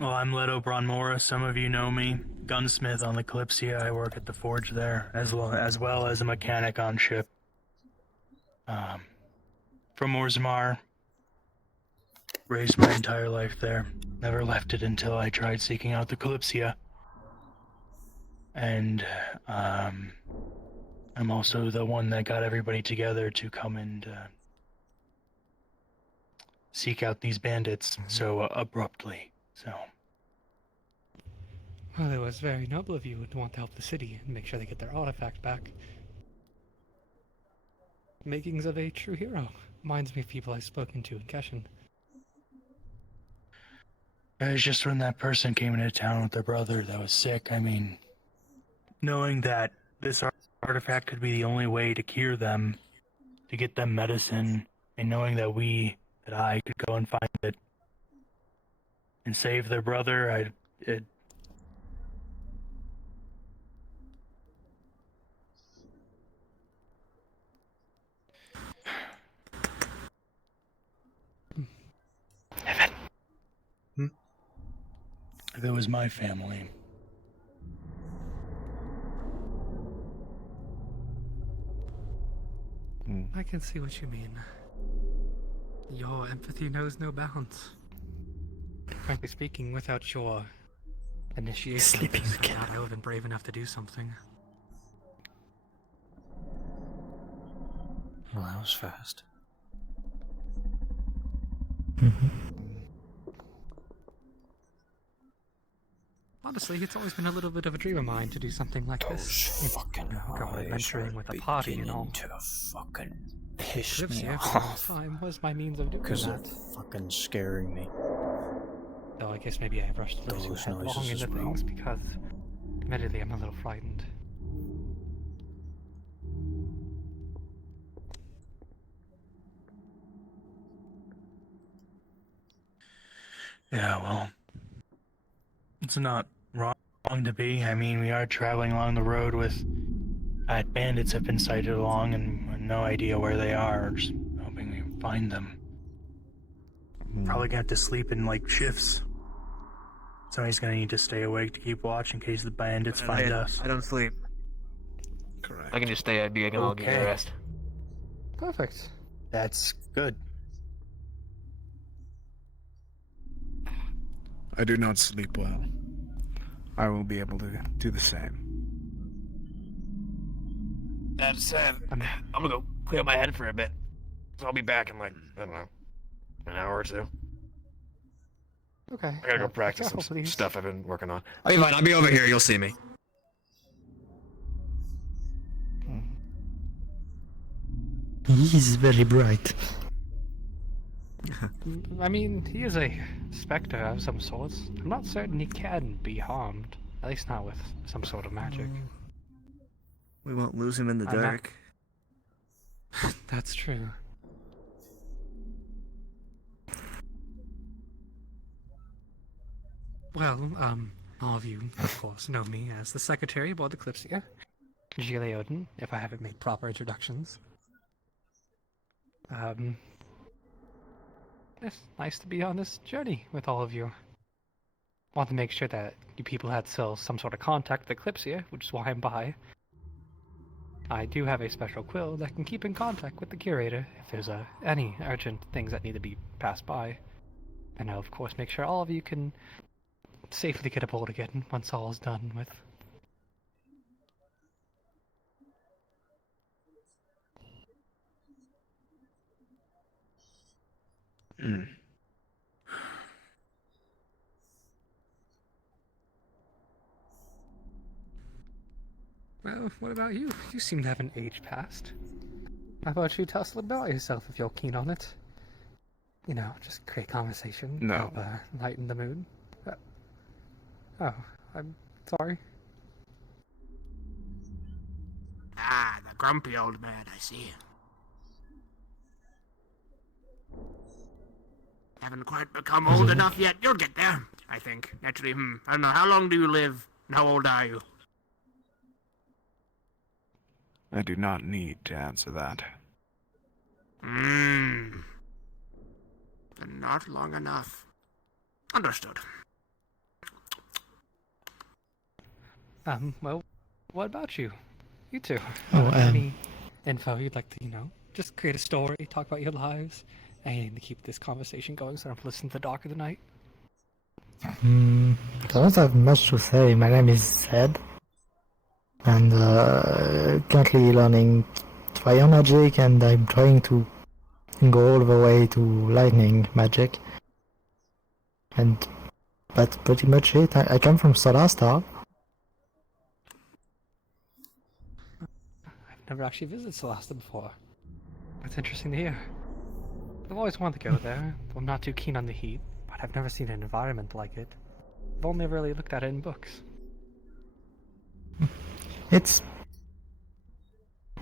Well, I'm Leto Bronmora. Some of you know me. Gunsmith on the Kalypsia. I work at the forge there, as well as a mechanic on ship. From Orzammar. Raised my entire life there. Never left it until I tried seeking out the Kalypsia. And, I'm also the one that got everybody together to come and, seek out these bandits so abruptly, so... Well, it was very noble of you to want to help the city and make sure they get their artifact back. Makings of a true hero. Reminds me of people I've spoken to in Keshin. It was just when that person came into town with their brother that was sick, I mean... Knowing that this artifact could be the only way to cure them, to get them medicine, and knowing that I could go and find it and save their brother, if it was my family. I can see what you mean. Your empathy knows no bounds. Frankly speaking, without your initiation, I doubt I would have been brave enough to do something. Well, that was fast. Honestly, it's always been a little bit of a dream of mine to do something like this. Fucking go adventuring with a party and all. To fucking piss me Kalypsia off. time was my means of doing Because that. they're fucking scaring me. Though I guess maybe I rushed a little too Those headlong noises into as well. things because, admittedly, I'm a little frightened. Yeah, well, it's not wrong to be. I mean, we are traveling along the road with bandits have been sighted along and no idea where they are. Just hoping we find them. Probably gonna have to sleep in like shifts. Somebody's gonna need to stay awake to keep watch in case the bandits find us. I don't sleep. I can just stay at being and I'll give you a rest. Perfect. That's good. I do not sleep well. I will be able to do the same. That's I'm gonna go clear my head for a bit. So I'll be back in like, I don't know, an hour or two. Okay. I gotta go practice some please. stuff I've been working on. Okay, fine. I'll be over here. You'll see me. He's very bright. I mean, he is a specter of some sorts. I'm not certain he can be harmed. At least not with some sort of magic. We won't lose him in the I'm not- dark. That's true. Well, all of you, of course, know me as the secretary aboard the Kalypsia. Gile Odin, if I haven't made proper introductions. It's nice to be on this journey with all of you. Want to make sure that you people had still some sort of contact with the Kalypsia, which is why I'm by. I do have a special quill that can keep in contact with the curator if there's any urgent things that need to be passed by. And I'll of course make sure all of you can safely get aboard again once all is done with. Well, what about you? You seem to have an age past. How about you tell us a little about yourself if you're keen on it? You know, just create conversation, No. help lighten the mood. Oh, I'm sorry. Ah, the grumpy old man, I see. Haven't quite become old enough yet. You'll get there, I think. Actually, I don't know. How long do you live? And how old are you? I do not need to answer that. Then not long enough. Understood. Well, what about you? You two. Oh, Any info you'd like to, just create a story, talk about your lives, and to keep this conversation going so I don't listen to the dark of the night? I don't have much to say. My name is Zed, and currently learning fire magic, and I'm trying to go all the way to lightning magic. And that's pretty much it. I come from Solar Star. I've never actually visited Solasta before. That's interesting to hear. I've always wanted to go there. I'm not too keen on the heat, but I've never seen an environment like it. I've only really looked at it in books. It's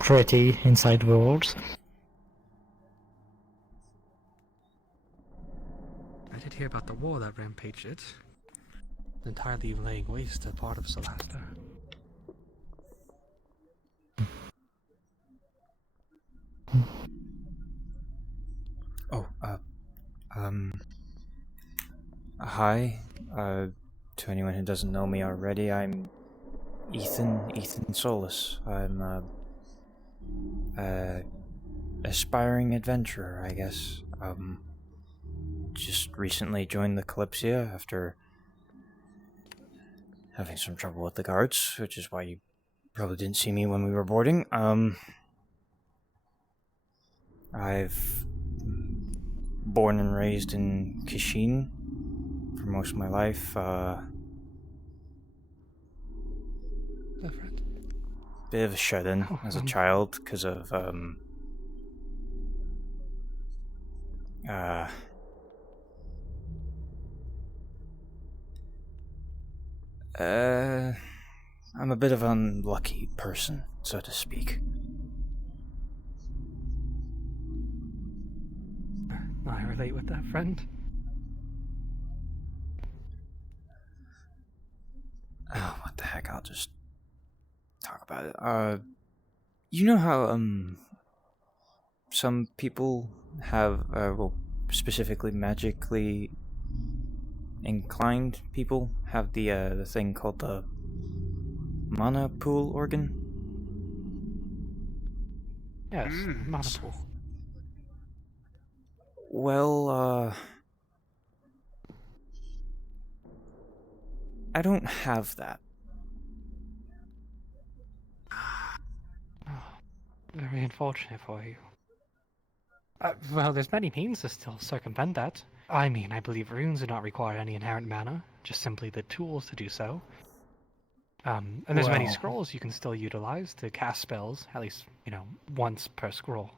pretty inside the walls. I did hear about the war that rampaged it, entirely laying waste a part of Solasta. Oh, hi. To anyone who doesn't know me already, I'm Ethan Solus. I'm aspiring adventurer, I guess. Just recently joined the Kalypsia after having some trouble with the guards, which is why you probably didn't see me when we were boarding. I've born and raised in Kashin for most of my life. Bit of a shut-in as a child because of I'm a bit of an unlucky person, so to speak. I relate with that, friend. Oh, what the heck, I'll just talk about it. You know how, some people have, well, specifically magically inclined people have the thing called the mana pool organ? Yes, mana pool. Well, I don't have that. Very unfortunate for you. Well, there's many means to still circumvent that. I mean, I believe runes do not require any inherent mana, just simply the tools to do so. And there's many Well- scrolls you can still utilize to cast spells, at least, once per scroll.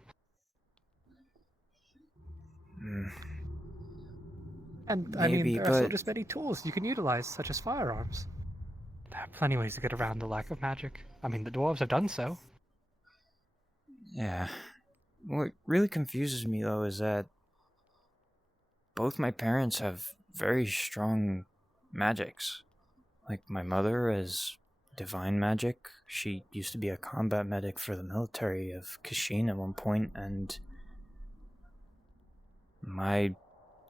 And, I mean, Maybe, there are still but- just many tools you can utilize, such as firearms. There are plenty of ways to get around the lack of magic. I mean, the dwarves have done so. Yeah. What really confuses me, though, is that both my parents have very strong magics. Like, my mother is divine magic. She used to be a combat medic for the military of Kashin at one point, and my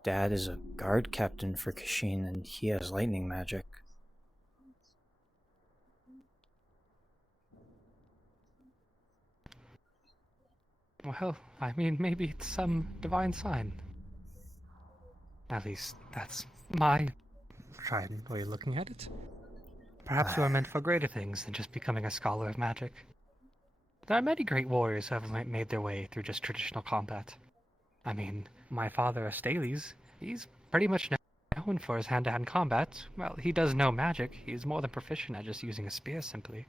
dad is a guard captain for Kashin, and he has lightning magic. Well, I mean, maybe it's some divine sign. At least, that's my trying way of looking at it. Perhaps you are meant for greater things than just becoming a scholar of magic. There are many great warriors who have made their way through just traditional combat. I mean, my father, Astales, he's pretty much known for his hand-to-hand combat. Well, he does know magic. He's more than proficient at just using a spear, simply.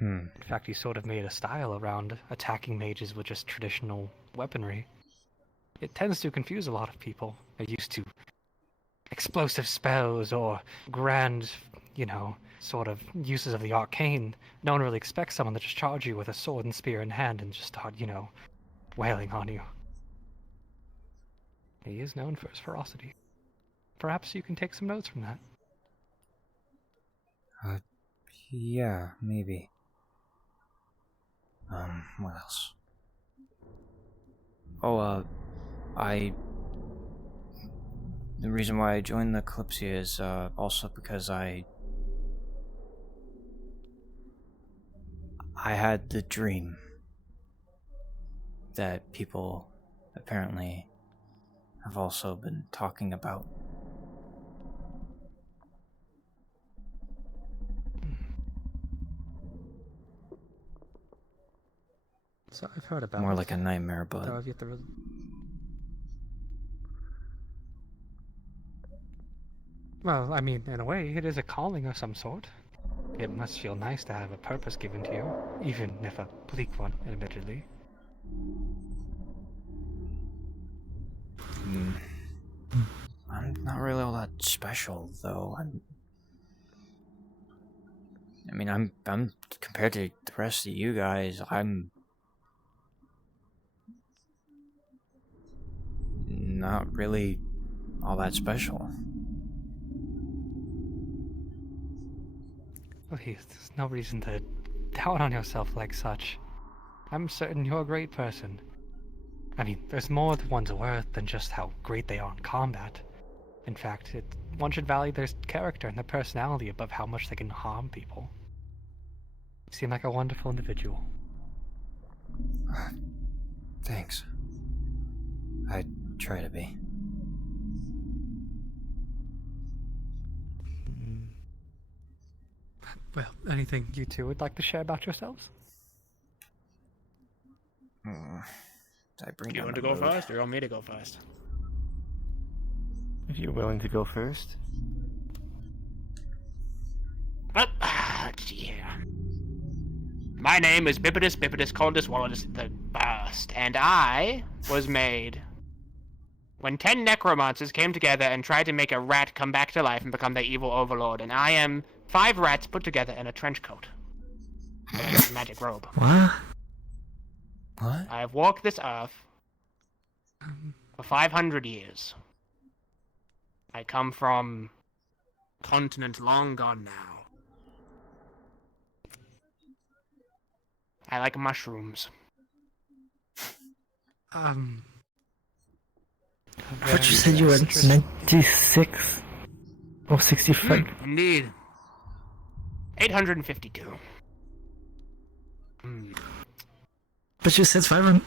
In fact, he sort of made a style around attacking mages with just traditional weaponry. It tends to confuse a lot of people. They're used to explosive spells or grand, sort of uses of the arcane. No one really expects someone to just charge you with a sword and spear in hand and just start, wailing on you. He is known for his ferocity. Perhaps you can take some notes from that. Yeah, maybe. What else? Oh, the reason why I joined the Kalypsia is, also because I had the dream that people apparently have also been talking about. So I've heard about More it. like a nightmare, but... Though I've yet to Well, I mean, in a way, it is a calling of some sort. It must feel nice to have a purpose given to you, even if a bleak one, admittedly. I'm not really all that special, though. I'm compared to the rest of you guys, I'm not really all that special. Please, there's no reason to doubt on yourself like such. I'm certain you're a great person. I mean, there's more to one's worth than just how great they are in combat. In fact, one should value their character and their personality above how much they can harm people. You seem like a wonderful individual. Thanks. I try to be. Well, anything you two would like to share about yourselves? You want to go first, or you want me to go first? If you're willing to go first. Well, yeah. My name is Bipidus Condus Wallis the First, and I was made when 10 necromancers came together and tried to make a rat come back to life and become their evil overlord, and I am 5 rats put together in a trench coat. And a magic robe. What? What? I have walked this earth for 500 years. I come from a continent long gone now. I like mushrooms. But you said you were 96 or 65. Indeed. 852. But you said 500.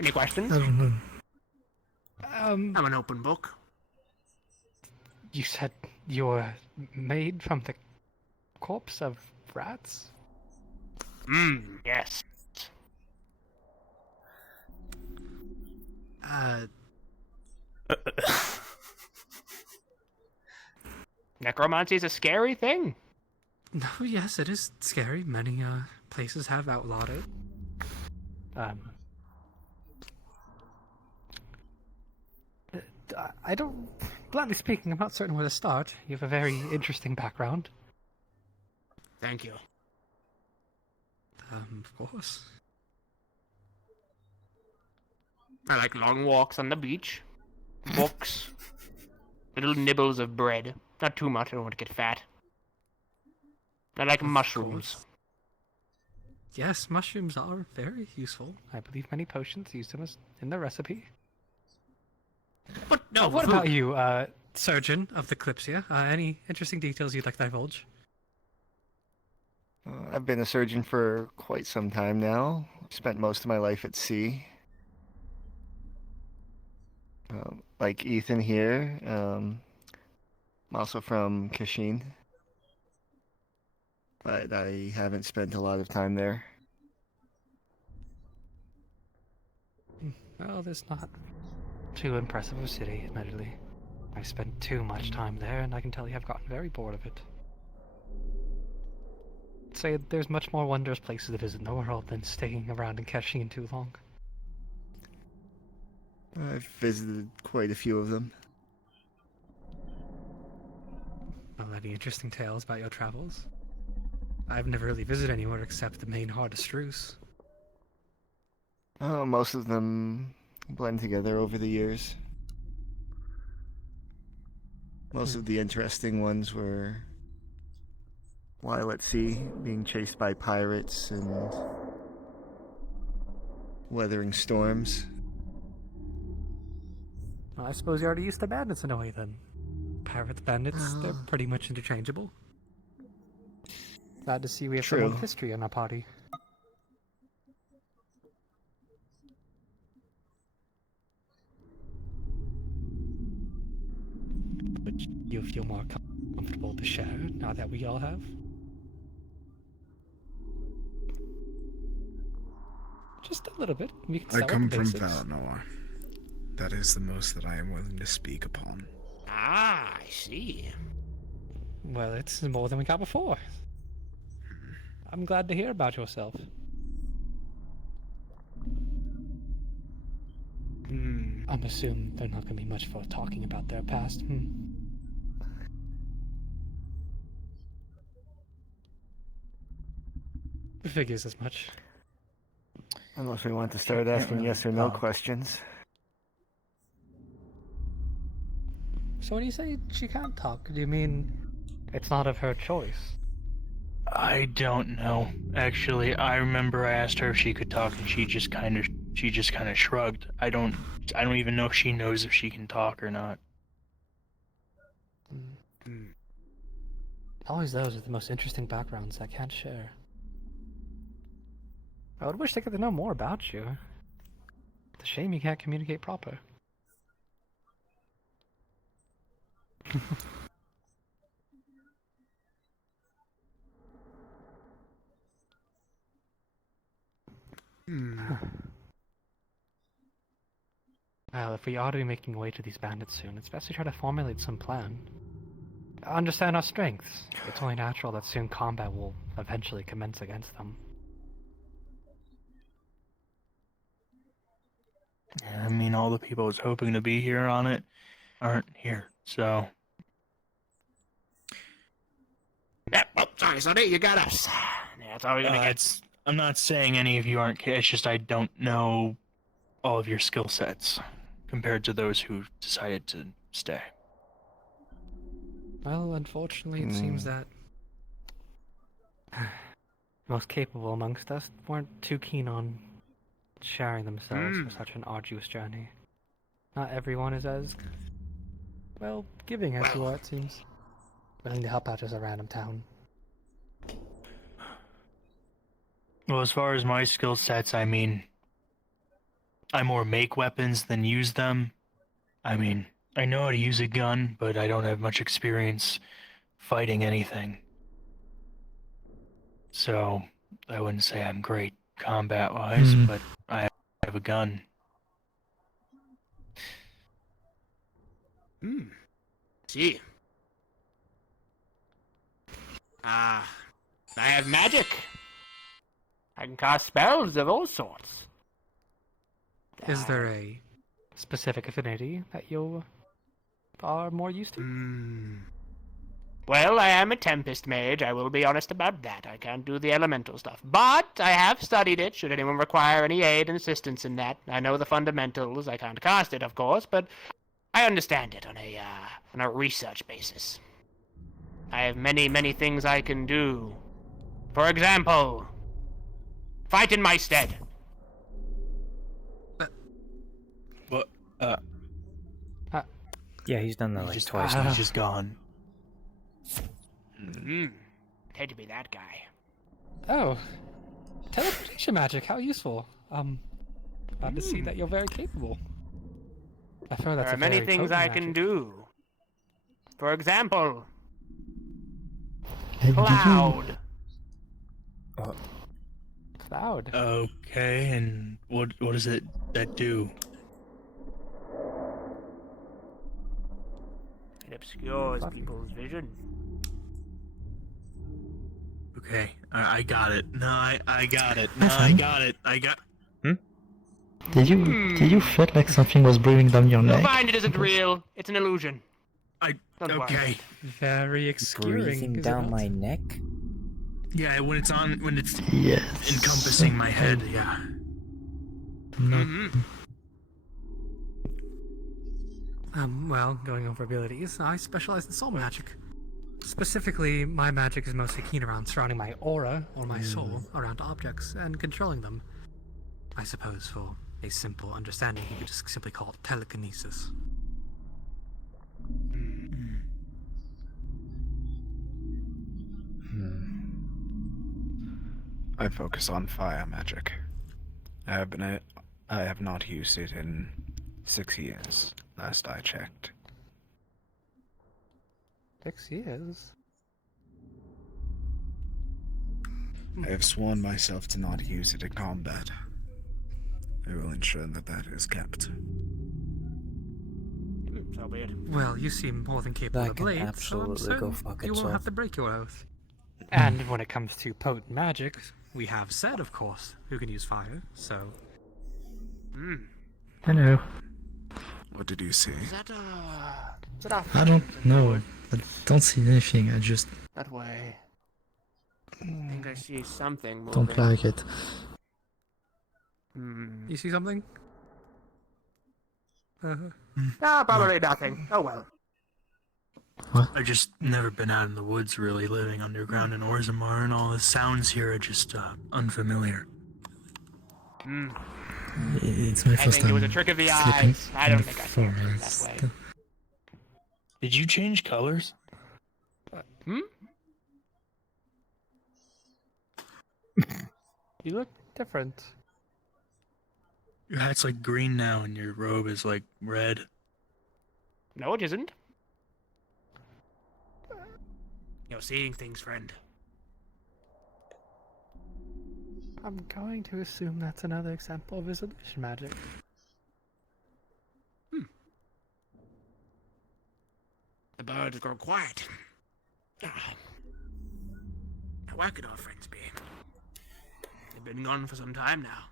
Any questions? I don't know. I'm an open book. You said you were made from the corpse of rats? Yes. Necromancy is a scary thing. No, yes, it is scary. Many places have outlawed it. I don't, bluntly speaking, I'm not certain where to start. You have a very interesting background. Thank you. Of course. I like long walks on the beach, books, little nibbles of bread. Not too much, I don't want to get fat. I like mushrooms. Yes, mushrooms are very useful. I believe many potions use them in the recipe. But no, what about you, surgeon of the Kalypsia? Any interesting details you'd like to divulge? I've been a surgeon for quite some time now. Spent most of my life at sea. Like Ethan here. I'm also from Kashin. but I haven't spent a lot of time there. Well, it's not too impressive a city, admittedly. I spent too much time there, and I can tell you I've gotten very bored of it. I'd say there's much more wondrous places to visit in the world than staying around and catching in too long. I've visited quite a few of them. Well, any interesting tales about your travels? I've never really visited anywhere except the main heart of Struce. Oh, most of them blend together over the years. Most of the interesting ones were while at sea, being chased by pirates and weathering storms. Well, I suppose you're already used to bandits in a way, then. Pirates, bandits, they're pretty much interchangeable. Glad to see we have some True. old history in our party. But you feel more comfortable to share now that we all have? Just a little bit. We can I start with come the from basics. Valinor. That is the most that I am willing to speak upon. Ah, I see. Well, it's more than we got before. I'm glad to hear about yourself. I'm assuming they're not going to be much for talking about their past. Figures as much. Unless we want to start asking yes or no questions. So when you say she can't talk, do you mean it's not of her choice? I don't know. Actually, I remember I asked her if she could talk, and she just kind of shrugged. I don't even know if she knows if she can talk or not. Always those with the most interesting backgrounds I can't share. I would wish they could know more about you. It's a shame you can't communicate proper. Well, if we are to be making our way to these bandits soon, it's best to try to formulate some plan. Understand our strengths. It's only natural that soon combat will eventually commence against them. I mean, all the people I was hoping to be here on it aren't here, so... Oh, sorry, Sonny, you got us. That's all we're gonna get. I'm not saying any of you aren't. It's just I don't know all of your skill sets compared to those who decided to stay. Well, unfortunately, it seems that most capable amongst us weren't too keen on sharing themselves for such an arduous journey. Not everyone is as, well, giving as you are, it seems. Willing to help out just a random town. Well, as far as my skill sets, I mean, I more make weapons than use them. I mean, I know how to use a gun, but I don't have much experience fighting anything. So, I wouldn't say I'm great combat-wise, but I have a gun. See. I have magic. I can cast spells of all sorts. Is there a specific affinity that you are more used to? Well, I am a Tempest mage, I will be honest about that. I can't do the elemental stuff. But I have studied it, should anyone require any aid and assistance in that. I know the fundamentals. I can't cast it, of course, but I understand it on a research basis. I have many, many things I can do. For example, fight in my stead. What? Yeah, he's done that like twice. He's just gone. I'd hate to be that guy. Oh, teleportation magic, how useful. Glad to see that you're very capable. I feel that's There are many things I can do. For example, Cloud. Cloud. Okay, and what does that do? It obscures people's vision. Okay, I got it. No, I got it. No, I got it. I got. Did you feel like something was breathing down your You'll neck? find it isn't real. It's an illusion. Don't worry. Very obscuring. Breathing is it down not? my neck? Yeah, when it's Yes. encompassing my head. Yeah. No. Well, going over abilities, I specialize in soul magic. Specifically, my magic is mostly keen around surrounding my aura, or my soul, around objects, and controlling them. I suppose for a simple understanding, you could just simply call it telekinesis. I focus on fire magic. I have not used it in 6 years, last I checked. 6 years? I have sworn myself to not use it in combat. I will ensure that that is kept. So be it. Well, you seem more than capable That of can blades, so I'm absolutely certain go fuck you won't itself. have to break your oath. And when it comes to potent magic, we have Zed, of course, who can use fire, so... Hello. What did you see? Is that I don't know. I don't see anything. I just that way? I think I see something moving. don't like it. You see something? Probably nothing. Oh well. I've just never been out in the woods, really, living underground in Orzammar, and all the sounds here are just unfamiliar. It's my I first think it was a time trick of the sleeping eyes. I don't in think I saw it that forest. way. Did you change colors? You look different. Your hat's like green now, and your robe is like red. No, it isn't. You're seeing things, friend. I'm going to assume that's another example of his illusion magic. The birds grow quiet. Where could our friends be? They've been gone for some time now.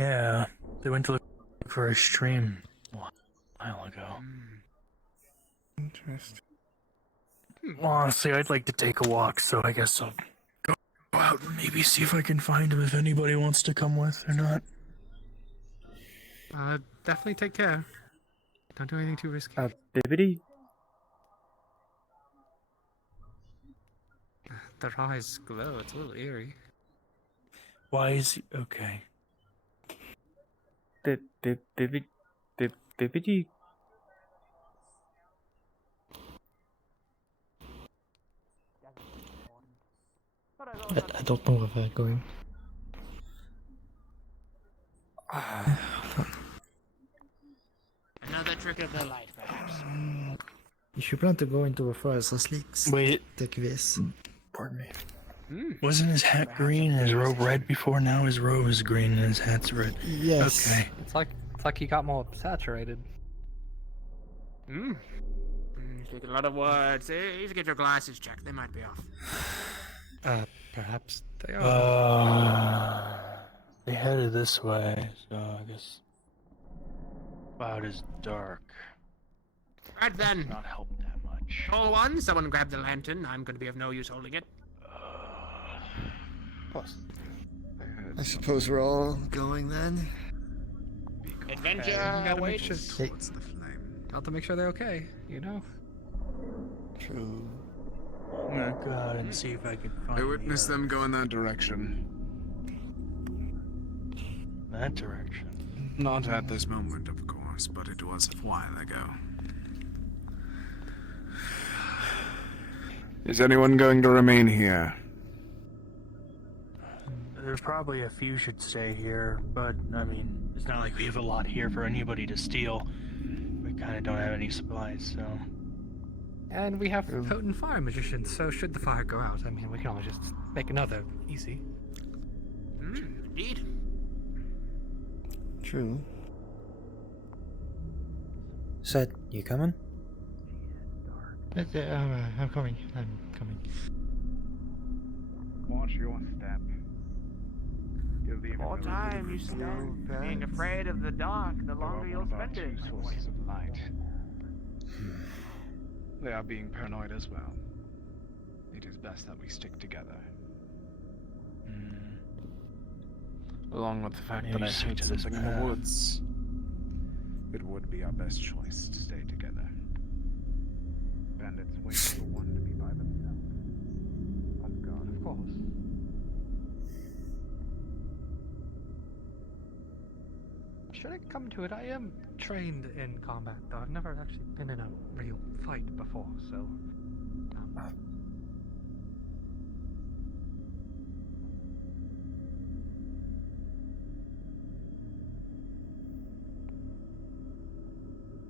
Yeah, they went to look for a stream a while ago. Interesting. Well, honestly, I'd like to take a walk, so I guess I'll go out and maybe see if I can find him if anybody wants to come with or not. Definitely take care. Don't do anything too risky. Bibbidi? Their eyes glow, it's a little eerie. Why is he... Okay. Bibbidi? I don't know where they're going. Another trick of the light, perhaps. If you plan to go into the forest, let's take this. Pardon me. Wasn't his hat green and his robe red before? Now his robe is green and his hat's red. Yes. Okay. It's like he got more saturated. Speaking a lot of words. You should get your glasses checked. They might be off. Perhaps they are. They headed this way, so I guess about as dark. Right then. Not help that much. Tall one, someone grab the lantern. I'm going to be of no use holding it. I suppose we're all going then. Adventure You gotta make awaits. sure. What's the flame? Got to make sure they're okay, you know? True. I'm gonna go out and see if I can find I witnessed them go in that direction. that direction. Not at this moment, of course, but it was a while ago. Is anyone going to remain here? There's probably a few should stay here, but I mean, it's not like we have a lot here for anybody to steal. We kind of don't have any supplies, so. And we have potent fire magicians, so should the fire go out, I mean, we can always just make another. Easy. Indeed. True. Said, you coming? I'm coming. I'm coming. Watch your step. You're leaving More the time you room. spend being afraid of the dark, the longer you'll spend it. Two sources of light. They are being paranoid as well. It is best that we stick together. Along with the fact that I hate living in the woods, it would be our best choice to stay together. Bandits wait for one to be by themselves. On guard, of course. Should I come to it, I am trained in combat, though I've never actually been in a real fight before, so...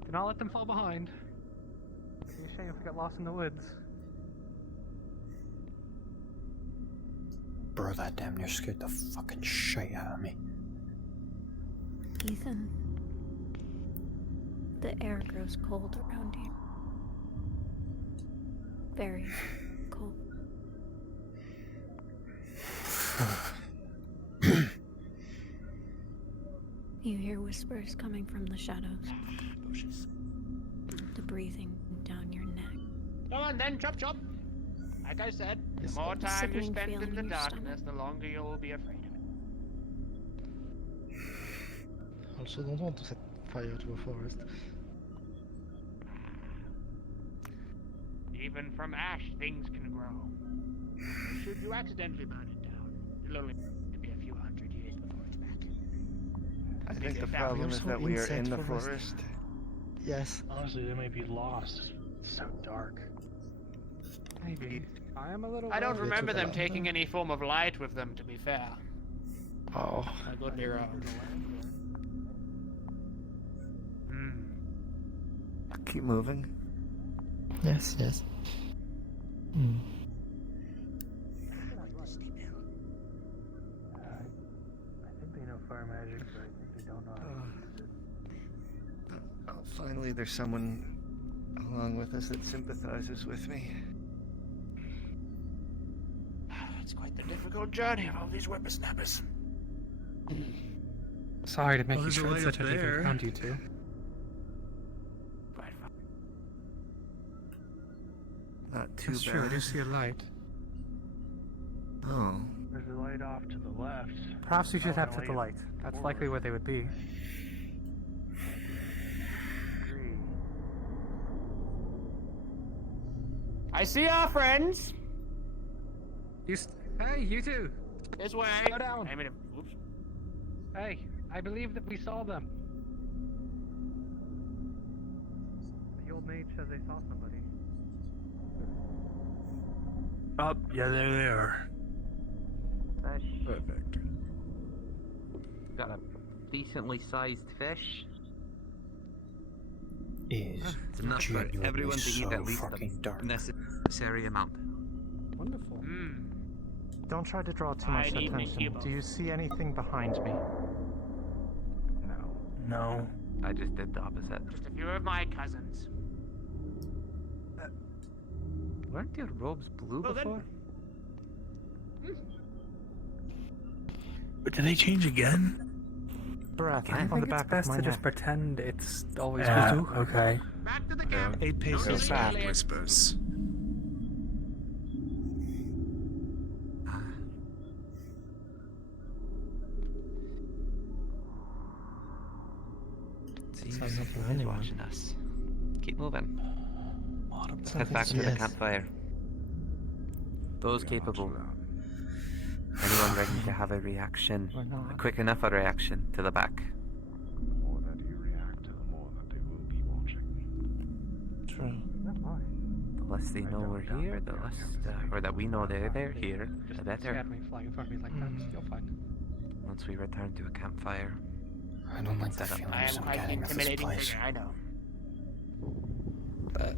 Do not let them fall behind. It'd be a shame if we got lost in the woods. Bro, that damn near scared the fucking shit out of me. Ethan, the air grows cold around here. Very cold. You hear whispers coming from the shadows. The breathing down your neck. Go on then, chop chop. Like I said, the more time you spend in the darkness, the longer you will be afraid of it. Also, don't want to set fire to a forest. Even from ash, things can grow. Should you accidentally burn it down, it'll only be a few hundred years before it's back. I think the problem is that we are in the forest. Yes. Honestly, they may be lost. It's so dark. Maybe. I am a little... I don't remember them taking any form of light with them, to be fair. Oh. I could be wrong. Keep moving. Yes, yes. I think they know fire magic, but I think they don't know how to use it. Finally, there's someone along with us that sympathizes with me. It's quite the difficult journey of all these whippersnappers. Sorry to make Well, you there's a tread light such up a deep there. ground, you two. Not too That's bad. true, I do see a light. Oh. There's a light off to the left. Perhaps you should have set the light. That's likely where they would be. I see our friends. Hey, you two! This way. Go down. I mean, oops. Hey, I believe that we saw them. The old mage says they saw somebody. Oh, yeah, there they are. Perfect. Got a decently sized fish. Is It's enough for genuinely everyone to eat so at least fucking a dark. necessary amount. Wonderful. Don't try to draw too much Fine evening, attention. Cubo. Do you see anything behind me? No. No. I just did the opposite. Just a few of my cousins. Weren't your robes blue Well, then- before? But did they change again? Breath I on think the back it's best of my to just neck. pretend it's always Yeah, blue. okay. Back to the camp. 8 paces back. Whispers. Seems Sounds like like anyone. watching us. Keep moving. Let's head Something back to the yes. campfire. Those capable. Anyone ready to have a reaction? Why not? A quick enough a reaction to the back. The more that you react, the more that they will be watching. True. The less they know we're here, the less, or that we know they're here, the Just better. stab me flying in front of me like that. You'll find. Once we return to a campfire, I don't like the set up. feeling I am I'm quite the getting of this intimidating place. figure, I know. But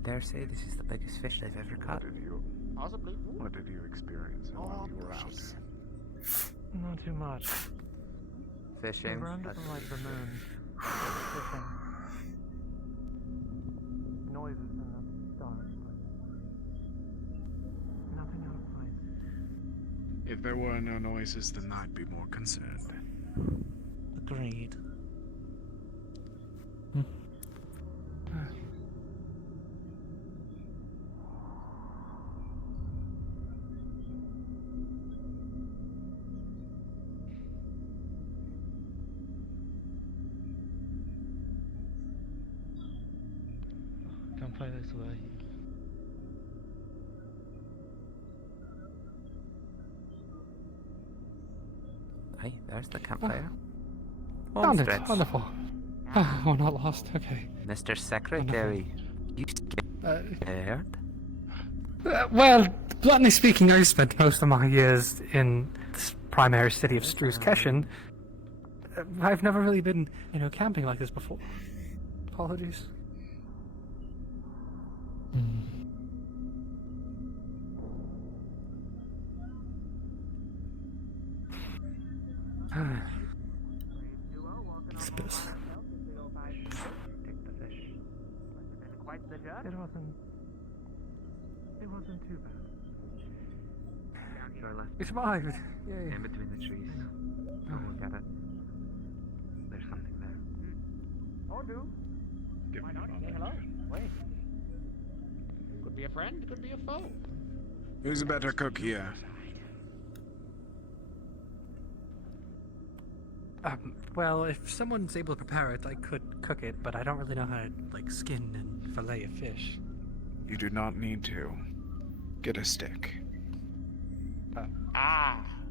dare say this is the biggest fish I've ever caught. Possibly. What did you experience while you were out? Not too much. Fishing. We were under the light of the moon. Fishing. Noises in the dark. Nothing out of place. If there were no noises, then I'd be more concerned. Agreed. Don't play this way. Hey, there's the campfire. Found it. Homesteads. Wonderful. We're not lost. Okay. Mr. Secretary, you scared? Well, bluntly speaking, I spent most of my years in this primary city of Struskeshen. I've never really been, camping like this before. Apologies. Space. It wasn't too bad. We survived. Yay. In between the trees. Oh, look at it. There's something there. Oh, do. Why not? Say hello. Wait. Could be a friend, could be a foe. Who's a better cook here? Well, if someone's able to prepare it, I could cook it, but I don't really know how to, skin and fillet a fish. You do not need to. Get a stick.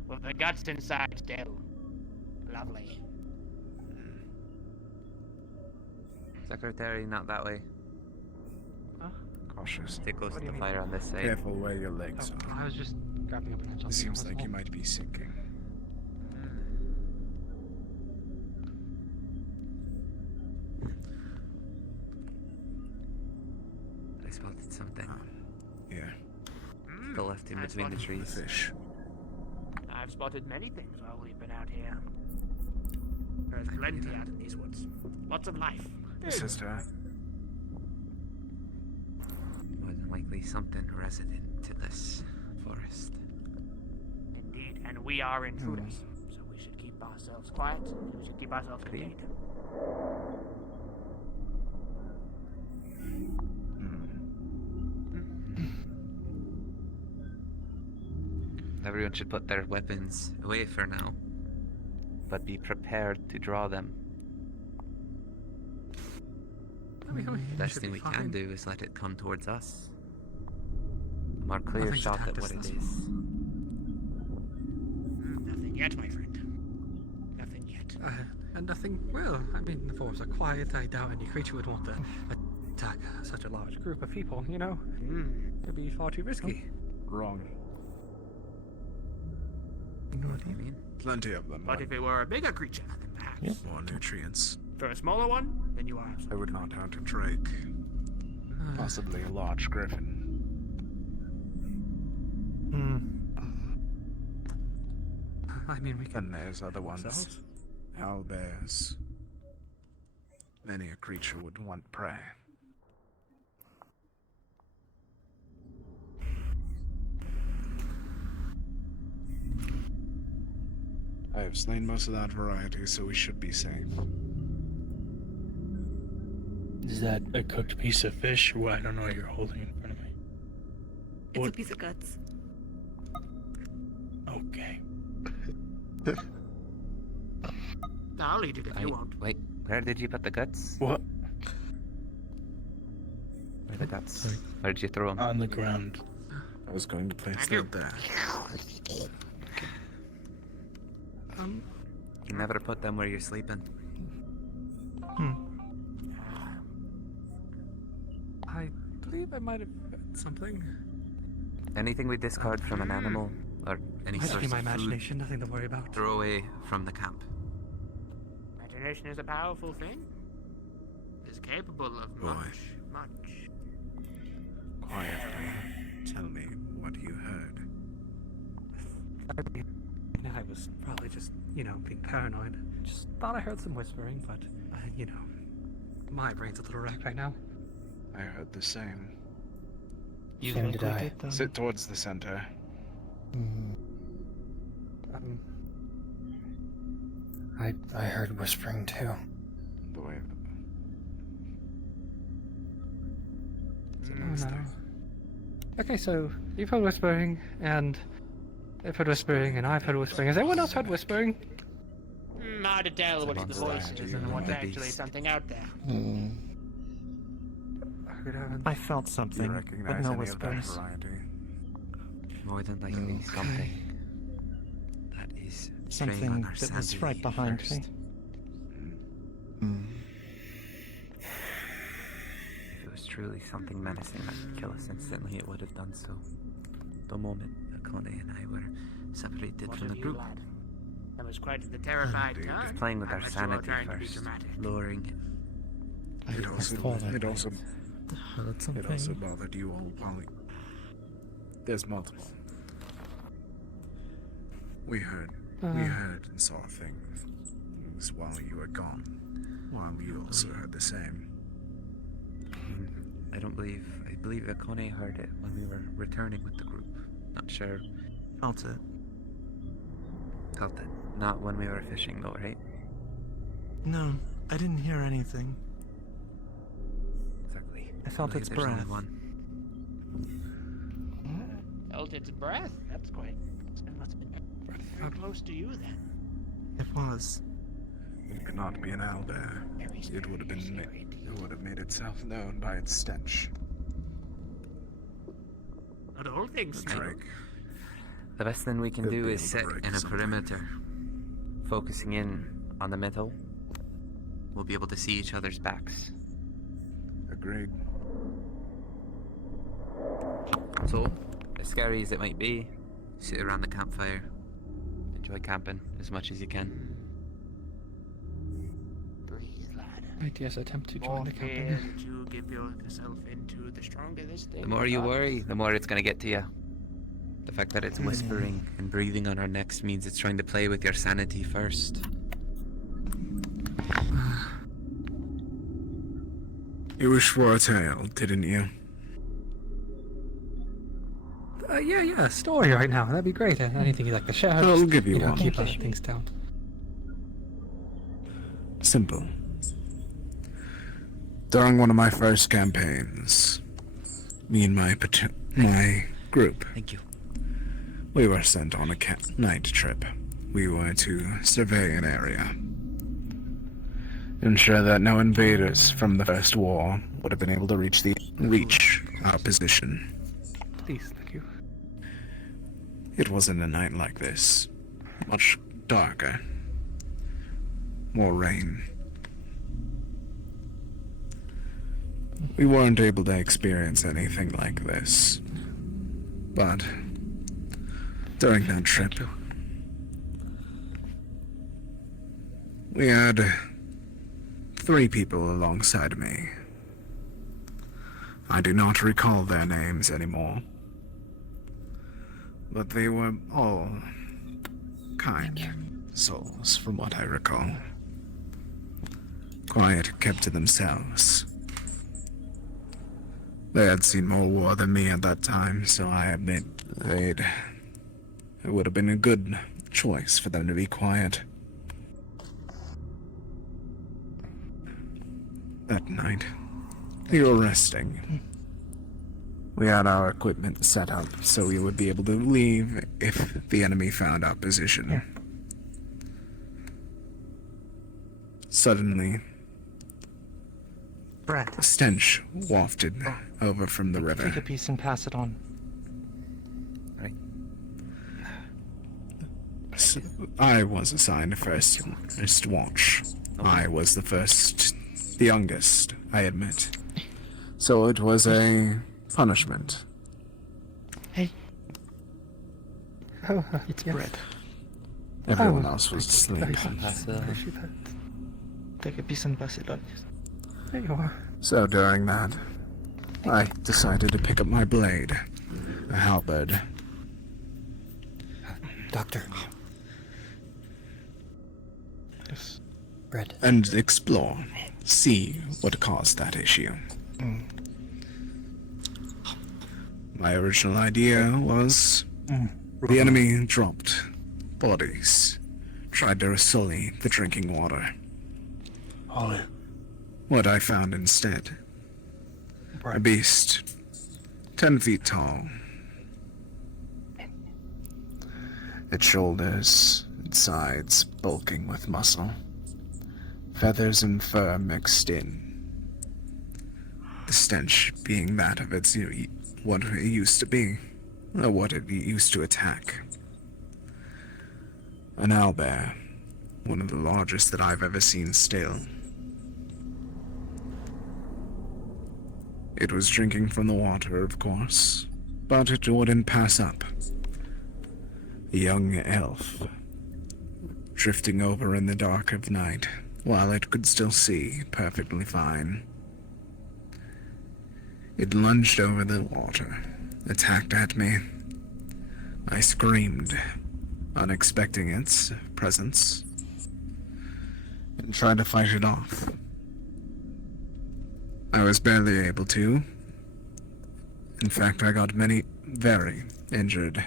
With the guts inside still. Lovely. Secretary, not that way. Cautious. Stay close to the fire on this side. Careful where your legs are. I was just grabbing up something. It seems like you might be sinking. I spotted something. Yeah. Still left in between the trees. Fish. I've spotted many things while we've been out here. There's plenty out in these woods. Lots of life. Sister. More than likely something resident to this forest. Indeed, and we are intruders, so we should keep ourselves quiet, and we should keep ourselves contained. Everyone should put their weapons away for now, but be prepared to draw them. The best thing we can do is let it come towards us. A more clear Nothing's shot attacked at us what it thus is. Nothing yet, my friend. Nothing yet. And nothing, well, the forest are quiet. I doubt any creature would want to attack such a large group of people, It'd be far too risky. Wrong. What do you mean? Plenty of them. But if it were a bigger creature, then perhaps. More nutrients. For a smaller one, then you are absolutely. I would not doubt a drake. Possibly a large griffin. We can. And there's other ones. Owlbears. Many a creature would want prey. I have slain most of that variety, so we should be safe. Is that a cooked piece of fish? Well, I don't know what you're holding in front of me. It's a piece of guts. Okay. I'll eat it if you won't. Wait, where did you put the guts? What? Where are the guts? Where did you throw them? On the ground. I was going to place that there. You never put them where you're sleeping. I believe I might have read something. Anything we discard from an animal or any Might source be my of imagination, nothing to worry about. food, throw away from the camp. Imagination is a powerful thing. Is capable of much. quietly. Tell me what you heard. I was probably just, being paranoid. Just thought I heard some whispering, but, my brain's a little wrecked right now. I heard the same. You Same did I. Sit towards the center. I heard whispering too. The way Oh no. Okay, so you've heard whispering, and I've heard whispering, and I've heard whispering. Has anyone else heard whispering? Hard to tell what's the voices and what's actually something out there. I felt something, but no whispering. More than likely something that is Something that was right behind me. If it was truly something menacing that could kill us instantly, it would have done so. The moment Akone and I were separated from the group. That was quite the terrified time. Playing with our sanity first, lowering it. It also bothered you all, Polly. There's multiple. We heard and saw things while you were gone, while you also heard the same. I believe Akone heard it when we were returning with the group. Not sure. Felt it. Felt it. Not when we were fishing though, right? No, I didn't hear anything. Exactly. I felt its breath. Felt its breath? That's quite... It must have been very close to you then. It was. It could not be an owlbear. It would have made itself known by its stench. Not all things smell. The best thing we can do is sit in a perimeter, focusing in on the middle. We'll be able to see each other's backs. Agreed. So, as scary as it might be, sit around the campfire. Enjoy camping as much as you can. Breathe, lad. Ideas attempt to join the company. To give yourself into the stronger this thing. The more you worry, the more it's gonna get to you. The fact that it's whispering and breathing on our necks means it's trying to play with your sanity first. You wish for a tale, didn't you? Yeah, a story right now. That'd be great. Anything you'd like to share? I'll give you one. Keep things down. Simple. During one of my first campaigns, me and my group, thank you, we were sent on a night trip. We were to survey an area, ensure that no invaders from the First War would have been able to reach our position. Please, thank you. It wasn't a night like this. Much darker. More rain. We weren't able to experience anything like this. But during that trip, we had 3 people alongside me. I do not recall their names anymore, but they were all kind souls from what I recall. Quiet, kept to themselves. They had seen more war than me at that time, so I admit it would have been a good choice for them to be quiet. That night, we were resting. We had our equipment set up so we would be able to leave if the enemy found our position. Suddenly, a stench wafted over from the river. Take a piece and pass it on. Right. I was assigned first watch. I was the youngest, I admit. So it was a punishment. Hey. Oh, it's yes. bread. Everyone else was asleep. Take a piece and pass it on. There you are. So during that, I decided to pick up my blade, a halberd. Doctor. Yes. Bread. And explore, see what caused that issue. My original idea was the enemy dropped bodies, tried to sully the drinking water. What I found instead, a beast 10 feet tall. Its shoulders and sides bulking with muscle, feathers and fur mixed in. The stench being that of its what it used to be, or what it used to attack. An owlbear, one of the largest that I've ever seen still. It was drinking from the water, of course, but it wouldn't pass up. A young elf, drifting over in the dark of night, while it could still see perfectly fine. It lunged over the water, attacked at me. I screamed, unexpecting its presence, and tried to fight it off. I was barely able to. In fact, I got very injured.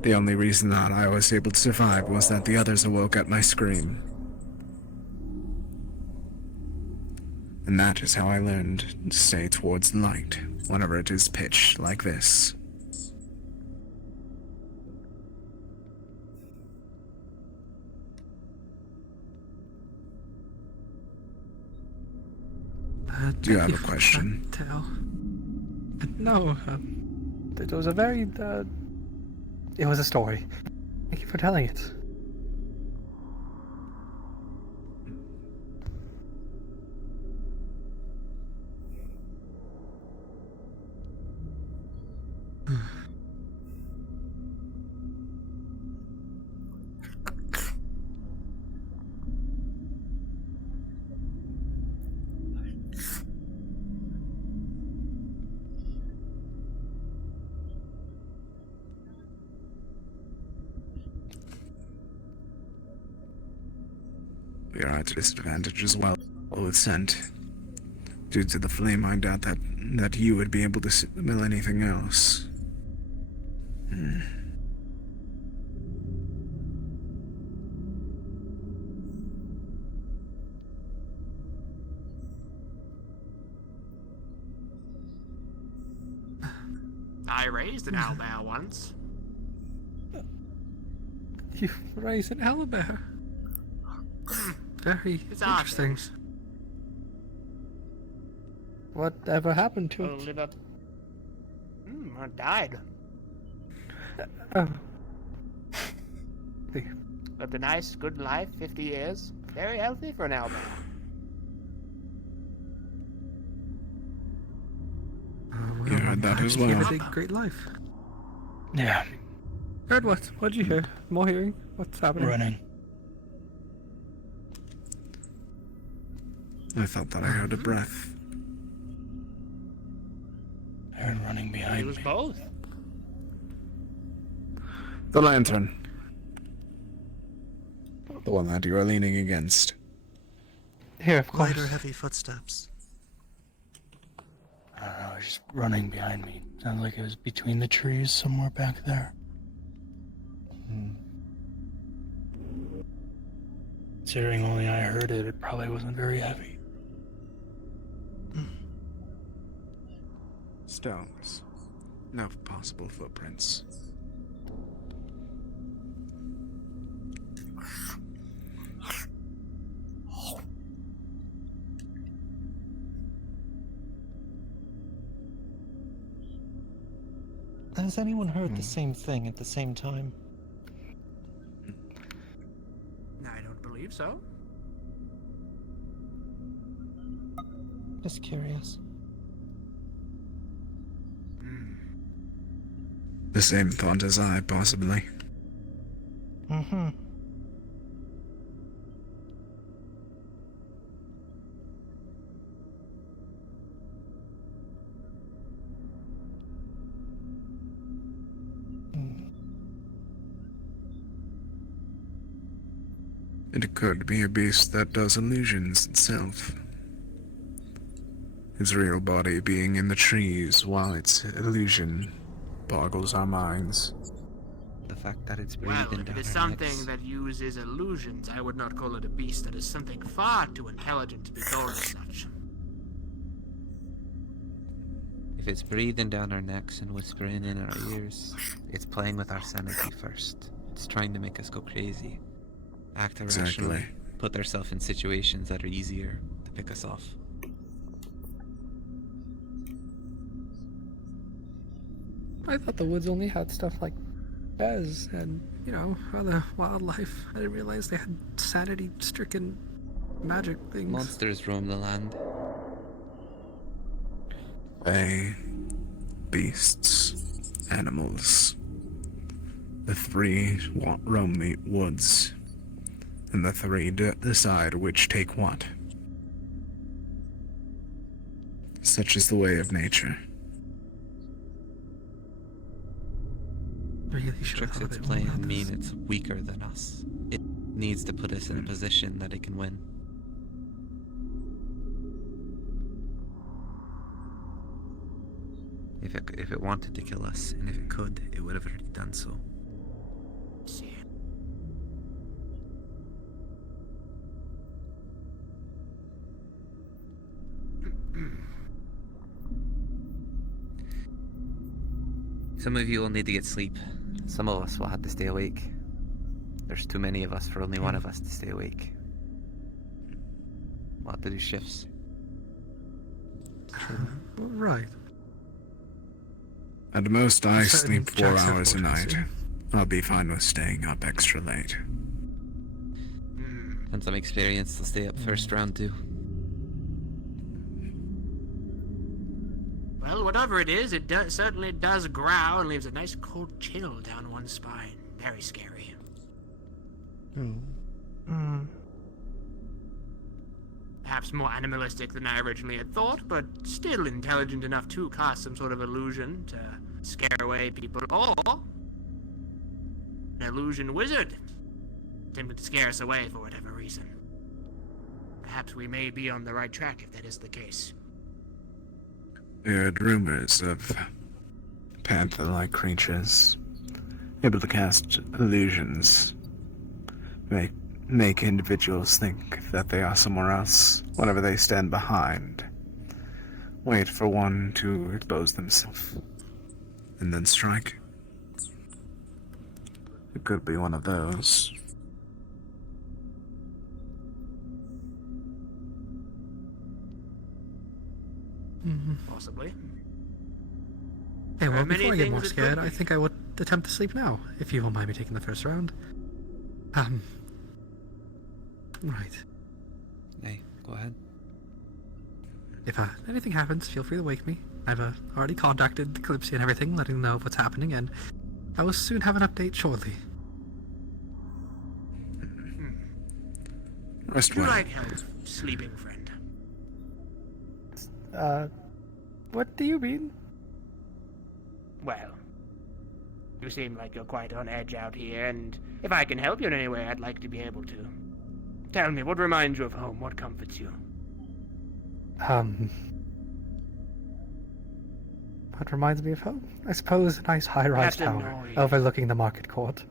The only reason that I was able to survive was that the others awoke at my scream. And that is how I learned to stay towards light whenever it is pitch like this. Do you have a question? No, it was a very, it was a story. Thank you for telling it. We are at a disadvantage as well with scent. Due to the flame, I doubt that you would be able to smell anything else. I raised an owlbear once. You raised an owlbear. Very It's odd interesting. things. Whatever happened to it? Live up. I died. Oh. Lived a nice, good life, 50 years. Very healthy for an owlbear. You heard that as He well. had a great life. Yeah. Heard what? What'd you hear? More hearing? What's happening? Running. I thought that I heard a breath. I heard running It behind was me. both. The lantern. The one that you are leaning against. Here, of course. Light or heavy footsteps. I don't know, it was just running behind me. Sounds like it was between the trees somewhere back there. Considering only I heard it, it probably wasn't very heavy. Stones. No possible footprints. Has anyone heard the same thing at the same time? I don't believe so. Just curious. The same thought as I, possibly. Mm-hmm. It could be a beast that does illusions itself. Its real body being in the trees, while its illusion boggles our minds. The fact that it's Well, breathing if down it is our something necks. that uses illusions, I would not call it a beast. That is something far too intelligent to be called as such. If it's breathing down our necks and whispering in our ears, it's playing with our sanity first. It's trying to make us go crazy. Act irrationally. Exactly. Put ourselves in situations that are easier to pick us off. I thought the woods only had stuff like bears and, other wildlife. I didn't realize they had sanity-stricken magic things. Monsters roam the land. Beasts, animals. The three roam the woods, and the three decide which take what. Such is the way of nature. Really Tricks it's playing mean it's weaker than us. It needs to put us in a position that it can win. If it wanted to kill us, and if it could, it would have already done so. Some of you will need to get sleep. Some of us will have to stay awake. There's too many of us for only one of us to stay awake. We'll have to do shifts. Right. At most, I Certainly sleep 4 checks out hours a what I night. see. I'll be fine with staying up extra late. And some experience to stay up first round too. Well, whatever it is, it certainly does growl and leaves a nice cold chill down one's spine. Very scary. Perhaps more animalistic than I originally had thought, but still intelligent enough to cast some sort of illusion to scare away people, or an illusion wizard attempting to scare us away for whatever reason. Perhaps we may be on the right track if that is the case. I heard rumors of panther-like creatures able to cast illusions, make individuals think that they are somewhere else whenever they stand behind. Wait for one to expose themselves, and then strike. It could be one of those. Possibly. Hey, well, There are many before I get more things it could scared, I think I would attempt to sleep now, if you won't mind me taking the first round. Right. Hey, go ahead. If anything happens, feel free to wake me. I've already contacted the Kalypsia and everything, letting them know what's happening, and I will soon have an update shortly. Rest Would you well. like help sleeping, friend? What do you mean? Well, you seem like you're quite on edge out here, and if I can help you in any way, I'd like to be able to. Tell me, what reminds you of home? What comforts you? What reminds me of home? I suppose a nice high-rise Perhaps a tower noise. overlooking the market court.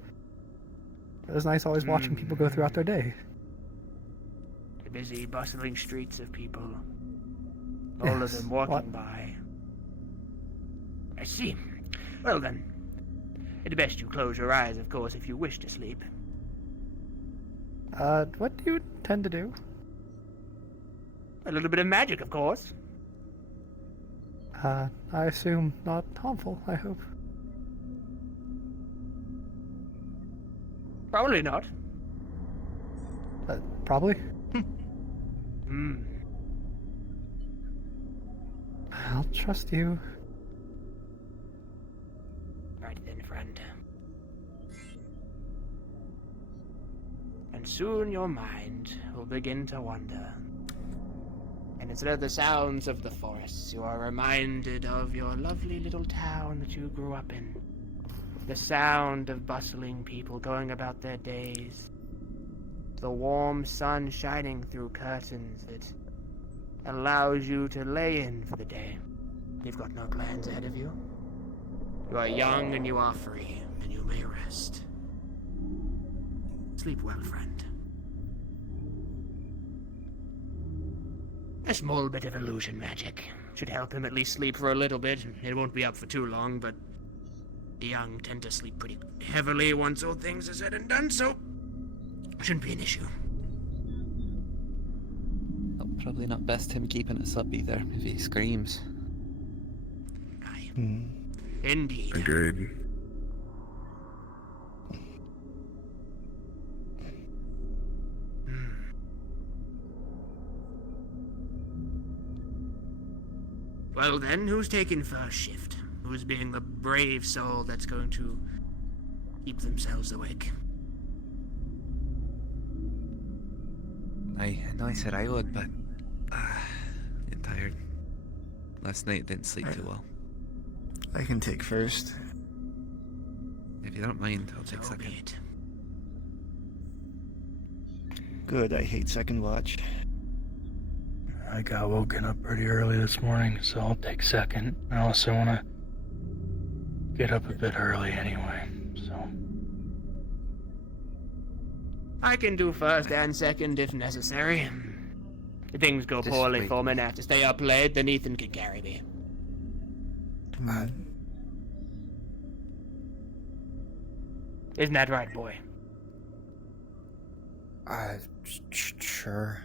It was nice always watching people go throughout their day. The busy, bustling streets of people. All of Yes, them walking what? by. I see. Well then, it's best you close your eyes, of course, if you wish to sleep. What do you tend to do? A little bit of magic, of course. I assume not harmful, I hope. Probably not. Probably. Hmm. I'll trust you. Right then, friend. And soon your mind will begin to wander. And instead of the sounds of the forests, you are reminded of your lovely little town that you grew up in. The sound of bustling people going about their days. the warm sun shining through curtains, it allows you to lay in for the day. You've got no plans ahead of you. You are young and you are free, and you may rest. Sleep well, friend. A small bit of illusion magic should help him at least sleep for a little bit. It won't be up for too long, but the young tend to sleep pretty heavily once all things are said and done, so shouldn't be an issue. Well, probably not best him keeping us up either if he screams. Indeed. Agreed. Well then, who's taking first shift? Who's being the brave soul that's going to keep themselves awake? I know I said I would, but I'm tired. Last night didn't sleep too well. I can take first. If you don't mind, I'll take second. Good, I hate second watch. I got woken up pretty early this morning, so I'll take second. I also want to get up a bit early anyway, so... I can do first and second if necessary. If things go Just poorly wait. for me and I have to stay up late, then Ethan can carry me. Isn't that right, boy? Sure.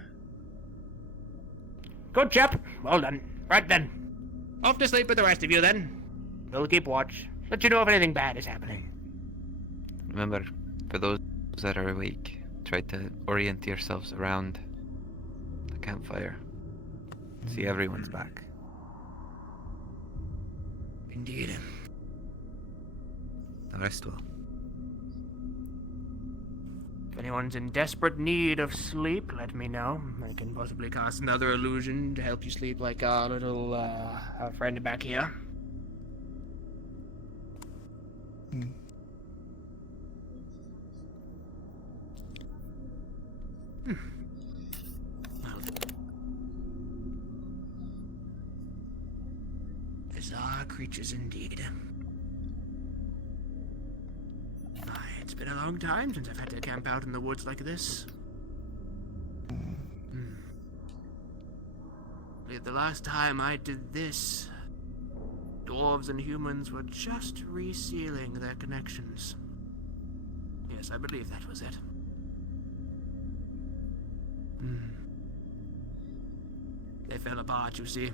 Good chap. Well done. Right then. Off to sleep with the rest of you then. We'll keep watch. Let you know if anything bad is happening. Remember, for those that are awake, try to orient yourselves around the campfire. See everyone's back. Indeed. The rest will. If anyone's in desperate need of sleep, let me know. I can possibly cast another illusion to help you sleep like our little our friend back here. Bizarre creatures indeed. It's been a long time since I've had to camp out in the woods like this. The last time I did this, dwarves and humans were just resealing their connections. Yes, I believe that was it. They fell apart, you see.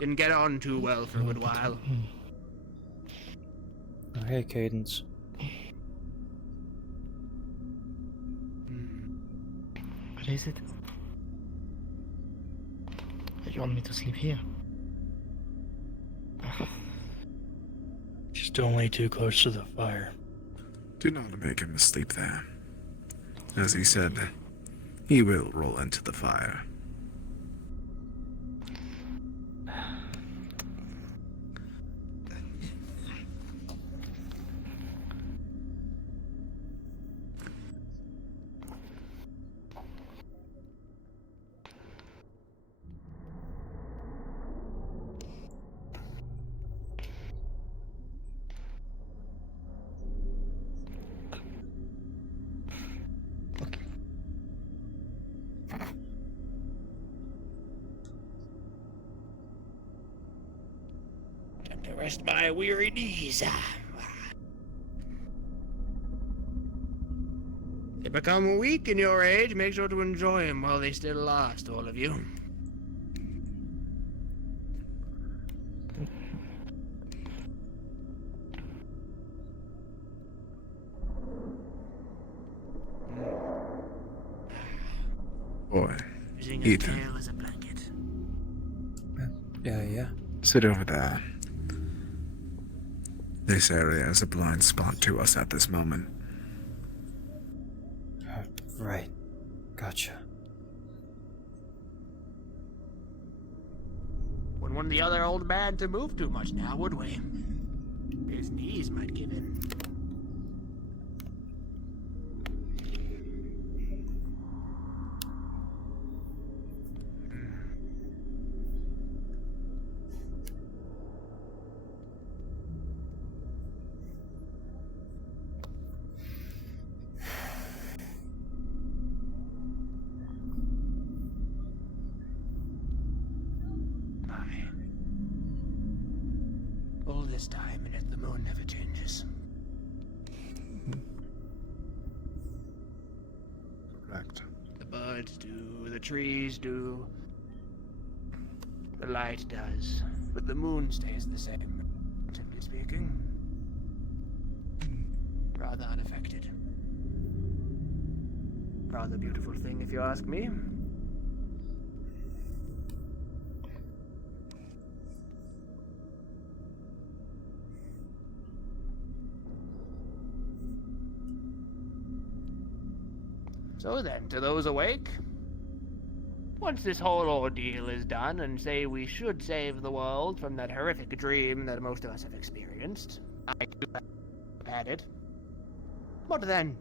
Didn't get on too well for a good while. Oh, hey, Cadence. What is it? You want me to sleep here? Just don't lay too close to the fire. Do not make him sleep there. As he said, he will roll into the fire. Time to rest my weary knees. They become weak in your age. Make sure to enjoy them while they still last, all of you. Boy, Using a Ethan, tail as a blanket. Yeah. sit over there. This area is a blind spot to us at this moment. Right. Gotcha. Wouldn't want the other old man to move too much now, would we? His knees might give in. this time, and yet the moon never changes. Correct. The birds do, the trees do, the light does, but the moon stays the same, relatively speaking. Rather unaffected. Rather beautiful thing, if you ask me. So then, to those awake, once this whole ordeal is done, and say we should save the world from that horrific dream that most of us have experienced, I too have had it. What then?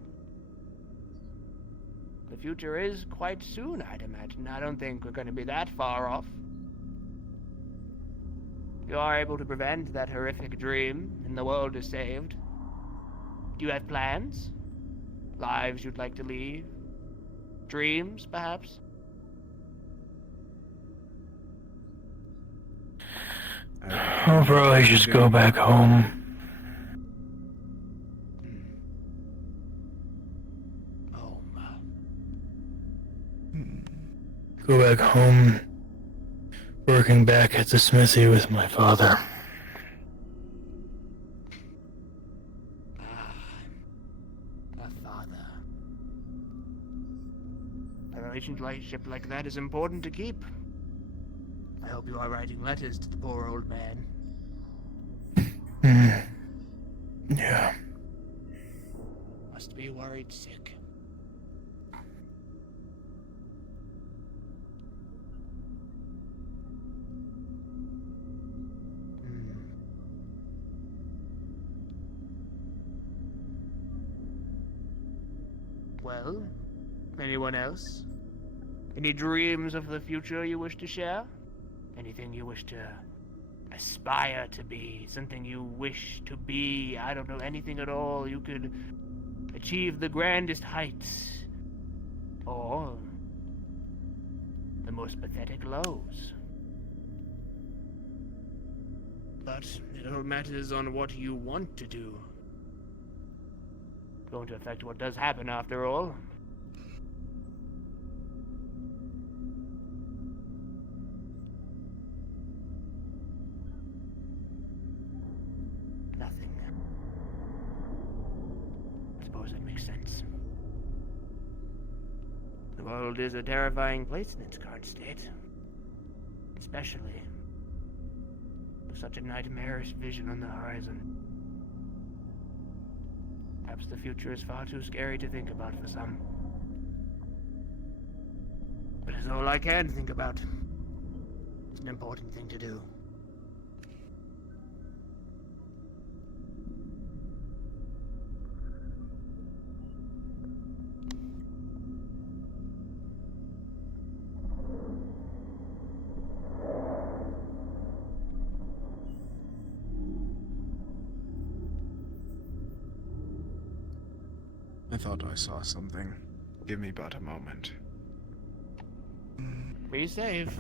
The future is quite soon, I'd imagine. I don't think we're going to be that far off. If you are able to prevent that horrific dream, and the world is saved, do you have plans? Lives you'd like to lead? Dreams, perhaps? I'll probably just go back home. Go back home, working back at the smithy with my father. A father. A relationship like that is important to keep. I hope you are writing letters to the poor old man. Yeah. Must be worried sick. Well, anyone else? Any dreams of the future you wish to share? Anything you wish to aspire to be? Something you wish to be? I don't know, anything at all. You could achieve the grandest heights. Or the most pathetic lows. But it all matters on what you want to do. Going to affect what does happen after all. Nothing. I suppose it makes sense. The world is a terrifying place in its current state. Especially with such a nightmarish vision on the horizon. Perhaps the future is far too scary to think about for some. But it's all I can think about. It's an important thing to do. I thought I saw something. Give me but a moment. Be safe.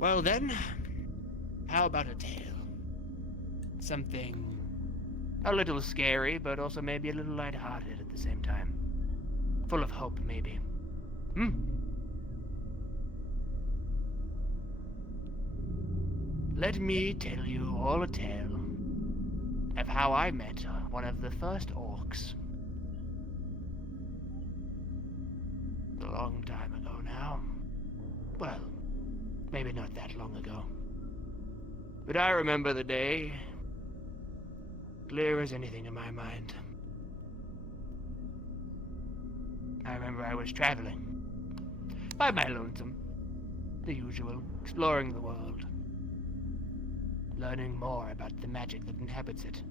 Well then, how about a tale? Something a little scary, but also maybe a little lighthearted at the same time. Full of hope, maybe. Let me tell you all a tale of how I met one of the first orcs. A long time ago now. Well, maybe not that long ago. But I remember the day Clear as anything in my mind. I remember I was traveling. By my lonesome. The usual. Exploring the world. Learning more about the magic that inhabits it.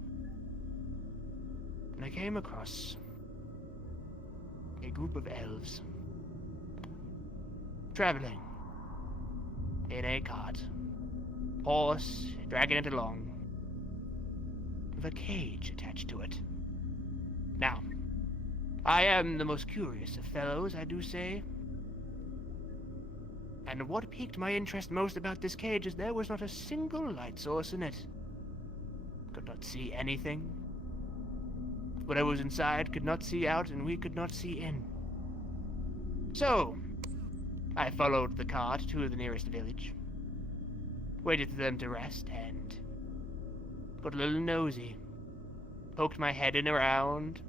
And I came across a group of elves. Traveling. In a cart. Horse, dragging it along. With a cage attached to it. Now, I am the most curious of fellows, I do say. And what piqued my interest most about this cage is there was not a single light source in it. Could not see anything. Whatever was inside could not see out, and we could not see in. So, I followed the cart to the nearest village. Waited for them to rest, and got a little nosy. Poked my head in around.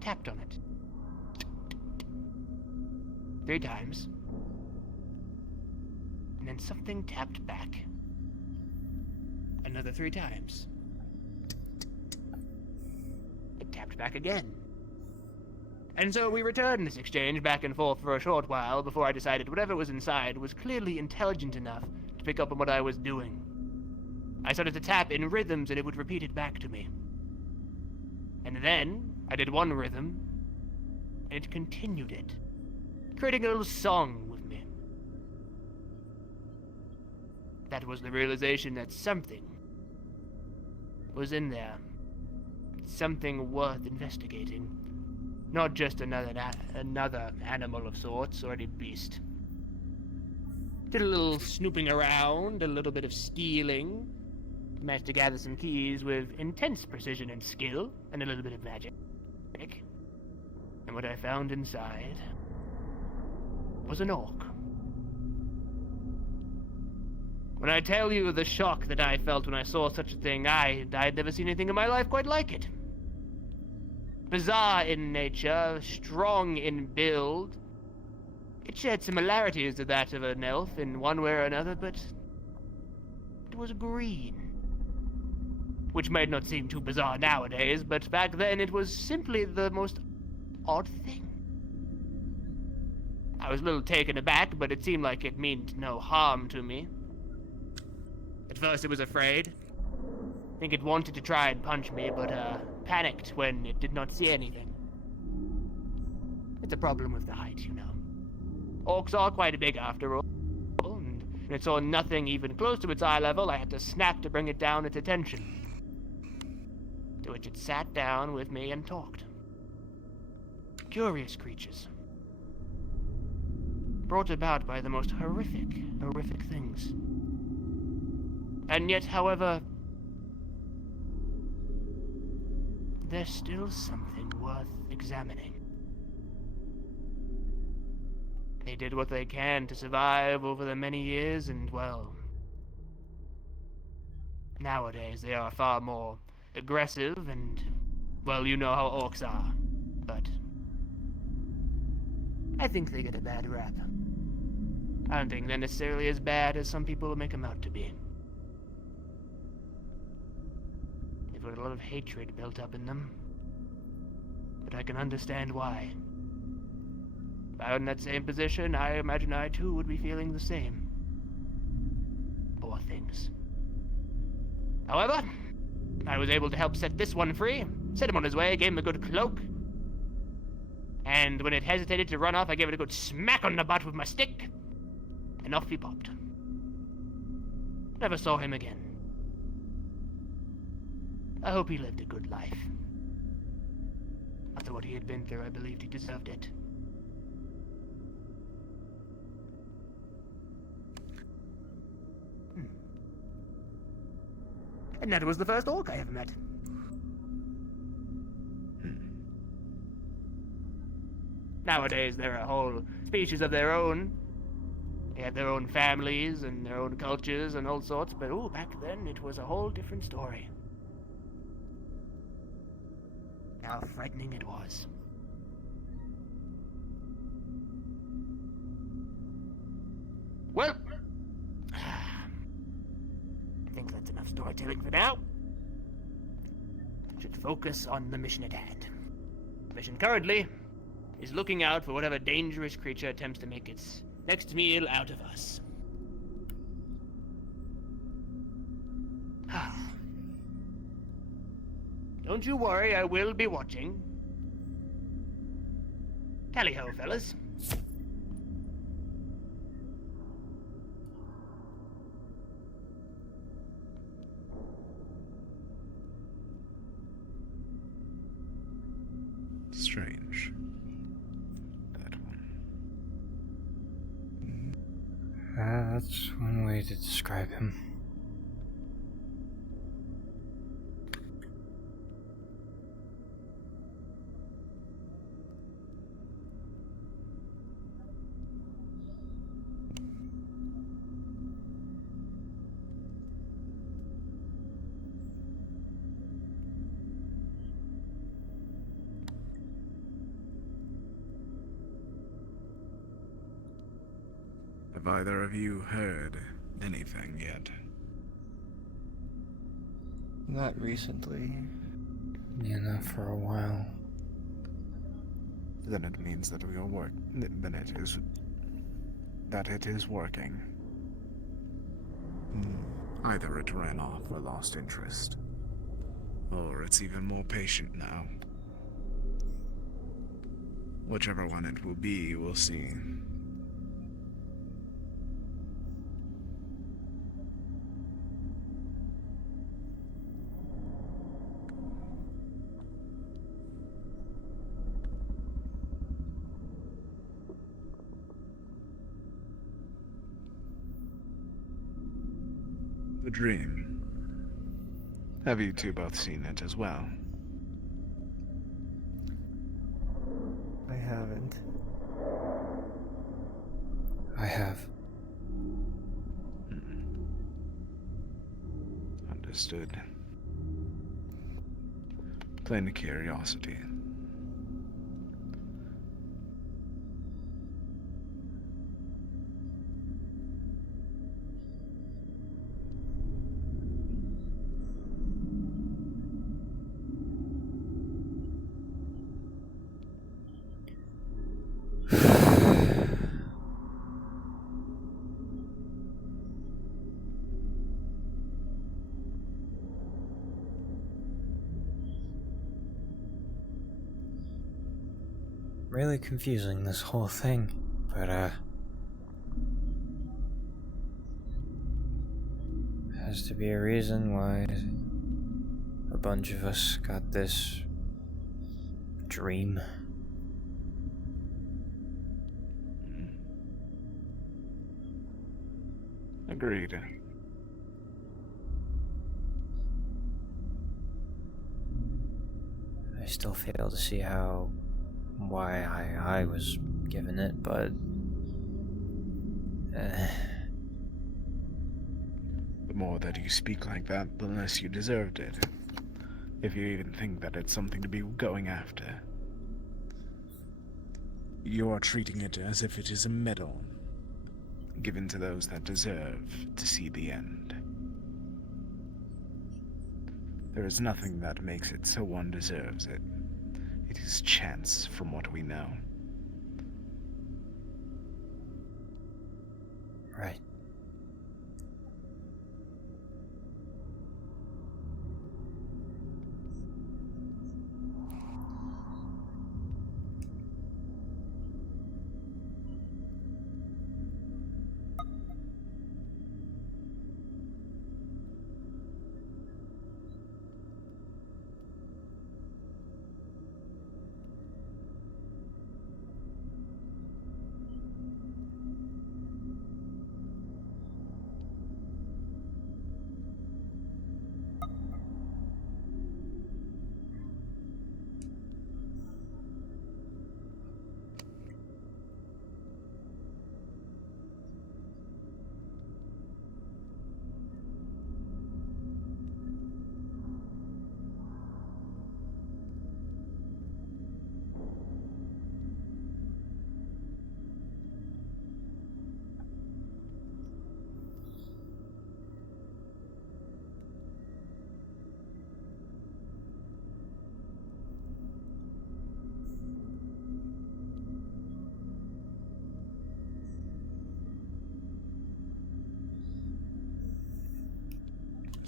Tapped on it. 3 times. And then something tapped back. Another 3 times. It tapped back again. And so we returned this exchange back and forth for a short while before I decided whatever was inside was clearly intelligent enough to pick up on what I was doing. I started to tap in rhythms and it would repeat it back to me. And then I did one rhythm and it continued it, creating a little song with me. That was the realization that something was in there. Something worth investigating. Not just another animal of sorts or any beast. Did a little snooping around, a little bit of stealing. Managed to gather some keys with intense precision and skill, and a little bit of magic. And what I found inside was an orc. When I tell you the shock that I felt when I saw such a thing, I'd never seen anything in my life quite like it. Bizarre in nature, strong in build. It shared similarities to that of an elf in one way or another, but it was green. Which might not seem too bizarre nowadays, but back then it was simply the most odd thing. I was a little taken aback, but it seemed like it meant no harm to me. At first it was afraid. I think it wanted to try and punch me, but panicked when it did not see anything. It's a problem with the height, you know. Orcs are quite big after all, and when it saw nothing even close to its eye level, I had to snap to bring it down its attention. To which it sat down with me and talked. Curious creatures. Brought about by the most horrific things. And yet, however, there's still something worth examining. They did what they can to survive over the many years, and, well, nowadays they are far more aggressive and, well, you know how orcs are. But I think they get a bad rap. I don't think they're necessarily as bad as some people make them out to be. They've got a lot of hatred built up in them. But I can understand why. If I were in that same position, I imagine I too would be feeling the same. Poor things. However, I was able to help set this one free, set him on his way, gave him a good cloak. And when it hesitated to run off, I gave it a good smack on the butt with my stick. And off he popped. Never saw him again. I hope he lived a good life. After what he had been through, I believed he deserved it. And that was the first orc I ever met. Nowadays, they're a whole species of their own. They have their own families and their own cultures and all sorts, but back then it was a whole different story. How frightening it was. Well, I think that's enough story. storytelling for now. Should focus on the mission at hand. The mission currently is looking out for whatever dangerous creature attempts to make its next meal out of us. Don't you worry, I will be watching. Tally-ho, fellas. Strange. That one. That's one way to describe him. Have either of you heard anything yet? Not recently. Yeah, not for a while. Then it means that we are then it is... that it is working. Either it ran off or lost interest. Or it's even more patient now. Whichever one it will be, we'll see. The dream. Have you two both seen it as well? I haven't. I have. Understood. Plain curiosity. Really confusing, this whole thing, but has to be a reason why a bunch of us got this dream. Agreed. I still fail to see why I was given it, but the more that you speak like that, the less you deserved it. If you even think that it's something to be going after. You are treating it as if it is a medal, given to those that deserve to see the end. There is nothing that makes it so one deserves it. It is chance, from what we know. Right.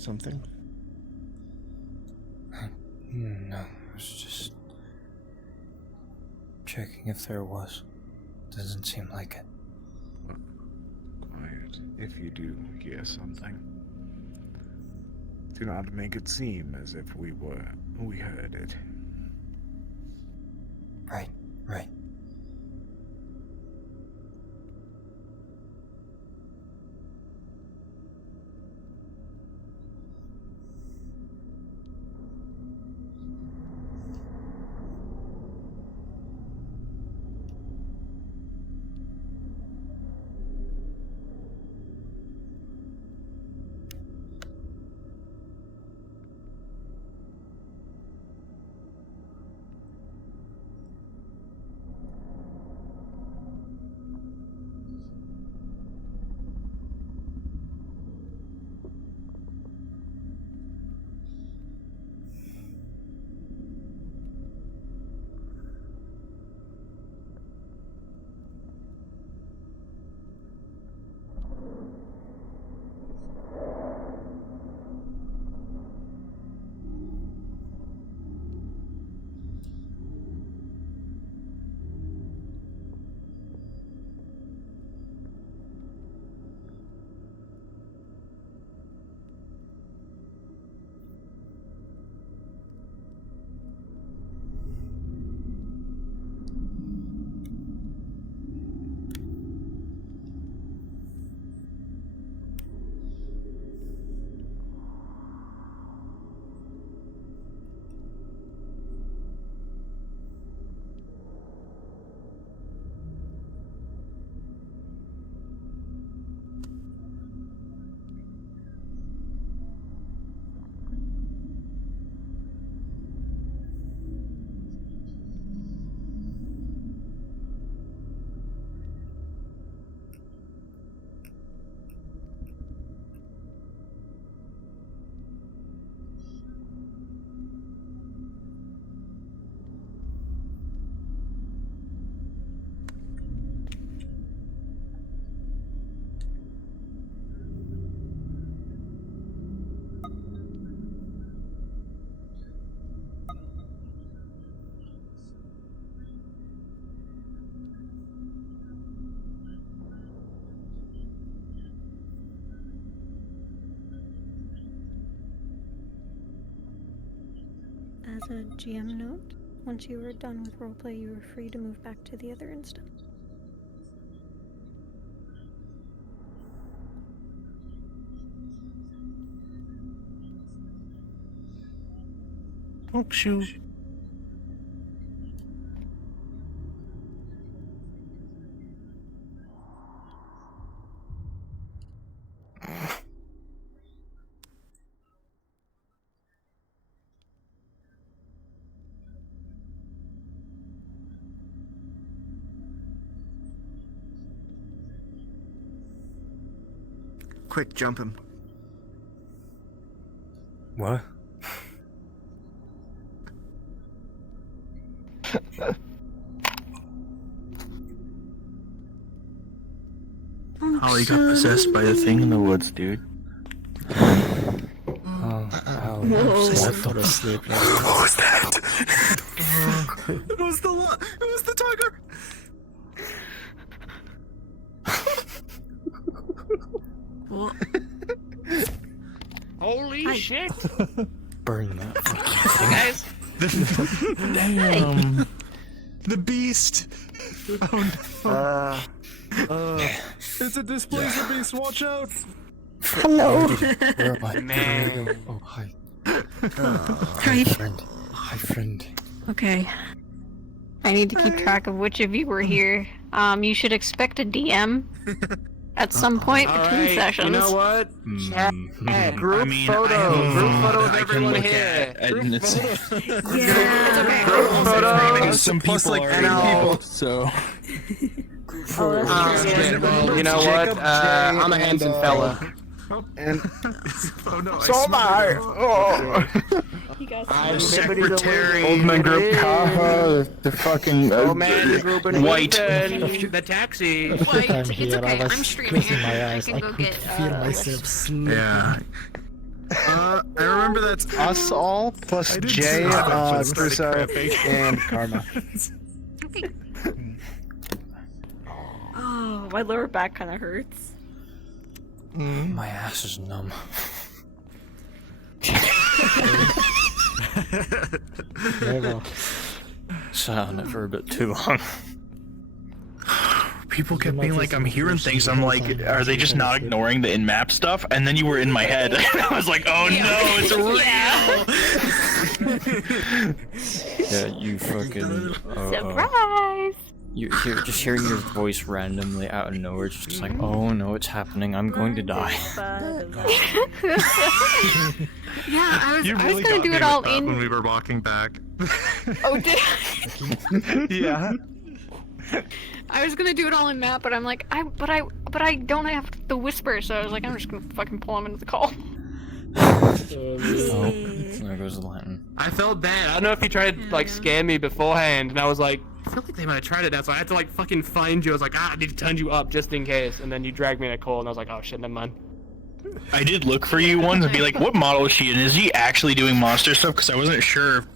something? No, I was just checking if there was. Doesn't seem like it. Quiet. If you do hear something, do not make it seem as if we heard it. Right. As a GM note, once you were done with roleplay, you were free to move back to the other instance. Oh, shoot. Quick, jump him. What? Holly got possessed by the thing in the woods, dude. I fell asleep. What was that? It was the tiger. What? Holy shit! Burn that. Guys. Damn. The beast. Oh no. It's a displacer beast. Watch out. Hello. Where am I? Man. Oh, hi. Hi. Friend. Hi, friend. Okay. I need to keep track of which of you were here. You should expect a DM at some point between sessions. You know what? Group photo of everyone here. Group photo. Some people like are people. So. You know what? I'm a handsome fella. And oh no! So am I. Oh. I'm secretary. Old man group. The fucking old man group and white. The taxi. I'm here. I was closing my eyes. I could feel myself sleeping. Yeah. I remember that's us all plus Jay, Crusoe, and Karma. Oh, my lower back kind of hurts. My ass is numb. Sat on it for a bit too long. People kept being like, I'm hearing things. I'm like, are they just not ignoring the in-map stuff? And then you were in my head. I was like, oh no, it's real! Yeah, you fucking... Surprise! Just hearing your voice randomly out of nowhere, just like, oh no, it's happening, I'm going to die. Yeah, I was really gonna got do me it all with that in. when we were walking back. Oh, did Yeah. I was gonna do it all in map, but I'm like, but I don't have the whisper, so I was like, I'm just gonna fucking pull him into the call. Oh, there goes the Latin. I felt bad. I don't know if you tried to like scam me beforehand, and I was like, I feel like they might have tried it now, so I had to like fucking find you. I was like, I need to turn you up just in case, and then you dragged me in a call, and I was like, oh shit, never mind. I did look for you once and be like, what model is she, and is he actually doing monster stuff? Because I wasn't sure.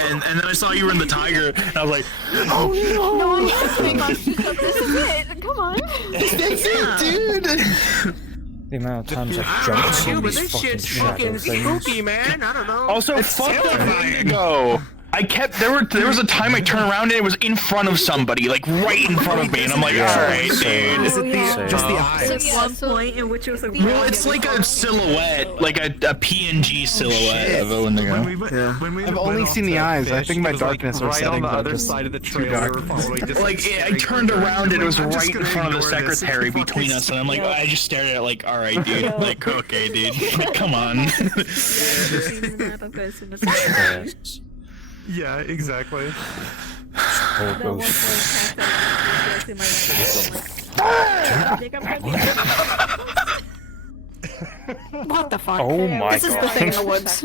and then I saw you were in the tiger, and I was like, oh no! No, I'm not doing monster stuff. This is it. Come on. That's it, dude. The amount of times I've jumped on but these this fucking shit's shadow fucking things. spooky, man. I don't know. Also, fuck that Indigo. I kept there was a time I turned around and it was in front of somebody, like right in front of me, and I'm like, alright, dude. Is it just the eyes? There's one point in which it was a Well, it's like a silhouette, like a PNG silhouette of Indigo. I've only seen the eyes. I think my darkness was right setting on the other just side of the too trail. dark. We were following just Like, I turned around and it was right in front of the secretary between us, and I'm like, I just stared at it like, alright, dude. Like, okay, dude. Come on. Yeah, exactly. What the fuck? Oh my This is the thing in the woods.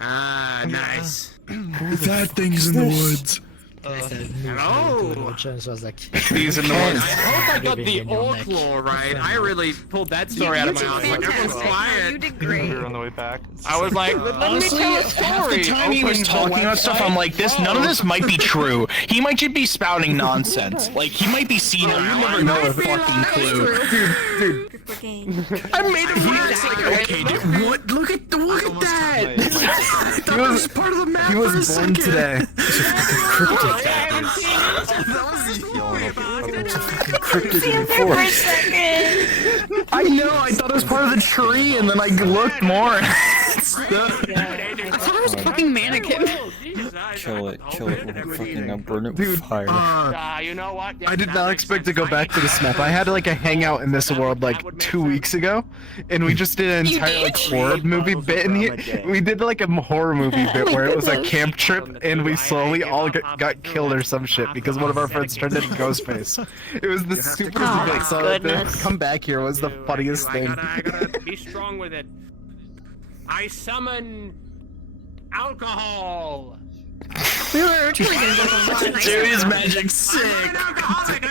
Ah, nice. That thing's in the woods. Hello. Chance was like, These in the I woods. hope I got the orc lore right. I really pulled that story out of my ass. Like, everyone's quiet. You did great. We were on the way back. I was like, let me Honestly, tell a half story. the time he was Open the talking about stuff, I'm like, none of this might be true. He might just be spouting nonsense. Like, he might be senile. You never know a fucking clue. Dude. I made him react like, okay, dude, what? Look at that! I thought that was part of the map He for a was born second. today. Cryptid in the forest. I know, I thought it was part of the tree, and then I looked more. I thought it was a fucking mannequin. Kill it with fucking burn it with fire. You know what? I did not expect to go back to this map. I had like a hangout in this world like 2 weeks ago, and we just did an entire like horror movie bit in here. We did like a horror movie bit where it was a camp trip, and we slowly all got killed or some shit because one of our friends turned into Ghostface. It was the stupidest Oh, bit. So goodness. to come back here was the funniest thing. I gotta be strong with it. I summon alcohol. We were originally gonna go on such a nice Serious magic's sick.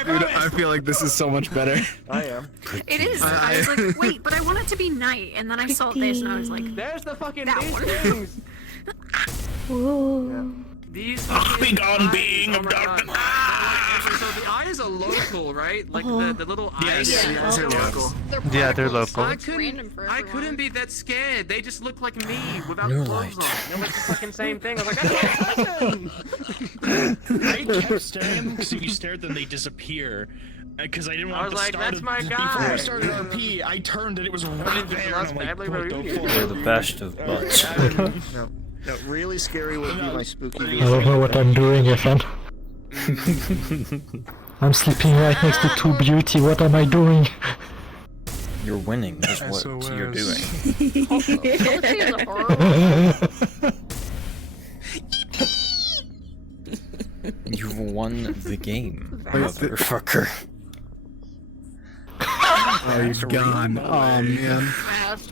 Dude, I feel like this is so much better. I am. It is. I was like, wait, but I want it to be night, and then I saw this, and I was like, There's the fucking that these one. things. These Be gone, being of darkness. So the eyes are local, right? Like the little eyes. Yes. They're local. Yeah, they're local. I couldn't be that scared. They just look like me without New clothes light. on. They're like the fucking same thing. I was like, that's I kept staring at them because if you stare at them, they disappear. Because I didn't want I was to like, start that's my Before guy. I started RP, I turned and it was right there. And I'm like, badly what the reviewed. fuck? They're the best of butts. No, really scary would be my spooky. I don't know what I'm doing, Ethan. I'm sleeping right next to two beauty. What am I doing? You're winning is what you're doing. You've won the game, motherfucker. Oh, you're gone. Oh, man.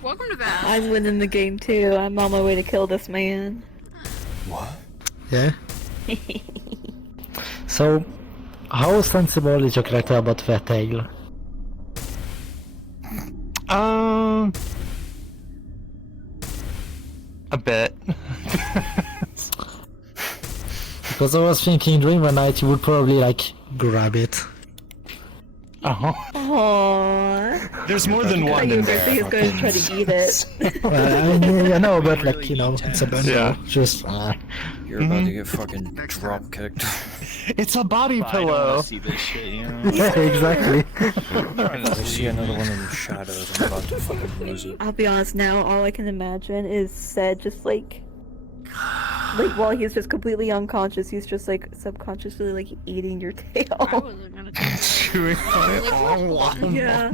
Welcome to that. I'm winning the game too. I'm on my way to kill this man. What? Yeah? So, how sensible is your character about their tail? A bit. Because I was thinking during the night you would probably like grab it. Oh. Aww. There's more than one in there. He's going to try to eat it. I know, but like, you know, it's a bundle. Yeah. Just. You're about to get fucking drop kicked. It's a body pillow. See this shit, you know? Yeah, exactly. I see another one in the shadows. I'm about to fucking lose it. I'll be honest now, all I can imagine is Sed just like while he's just completely unconscious, he's just like subconsciously like eating your tail. Chewing on it all. Yeah.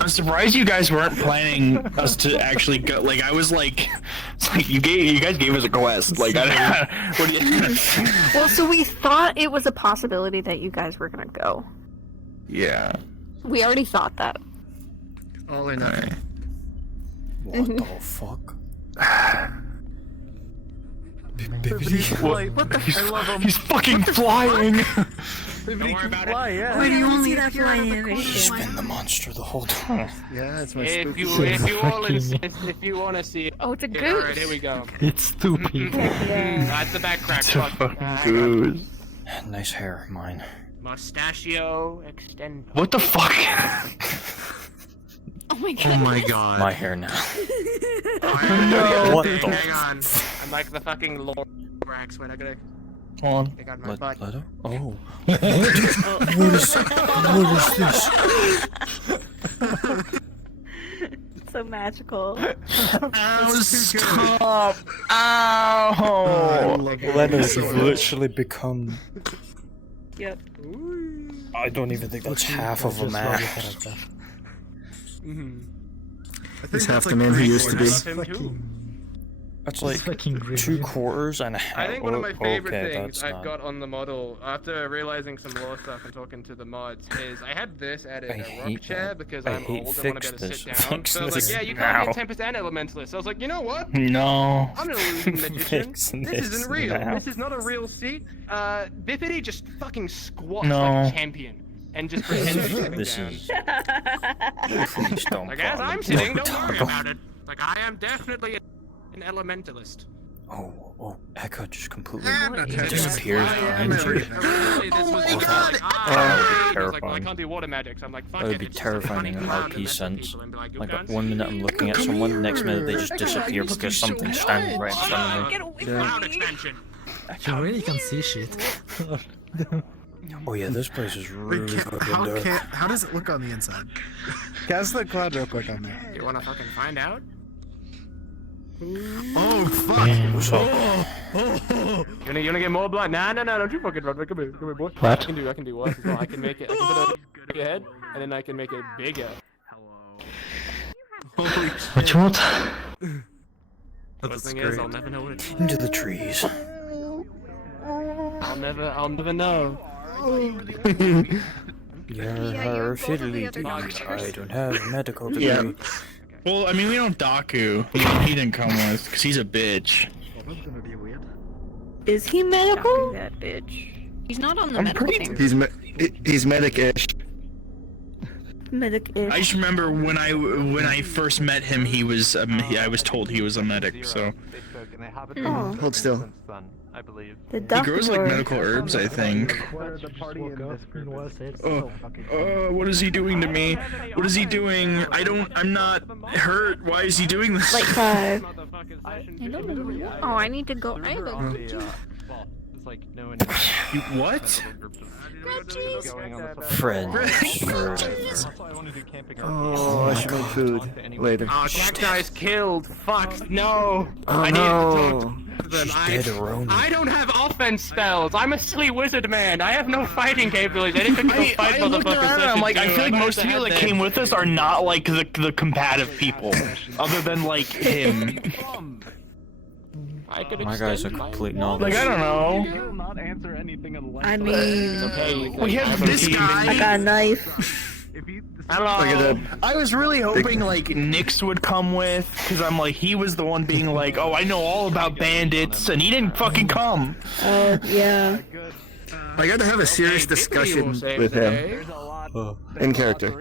I'm surprised you guys weren't planning us to actually go. Like, I was like, it's like you guys gave us a quest. Like, what do you? Well, so we thought it was a possibility that you guys were gonna go. Yeah. We already thought that. All or nothing. What the fuck? What the fuck? He's fucking flying! Don't worry about it. Where do you only see that flying He's been the monster the whole time. Yeah, it's my If spooky you all insist, if you want to see it. Oh, it's a Yeah, goose. alright, here we go. It's stupid. That's the back crack. It's a fucking goose. Nice hair, mine. Mustachio extend. What the fuck? Oh my god. Oh my god. My hair now. No. What the Hang on. I'm like the fucking Lorax when I gotta. Come on. They got my butt. Let her? Oh. What is this? So magical. Ow, stop! Ow! Leonard's literally become. Yep. I don't even think that's half of a man. He's half the man he used to be. That's like 2/4 and a half. I think one of my favorite okay, things that's I've not- got on the model, after realizing some lore stuff and talking to the mods, is I had this added a rock hate chair that. because I I'm hate old and want to be able to fix sit this. down. Fix So I was like, this yeah, you can't be now. a Tempest and Elementalist. So I was like, you know what? No. I'm an illusion magician. Fix This this isn't real. now. This is not a real seat. Bippity just fucking squats No. like a champion and just pretends he's sitting This down. is. Please don't. Like, as bother I'm me. sitting, don't Don't worry go. about it. Like, I am definitely an elementalist. Oh, Echo just completely That's disappears behind you. Originally, this was just like, Oh, it was like, well, I terrifying. can't do water magic, so I'm like, fuck That would it, be it's just like terrifying running in an around RP and messing sense. people and be like, you Like can't 1 minute I'm looking at someone, the next minute they just disappear because something's standing right in front of me. Cloud expansion. You really can see shit. Oh yeah, this place is really fucking dark. How does it look on the inside? Cast the cloud real quick on there. You wanna fucking find out? Oh fuck! What's up? You wanna get more blind? Nah, don't you fucking run. Come here, boy. What? I can do what as well. I can make it. I can put a head, and then I can make it bigger. Holy What you want? The thing is, I'll never know what it is. Into the trees. I'll never know. You're fiddly dee. I don't have a medical degree. Yeah. Well, I mean, we don't Daku. He didn't come with, because he's a bitch. Is he medical? That bitch. He's not on the I'm medical pretty- team. He's medic-ish. Medic-ish. I just remember when I first met him, he was I was told he was a medic. So Oh. Hold still. I believe. The he doctor. grows like medical herbs, I think. What is he doing to me? What is he doing? I'm not hurt. Why is he doing this? Like 5. I don't know. Oh, I need to go. I have a It's like no one. You what? Friends. Oh, I should make food later. Oh, that guy's killed. Fuck, no. Oh, I need to talk to them. She's dead, Aroni. I don't have offense spells. I'm a silly wizard man. I have no fighting capabilities. Anything to fight I looked motherfuckers. around and I'm like, I feel like most people that came with us are not like the combative people, other than like him. My guy's a complete novice. Like I don't know. I mean, Okay, We have this guy. I got a knife. Hello. I was really hoping like Nyx would come with, because I'm like he was the one being like, oh, I know all about bandits, and he didn't fucking come. Yeah. I got to have a serious discussion with him in character.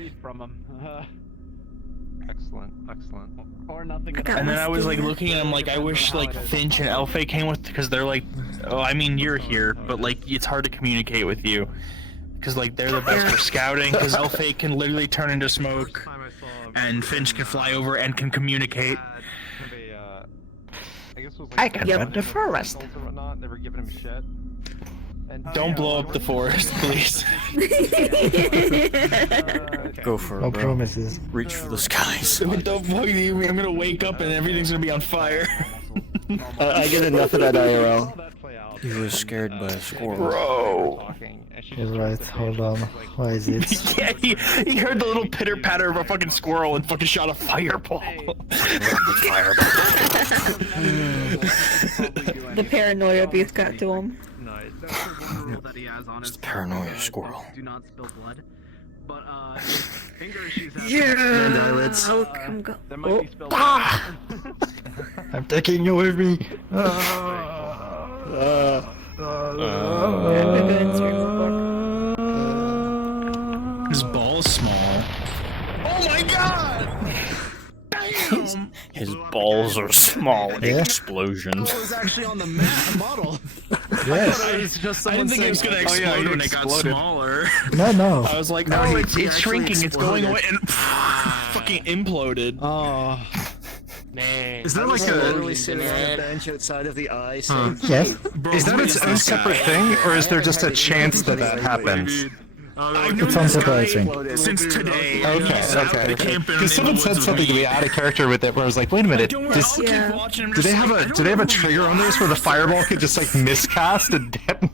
Excellent, excellent. Or nothing. And then I was like looking at him like I wish like Finch and Elfay came with because they're like, oh, I mean you're here, but like it's hard to communicate with you because like they're the best for scouting. Because Elfay can literally turn into smoke, and Finch can fly over and can communicate. I can run the forest. Never given him shit. Don't blow up the forest, please. Go for it, No bro. promises. Reach for the skies. What the fuck do you mean? I'm gonna wake up and everything's gonna be on fire. I get enough of that IRL. He was scared by a squirrel. Bro. You're right, hold on. Why is it? Yeah, he heard the little pitter patter of a fucking squirrel and fucking shot a fireball. The paranoia beast got to him. It's the paranoia squirrel. Do not spill blood. But finger issues have And eyelids. I'm go. There might be spilled I'm taking you with me. His ball is small. Oh my god! Damn! His balls are small. Explosions. It was actually on the model. Yes. I was just I didn't think it was gonna explode he when it got exploded. smaller. No. I was like, No, no, he it's actually shrinking, it's going away, exploded. and fucking imploded. Oh. Man. Is there like literally a... sitting on a bench outside of the eye Huh. saying, Yes. Is that its own separate thing, or is there just a chance that that happens? It's on separate thing. Since today. Okay. Because someone said something to me out of character with it, where I was like, "Wait a minute, do they have a trigger on this where the fireball could just like miscast and detonate?"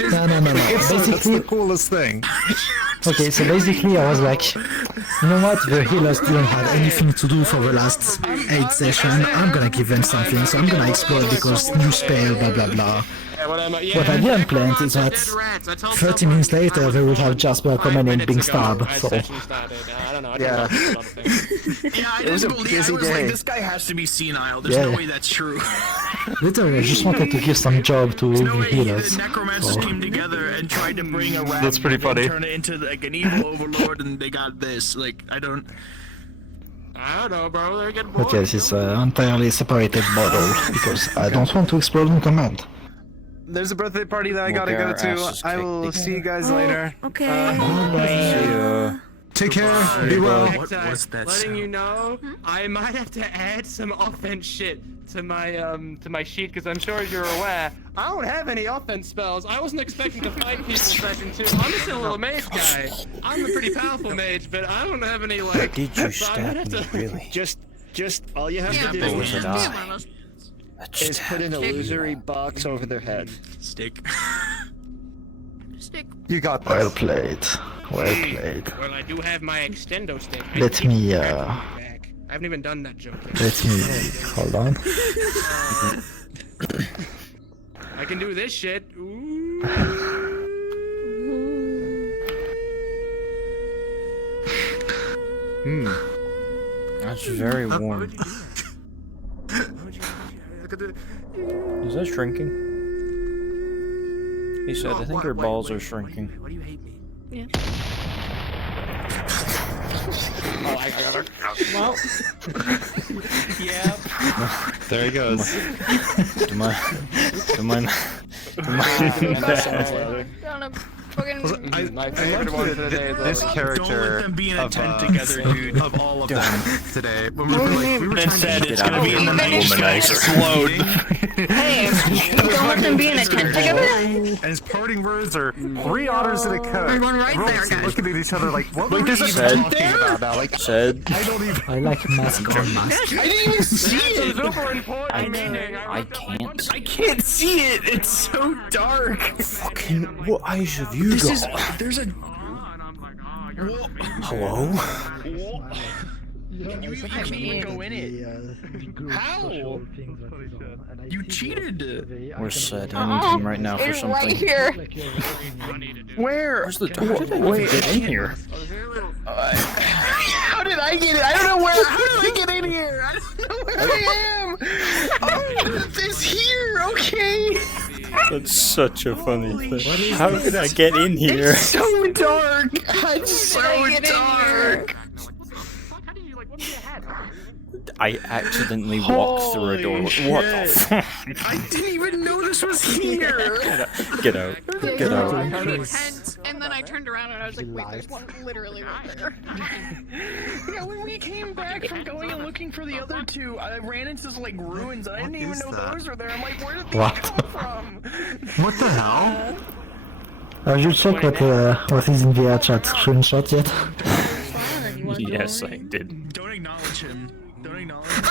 No. That's Basically, the coolest thing. okay, so basically I was like, you know what, the healers didn't have anything to do for the last 8 sessions, I'm gonna give them something, so I'm gonna explode because new spell, blah blah blah. What I didn't plan is that 30 minutes later they would have Jasper coming in being stabbed, so... yeah. It was a busy like, day. this guy has to be senile. There's Yeah. no way that's true. Literally, I just wanted to give some job to the healers. The necromancers So- came together and tried to bring a rat. That's pretty funny. And turn it into like an evil overlord, and they got this. Like, I don't know, bro. They're getting But yes, it's an entirely separated model, because I don't want to explode in command. There's a birthday party that I We'll gotta get go our to. asses I will kicked see you guys Oh, later. okay. See ya. Take care. Be well. What was that Letting sound? you know, I might have to add some offense shit to my sheet because I'm sure as you're aware, I don't have any offense spells. I wasn't expecting to fight people session 2. I'm just a little mage guy. I'm a pretty powerful mage, but I don't have any like. Did you so I might stab have me, to- really? Just all you have to do Or was it I? is put an illusory box over their head. Stick. Stick. You got Well this. played. Well played. Well, I do have my extendo stick. I Let keep me, back. I haven't even done that joke yet. Let me... hold on. I can do this shit. Ooh. That's very warm. Is that shrinking? He said, I think your balls are shrinking. Why do you hate me? Yeah. Oh, I got her. Well. Yeah. There he goes. Do my My favorite one for the day is This character Don't let them be in a of, tent together, dude. of all of them today. When we were like, we were And trying said to it's gonna be in the night explode. Hey, don't let them be in a tent together. And his parting words are 3 otters in a coat. Everyone right We're all there, just guys. looking at each other like, what were Wait, we there's a even tent talking there? about now? Like, Said, I don't even. I like mask on mask. I didn't even see it. super important meaning. I can't. I can't see it. It's so dark. Fucking, what eyes have you This is. got? There's a. Hello? Can you actually go in it? How? You cheated. Where's Sid? I need him right now for It's something. right here. Where? Where's the door? How did I even get in here? How did I get it? I don't know where. How did I get in here? I don't know where I am. Oh, it's here. Okay. That's such a funny thing. How did I get in here? It's so dark. It's so dark. I accidentally walked through a door. What the fuck? I didn't even know this was here! Get out. Get out. Tent, and then I turned around and I was like, wait, there's one literally right there. Yeah, when we came back from going and looking for the other two, I ran into like ruins and I didn't even know those were there. I'm like, where did these come from? What the hell? Have you checked what is in the chat screenshot yet? Yes, I did. Don't acknowledge him. Don't acknowledge him.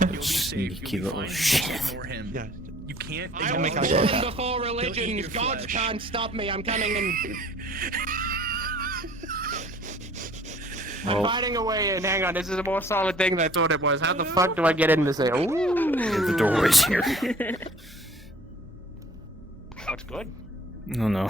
You'll be safe. Sneaky You'll little be shit. fine. Ignore him. Yeah. You can't. I was born before religion. Gods can't stop me. I'm coming in. I'm finding a way in. Hang on, this is a more solid thing than I thought it was. How the fuck do I get in to say, ooh? The doorway's here. That's good. No, no.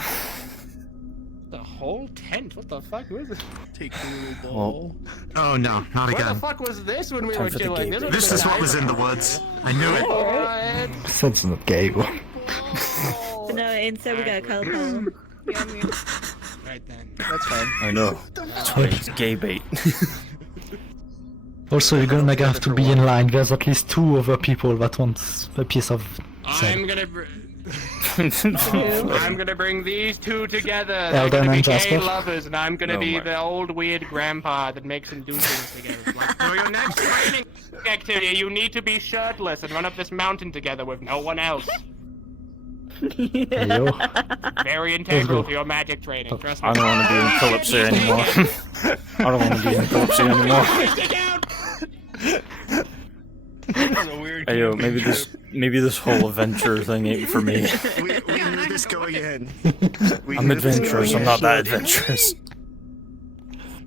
The whole tent? What the fuck was it? Take the little ball. Oh no, not Where the again. fuck was this when we Time were for the chilling? game. This is what was in the woods. I knew it. Alright. That's not gay. So no, instead we got Kyle. Right then. That's fine. I know. That's why it's gay bait. Also, you're gonna have to be in line. There's at least 2 other people that want a piece of. I'm gonna bring these two together. They're Eldon gonna be and gay Jasper? lovers, and I'm gonna Oh be my. the old weird grandpa that makes them do things together. Like, for your next training activity, you need to be shirtless and run up this mountain together with no one else. Yo. Very integral to your magic training. Trust me. I don't want to be in Kalypsia anymore. I don't want to be in Kalypsia anymore. Hey, yo, maybe this whole adventure thing ain't for me. We knew this going in. I'm adventurous. I'm not that adventurous.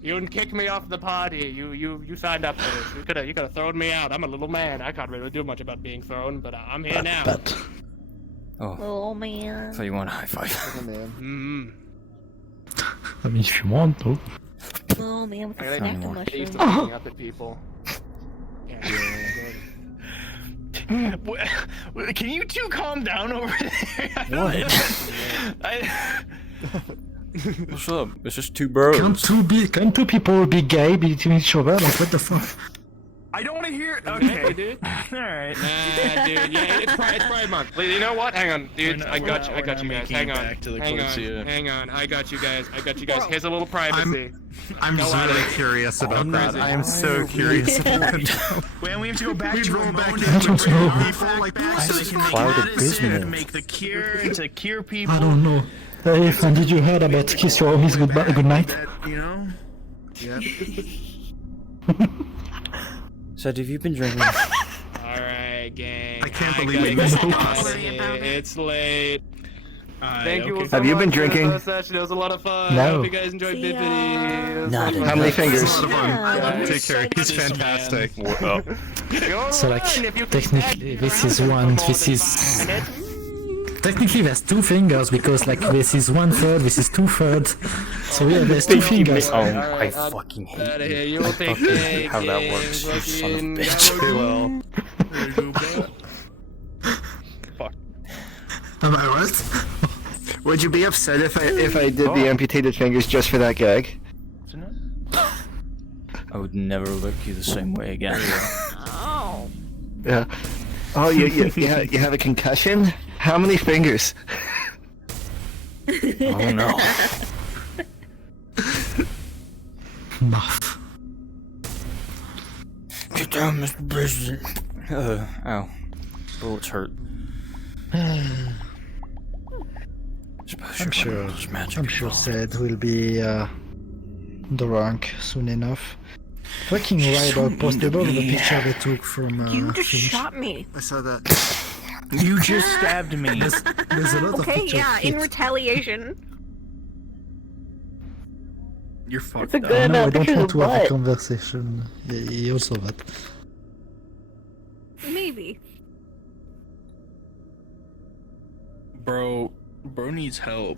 You can kick me off the party. You signed up for this. You could have thrown me out. I'm a little man. I can't really do much about being thrown, but I'm here now. Oh man. I thought you want a high five. I mean, if you want to. Oh man, with I the gotta snack get used to mushroom. looking up at people. Can you two calm down over there? What? What's up? It's just 2 bros. Can 2 people be gay between each other? Like, what the fuck? I don't want to hear. Okay, dude. Alright. Nah, dude. Yeah, it's Pride Month. You know what? Hang on, dude. I got you guys. Hang on. Hang on. I got you guys. Here's a little privacy. I'm really curious about that. I am so curious about that. When we have to go back to roll back Ramon in and don't know. people like that so they can make Clouded medicine, business. make the cure, to cure people. I don't know. Hey, and did you hear about Kiss Your Homies Good Night? You know? Yeah. So, have you been drinking? Alright, gang. I can't believe we gotta missed get it. out of here. It's late. Thank you all so Have you been much for drinking? the session. It was a lot of fun. No. I hope you guys enjoyed Bippity. Not How many fingers? It's a lot of fun. Yeah. Take care. He's fantastic. So, like, technically, this is one, this is. Technically, there's 2 fingers because, like, this is 1/3, this is 2/3. So, yeah, there's 2 fingers. Oh, I fucking hate Out of you. here. You will take Fucking care, hate how that works, you son of a bitch. Am I what? Would you be upset if I did the amputated fingers just for that gag? I would never look you the same way again. Oh. Yeah. Oh, you have a concussion? How many fingers? Oh no. Muff. Get down, Mr. President. Ow. Bullets hurt. I'm sure Zed will be the rank soon enough. Fucking Ryder posted over the picture they took from You just Finch. shot me. I saw that. You just stabbed me. There's a lot of Okay, pictures. yeah, in retaliation. You're fucked It's a good No, I don't picture want of to have a butt. conversation. Yeah, he also that. Maybe. Bro needs help.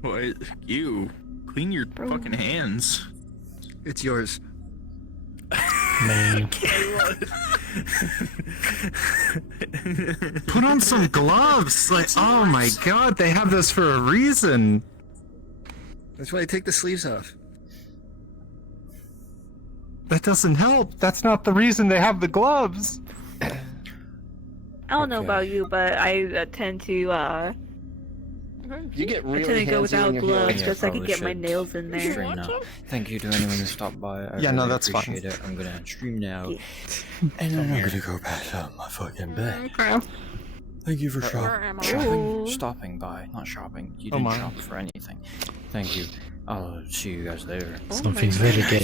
What? You. Clean your fucking hands. It's yours. Man. Put on some gloves. Like, oh my god, they have this for a reason. That's why I take the sleeves off. That doesn't help. That's not the reason they have the gloves. I don't know about you, but I tend to You get I really tend to go handsy without when you're gloves healing. just so I can get my nails in there. Stream now. Thank you to anyone who stopped by. I Yeah, no, really that's fine. appreciate it. I'm gonna stream now, and then I'm gonna go back to my fucking bed. Thank you for stopping by. Not shopping. You Oh didn't my. shop for anything. Thank you. I'll see you guys later. Something very gay